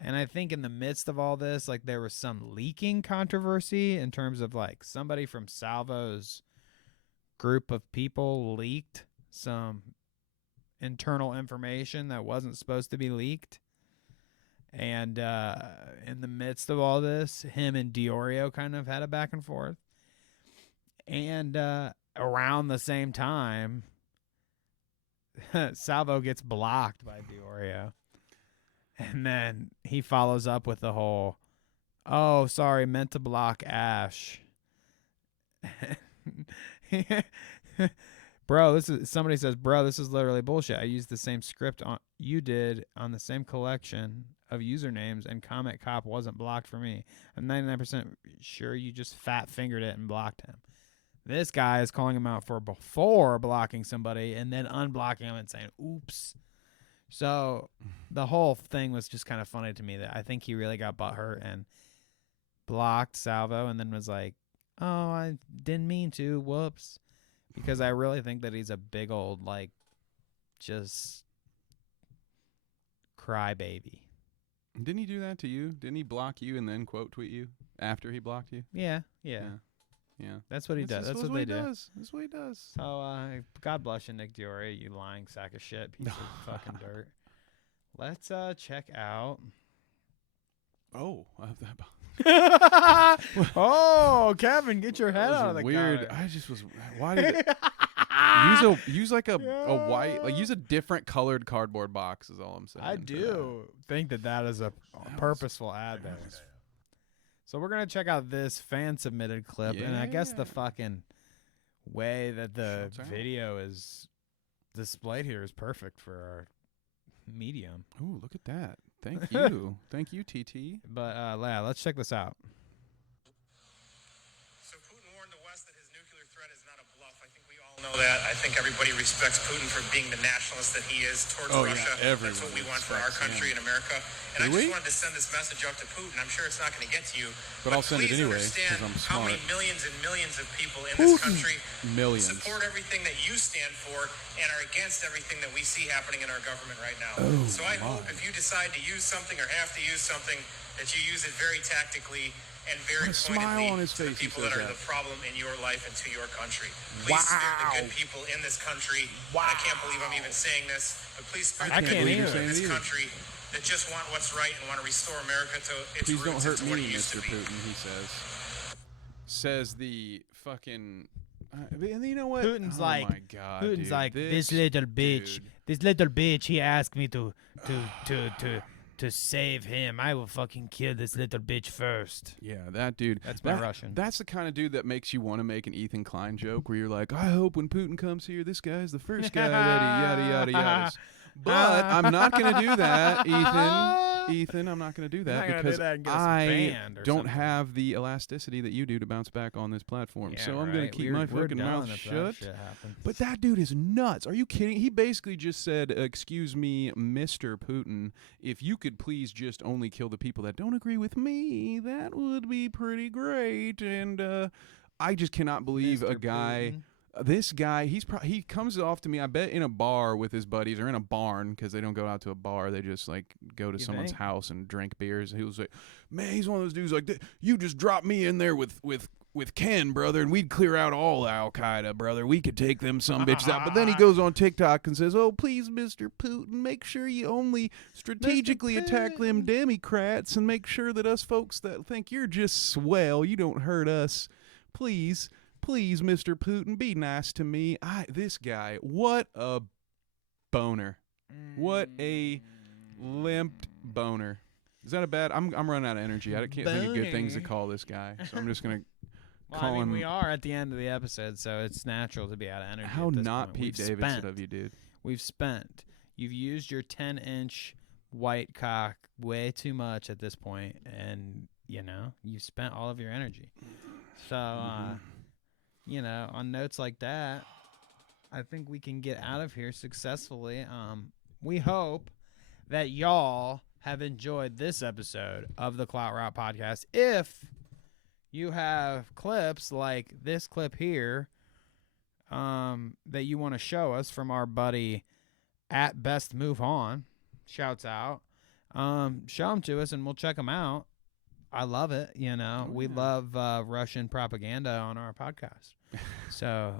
And I think in the midst of all this, like, there was some leaking controversy in terms of, like, somebody from Salvo's group of people leaked some internal information that wasn't supposed to be leaked. And in the midst of all this, him and Diorio kind of had a back and forth. And around the same time, Salvo gets blocked by Diorio. And then he follows up with the whole, "Oh, sorry, meant to block Ash." Bro, somebody says, "Bro, this is literally bullshit. I used the same script you did on the same collection of usernames, and Comment Cop wasn't blocked for me. I'm 99% sure you just fat fingered it and blocked him." This guy is calling him out for before blocking somebody and then unblocking him and saying, "Oops." So the whole thing was just kind of funny to me, that I think he really got butthurt and blocked Salvo and then was like, "Oh, I didn't mean to. Whoops." Because I really think that he's a big old, like, just crybaby. Didn't he do that to you? Didn't he block you and then quote tweet you after he blocked you? Yeah. That's what he does. That's what they do. That's what he does. So, God bless you, Nick Diori, you lying sack of shit, piece of fucking dirt. Let's check out. Oh, I have that. Oh, Kevin, get your head out of the weird. gutter. I just was. Why did it, use like a white, like use a different colored cardboard box? Is all I'm saying. I do think that is a purposeful ad there. So we're gonna check out this fan submitted clip, and I guess the fucking way that the video is displayed here is perfect for our medium. Ooh, look at that! Thank you, thank you, TT. But let's check this out. So Putin warned the West that his nuclear threat is not a bluff. I think we all know that. I think everybody respects Putin for being the nationalist that he is towards Russia. That's what we want for our country in America. And I just wanted to send this message up to Putin. I'm sure it's not going to get to you. But I'll send it anyway because I'm smart. How many millions and millions of people in this country Millions. support everything that you stand for and are against everything that we see happening in our government right now. So I hope if you decide to use something or have to use something, that you use it very tactically and very pointedly to the people that are the problem in your life and to your country. Please spare the good people in this country. I can't believe I'm even saying this, but please spare the good people in this country that just want what's right and want to restore America to its Please don't roots hurt to what me, it used Mr. to be. Putin, he says. Says the fucking... and you know what? Putin's oh my God, Putin's dude. like, this little bitch. Dude. This little bitch, he asked me to save him. I will fucking kill this little bitch first. Yeah, that dude. That's my Russian. That's the kind of dude that makes you want to make an Ethan Klein joke where you're like, I hope when Putin comes here, this guy's the first guy that he yada, yada, yada. But I'm not going to do that, Ethan, I'm not going to do that because I don't have the elasticity that you do to bounce back on this platform. So I'm going to keep my fucking mouth shut. But that dude is nuts. Are you kidding? He basically just said, excuse me, Mr. Putin, if you could please just only kill the people that don't agree with me, that would be pretty great. And I just cannot believe Mr. a guy... Putin. This guy, he comes off to me, I bet, in a bar with his buddies or in a barn because they don't go out to a bar. They just, like, go to someone's house and drink beers. And he was like, man, he's one of those dudes like, you just drop me in there with Ken, brother, and we'd clear out all Al-Qaeda, brother. We could take them some bitches out. But then he goes on TikTok and says, oh, please, Mr. Putin, make sure you only strategically attack them Democrats and make sure that us folks that think you're just swell, you don't hurt us. Please, Mr. Putin, be nice to me. This guy, what a boner. What a limped boner. Is that a bad? I'm running out of energy. I can't think of good things to call this guy. So I'm just going to call him. We are at the end of the episode, so it's natural to be out of energy. How at this not point. Pete Davidson of you, dude. You've used your 10-inch white cock way too much at this point, and, you've spent all of your energy. So, on notes like that, I think we can get out of here successfully. We hope that y'all have enjoyed this episode of the Clout Route Podcast. If you have clips like this clip here that you want to show us from our buddy at Best Move On, shouts out, show them to us and we'll check them out. I love it. We love Russian propaganda on our podcast. So,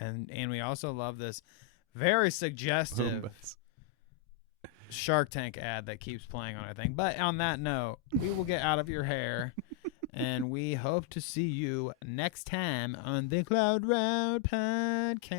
and we also love this very suggestive Shark Tank ad that keeps playing on our thing. But on that note, we will get out of your hair, and we hope to see you next time on the Clout Route Podcast.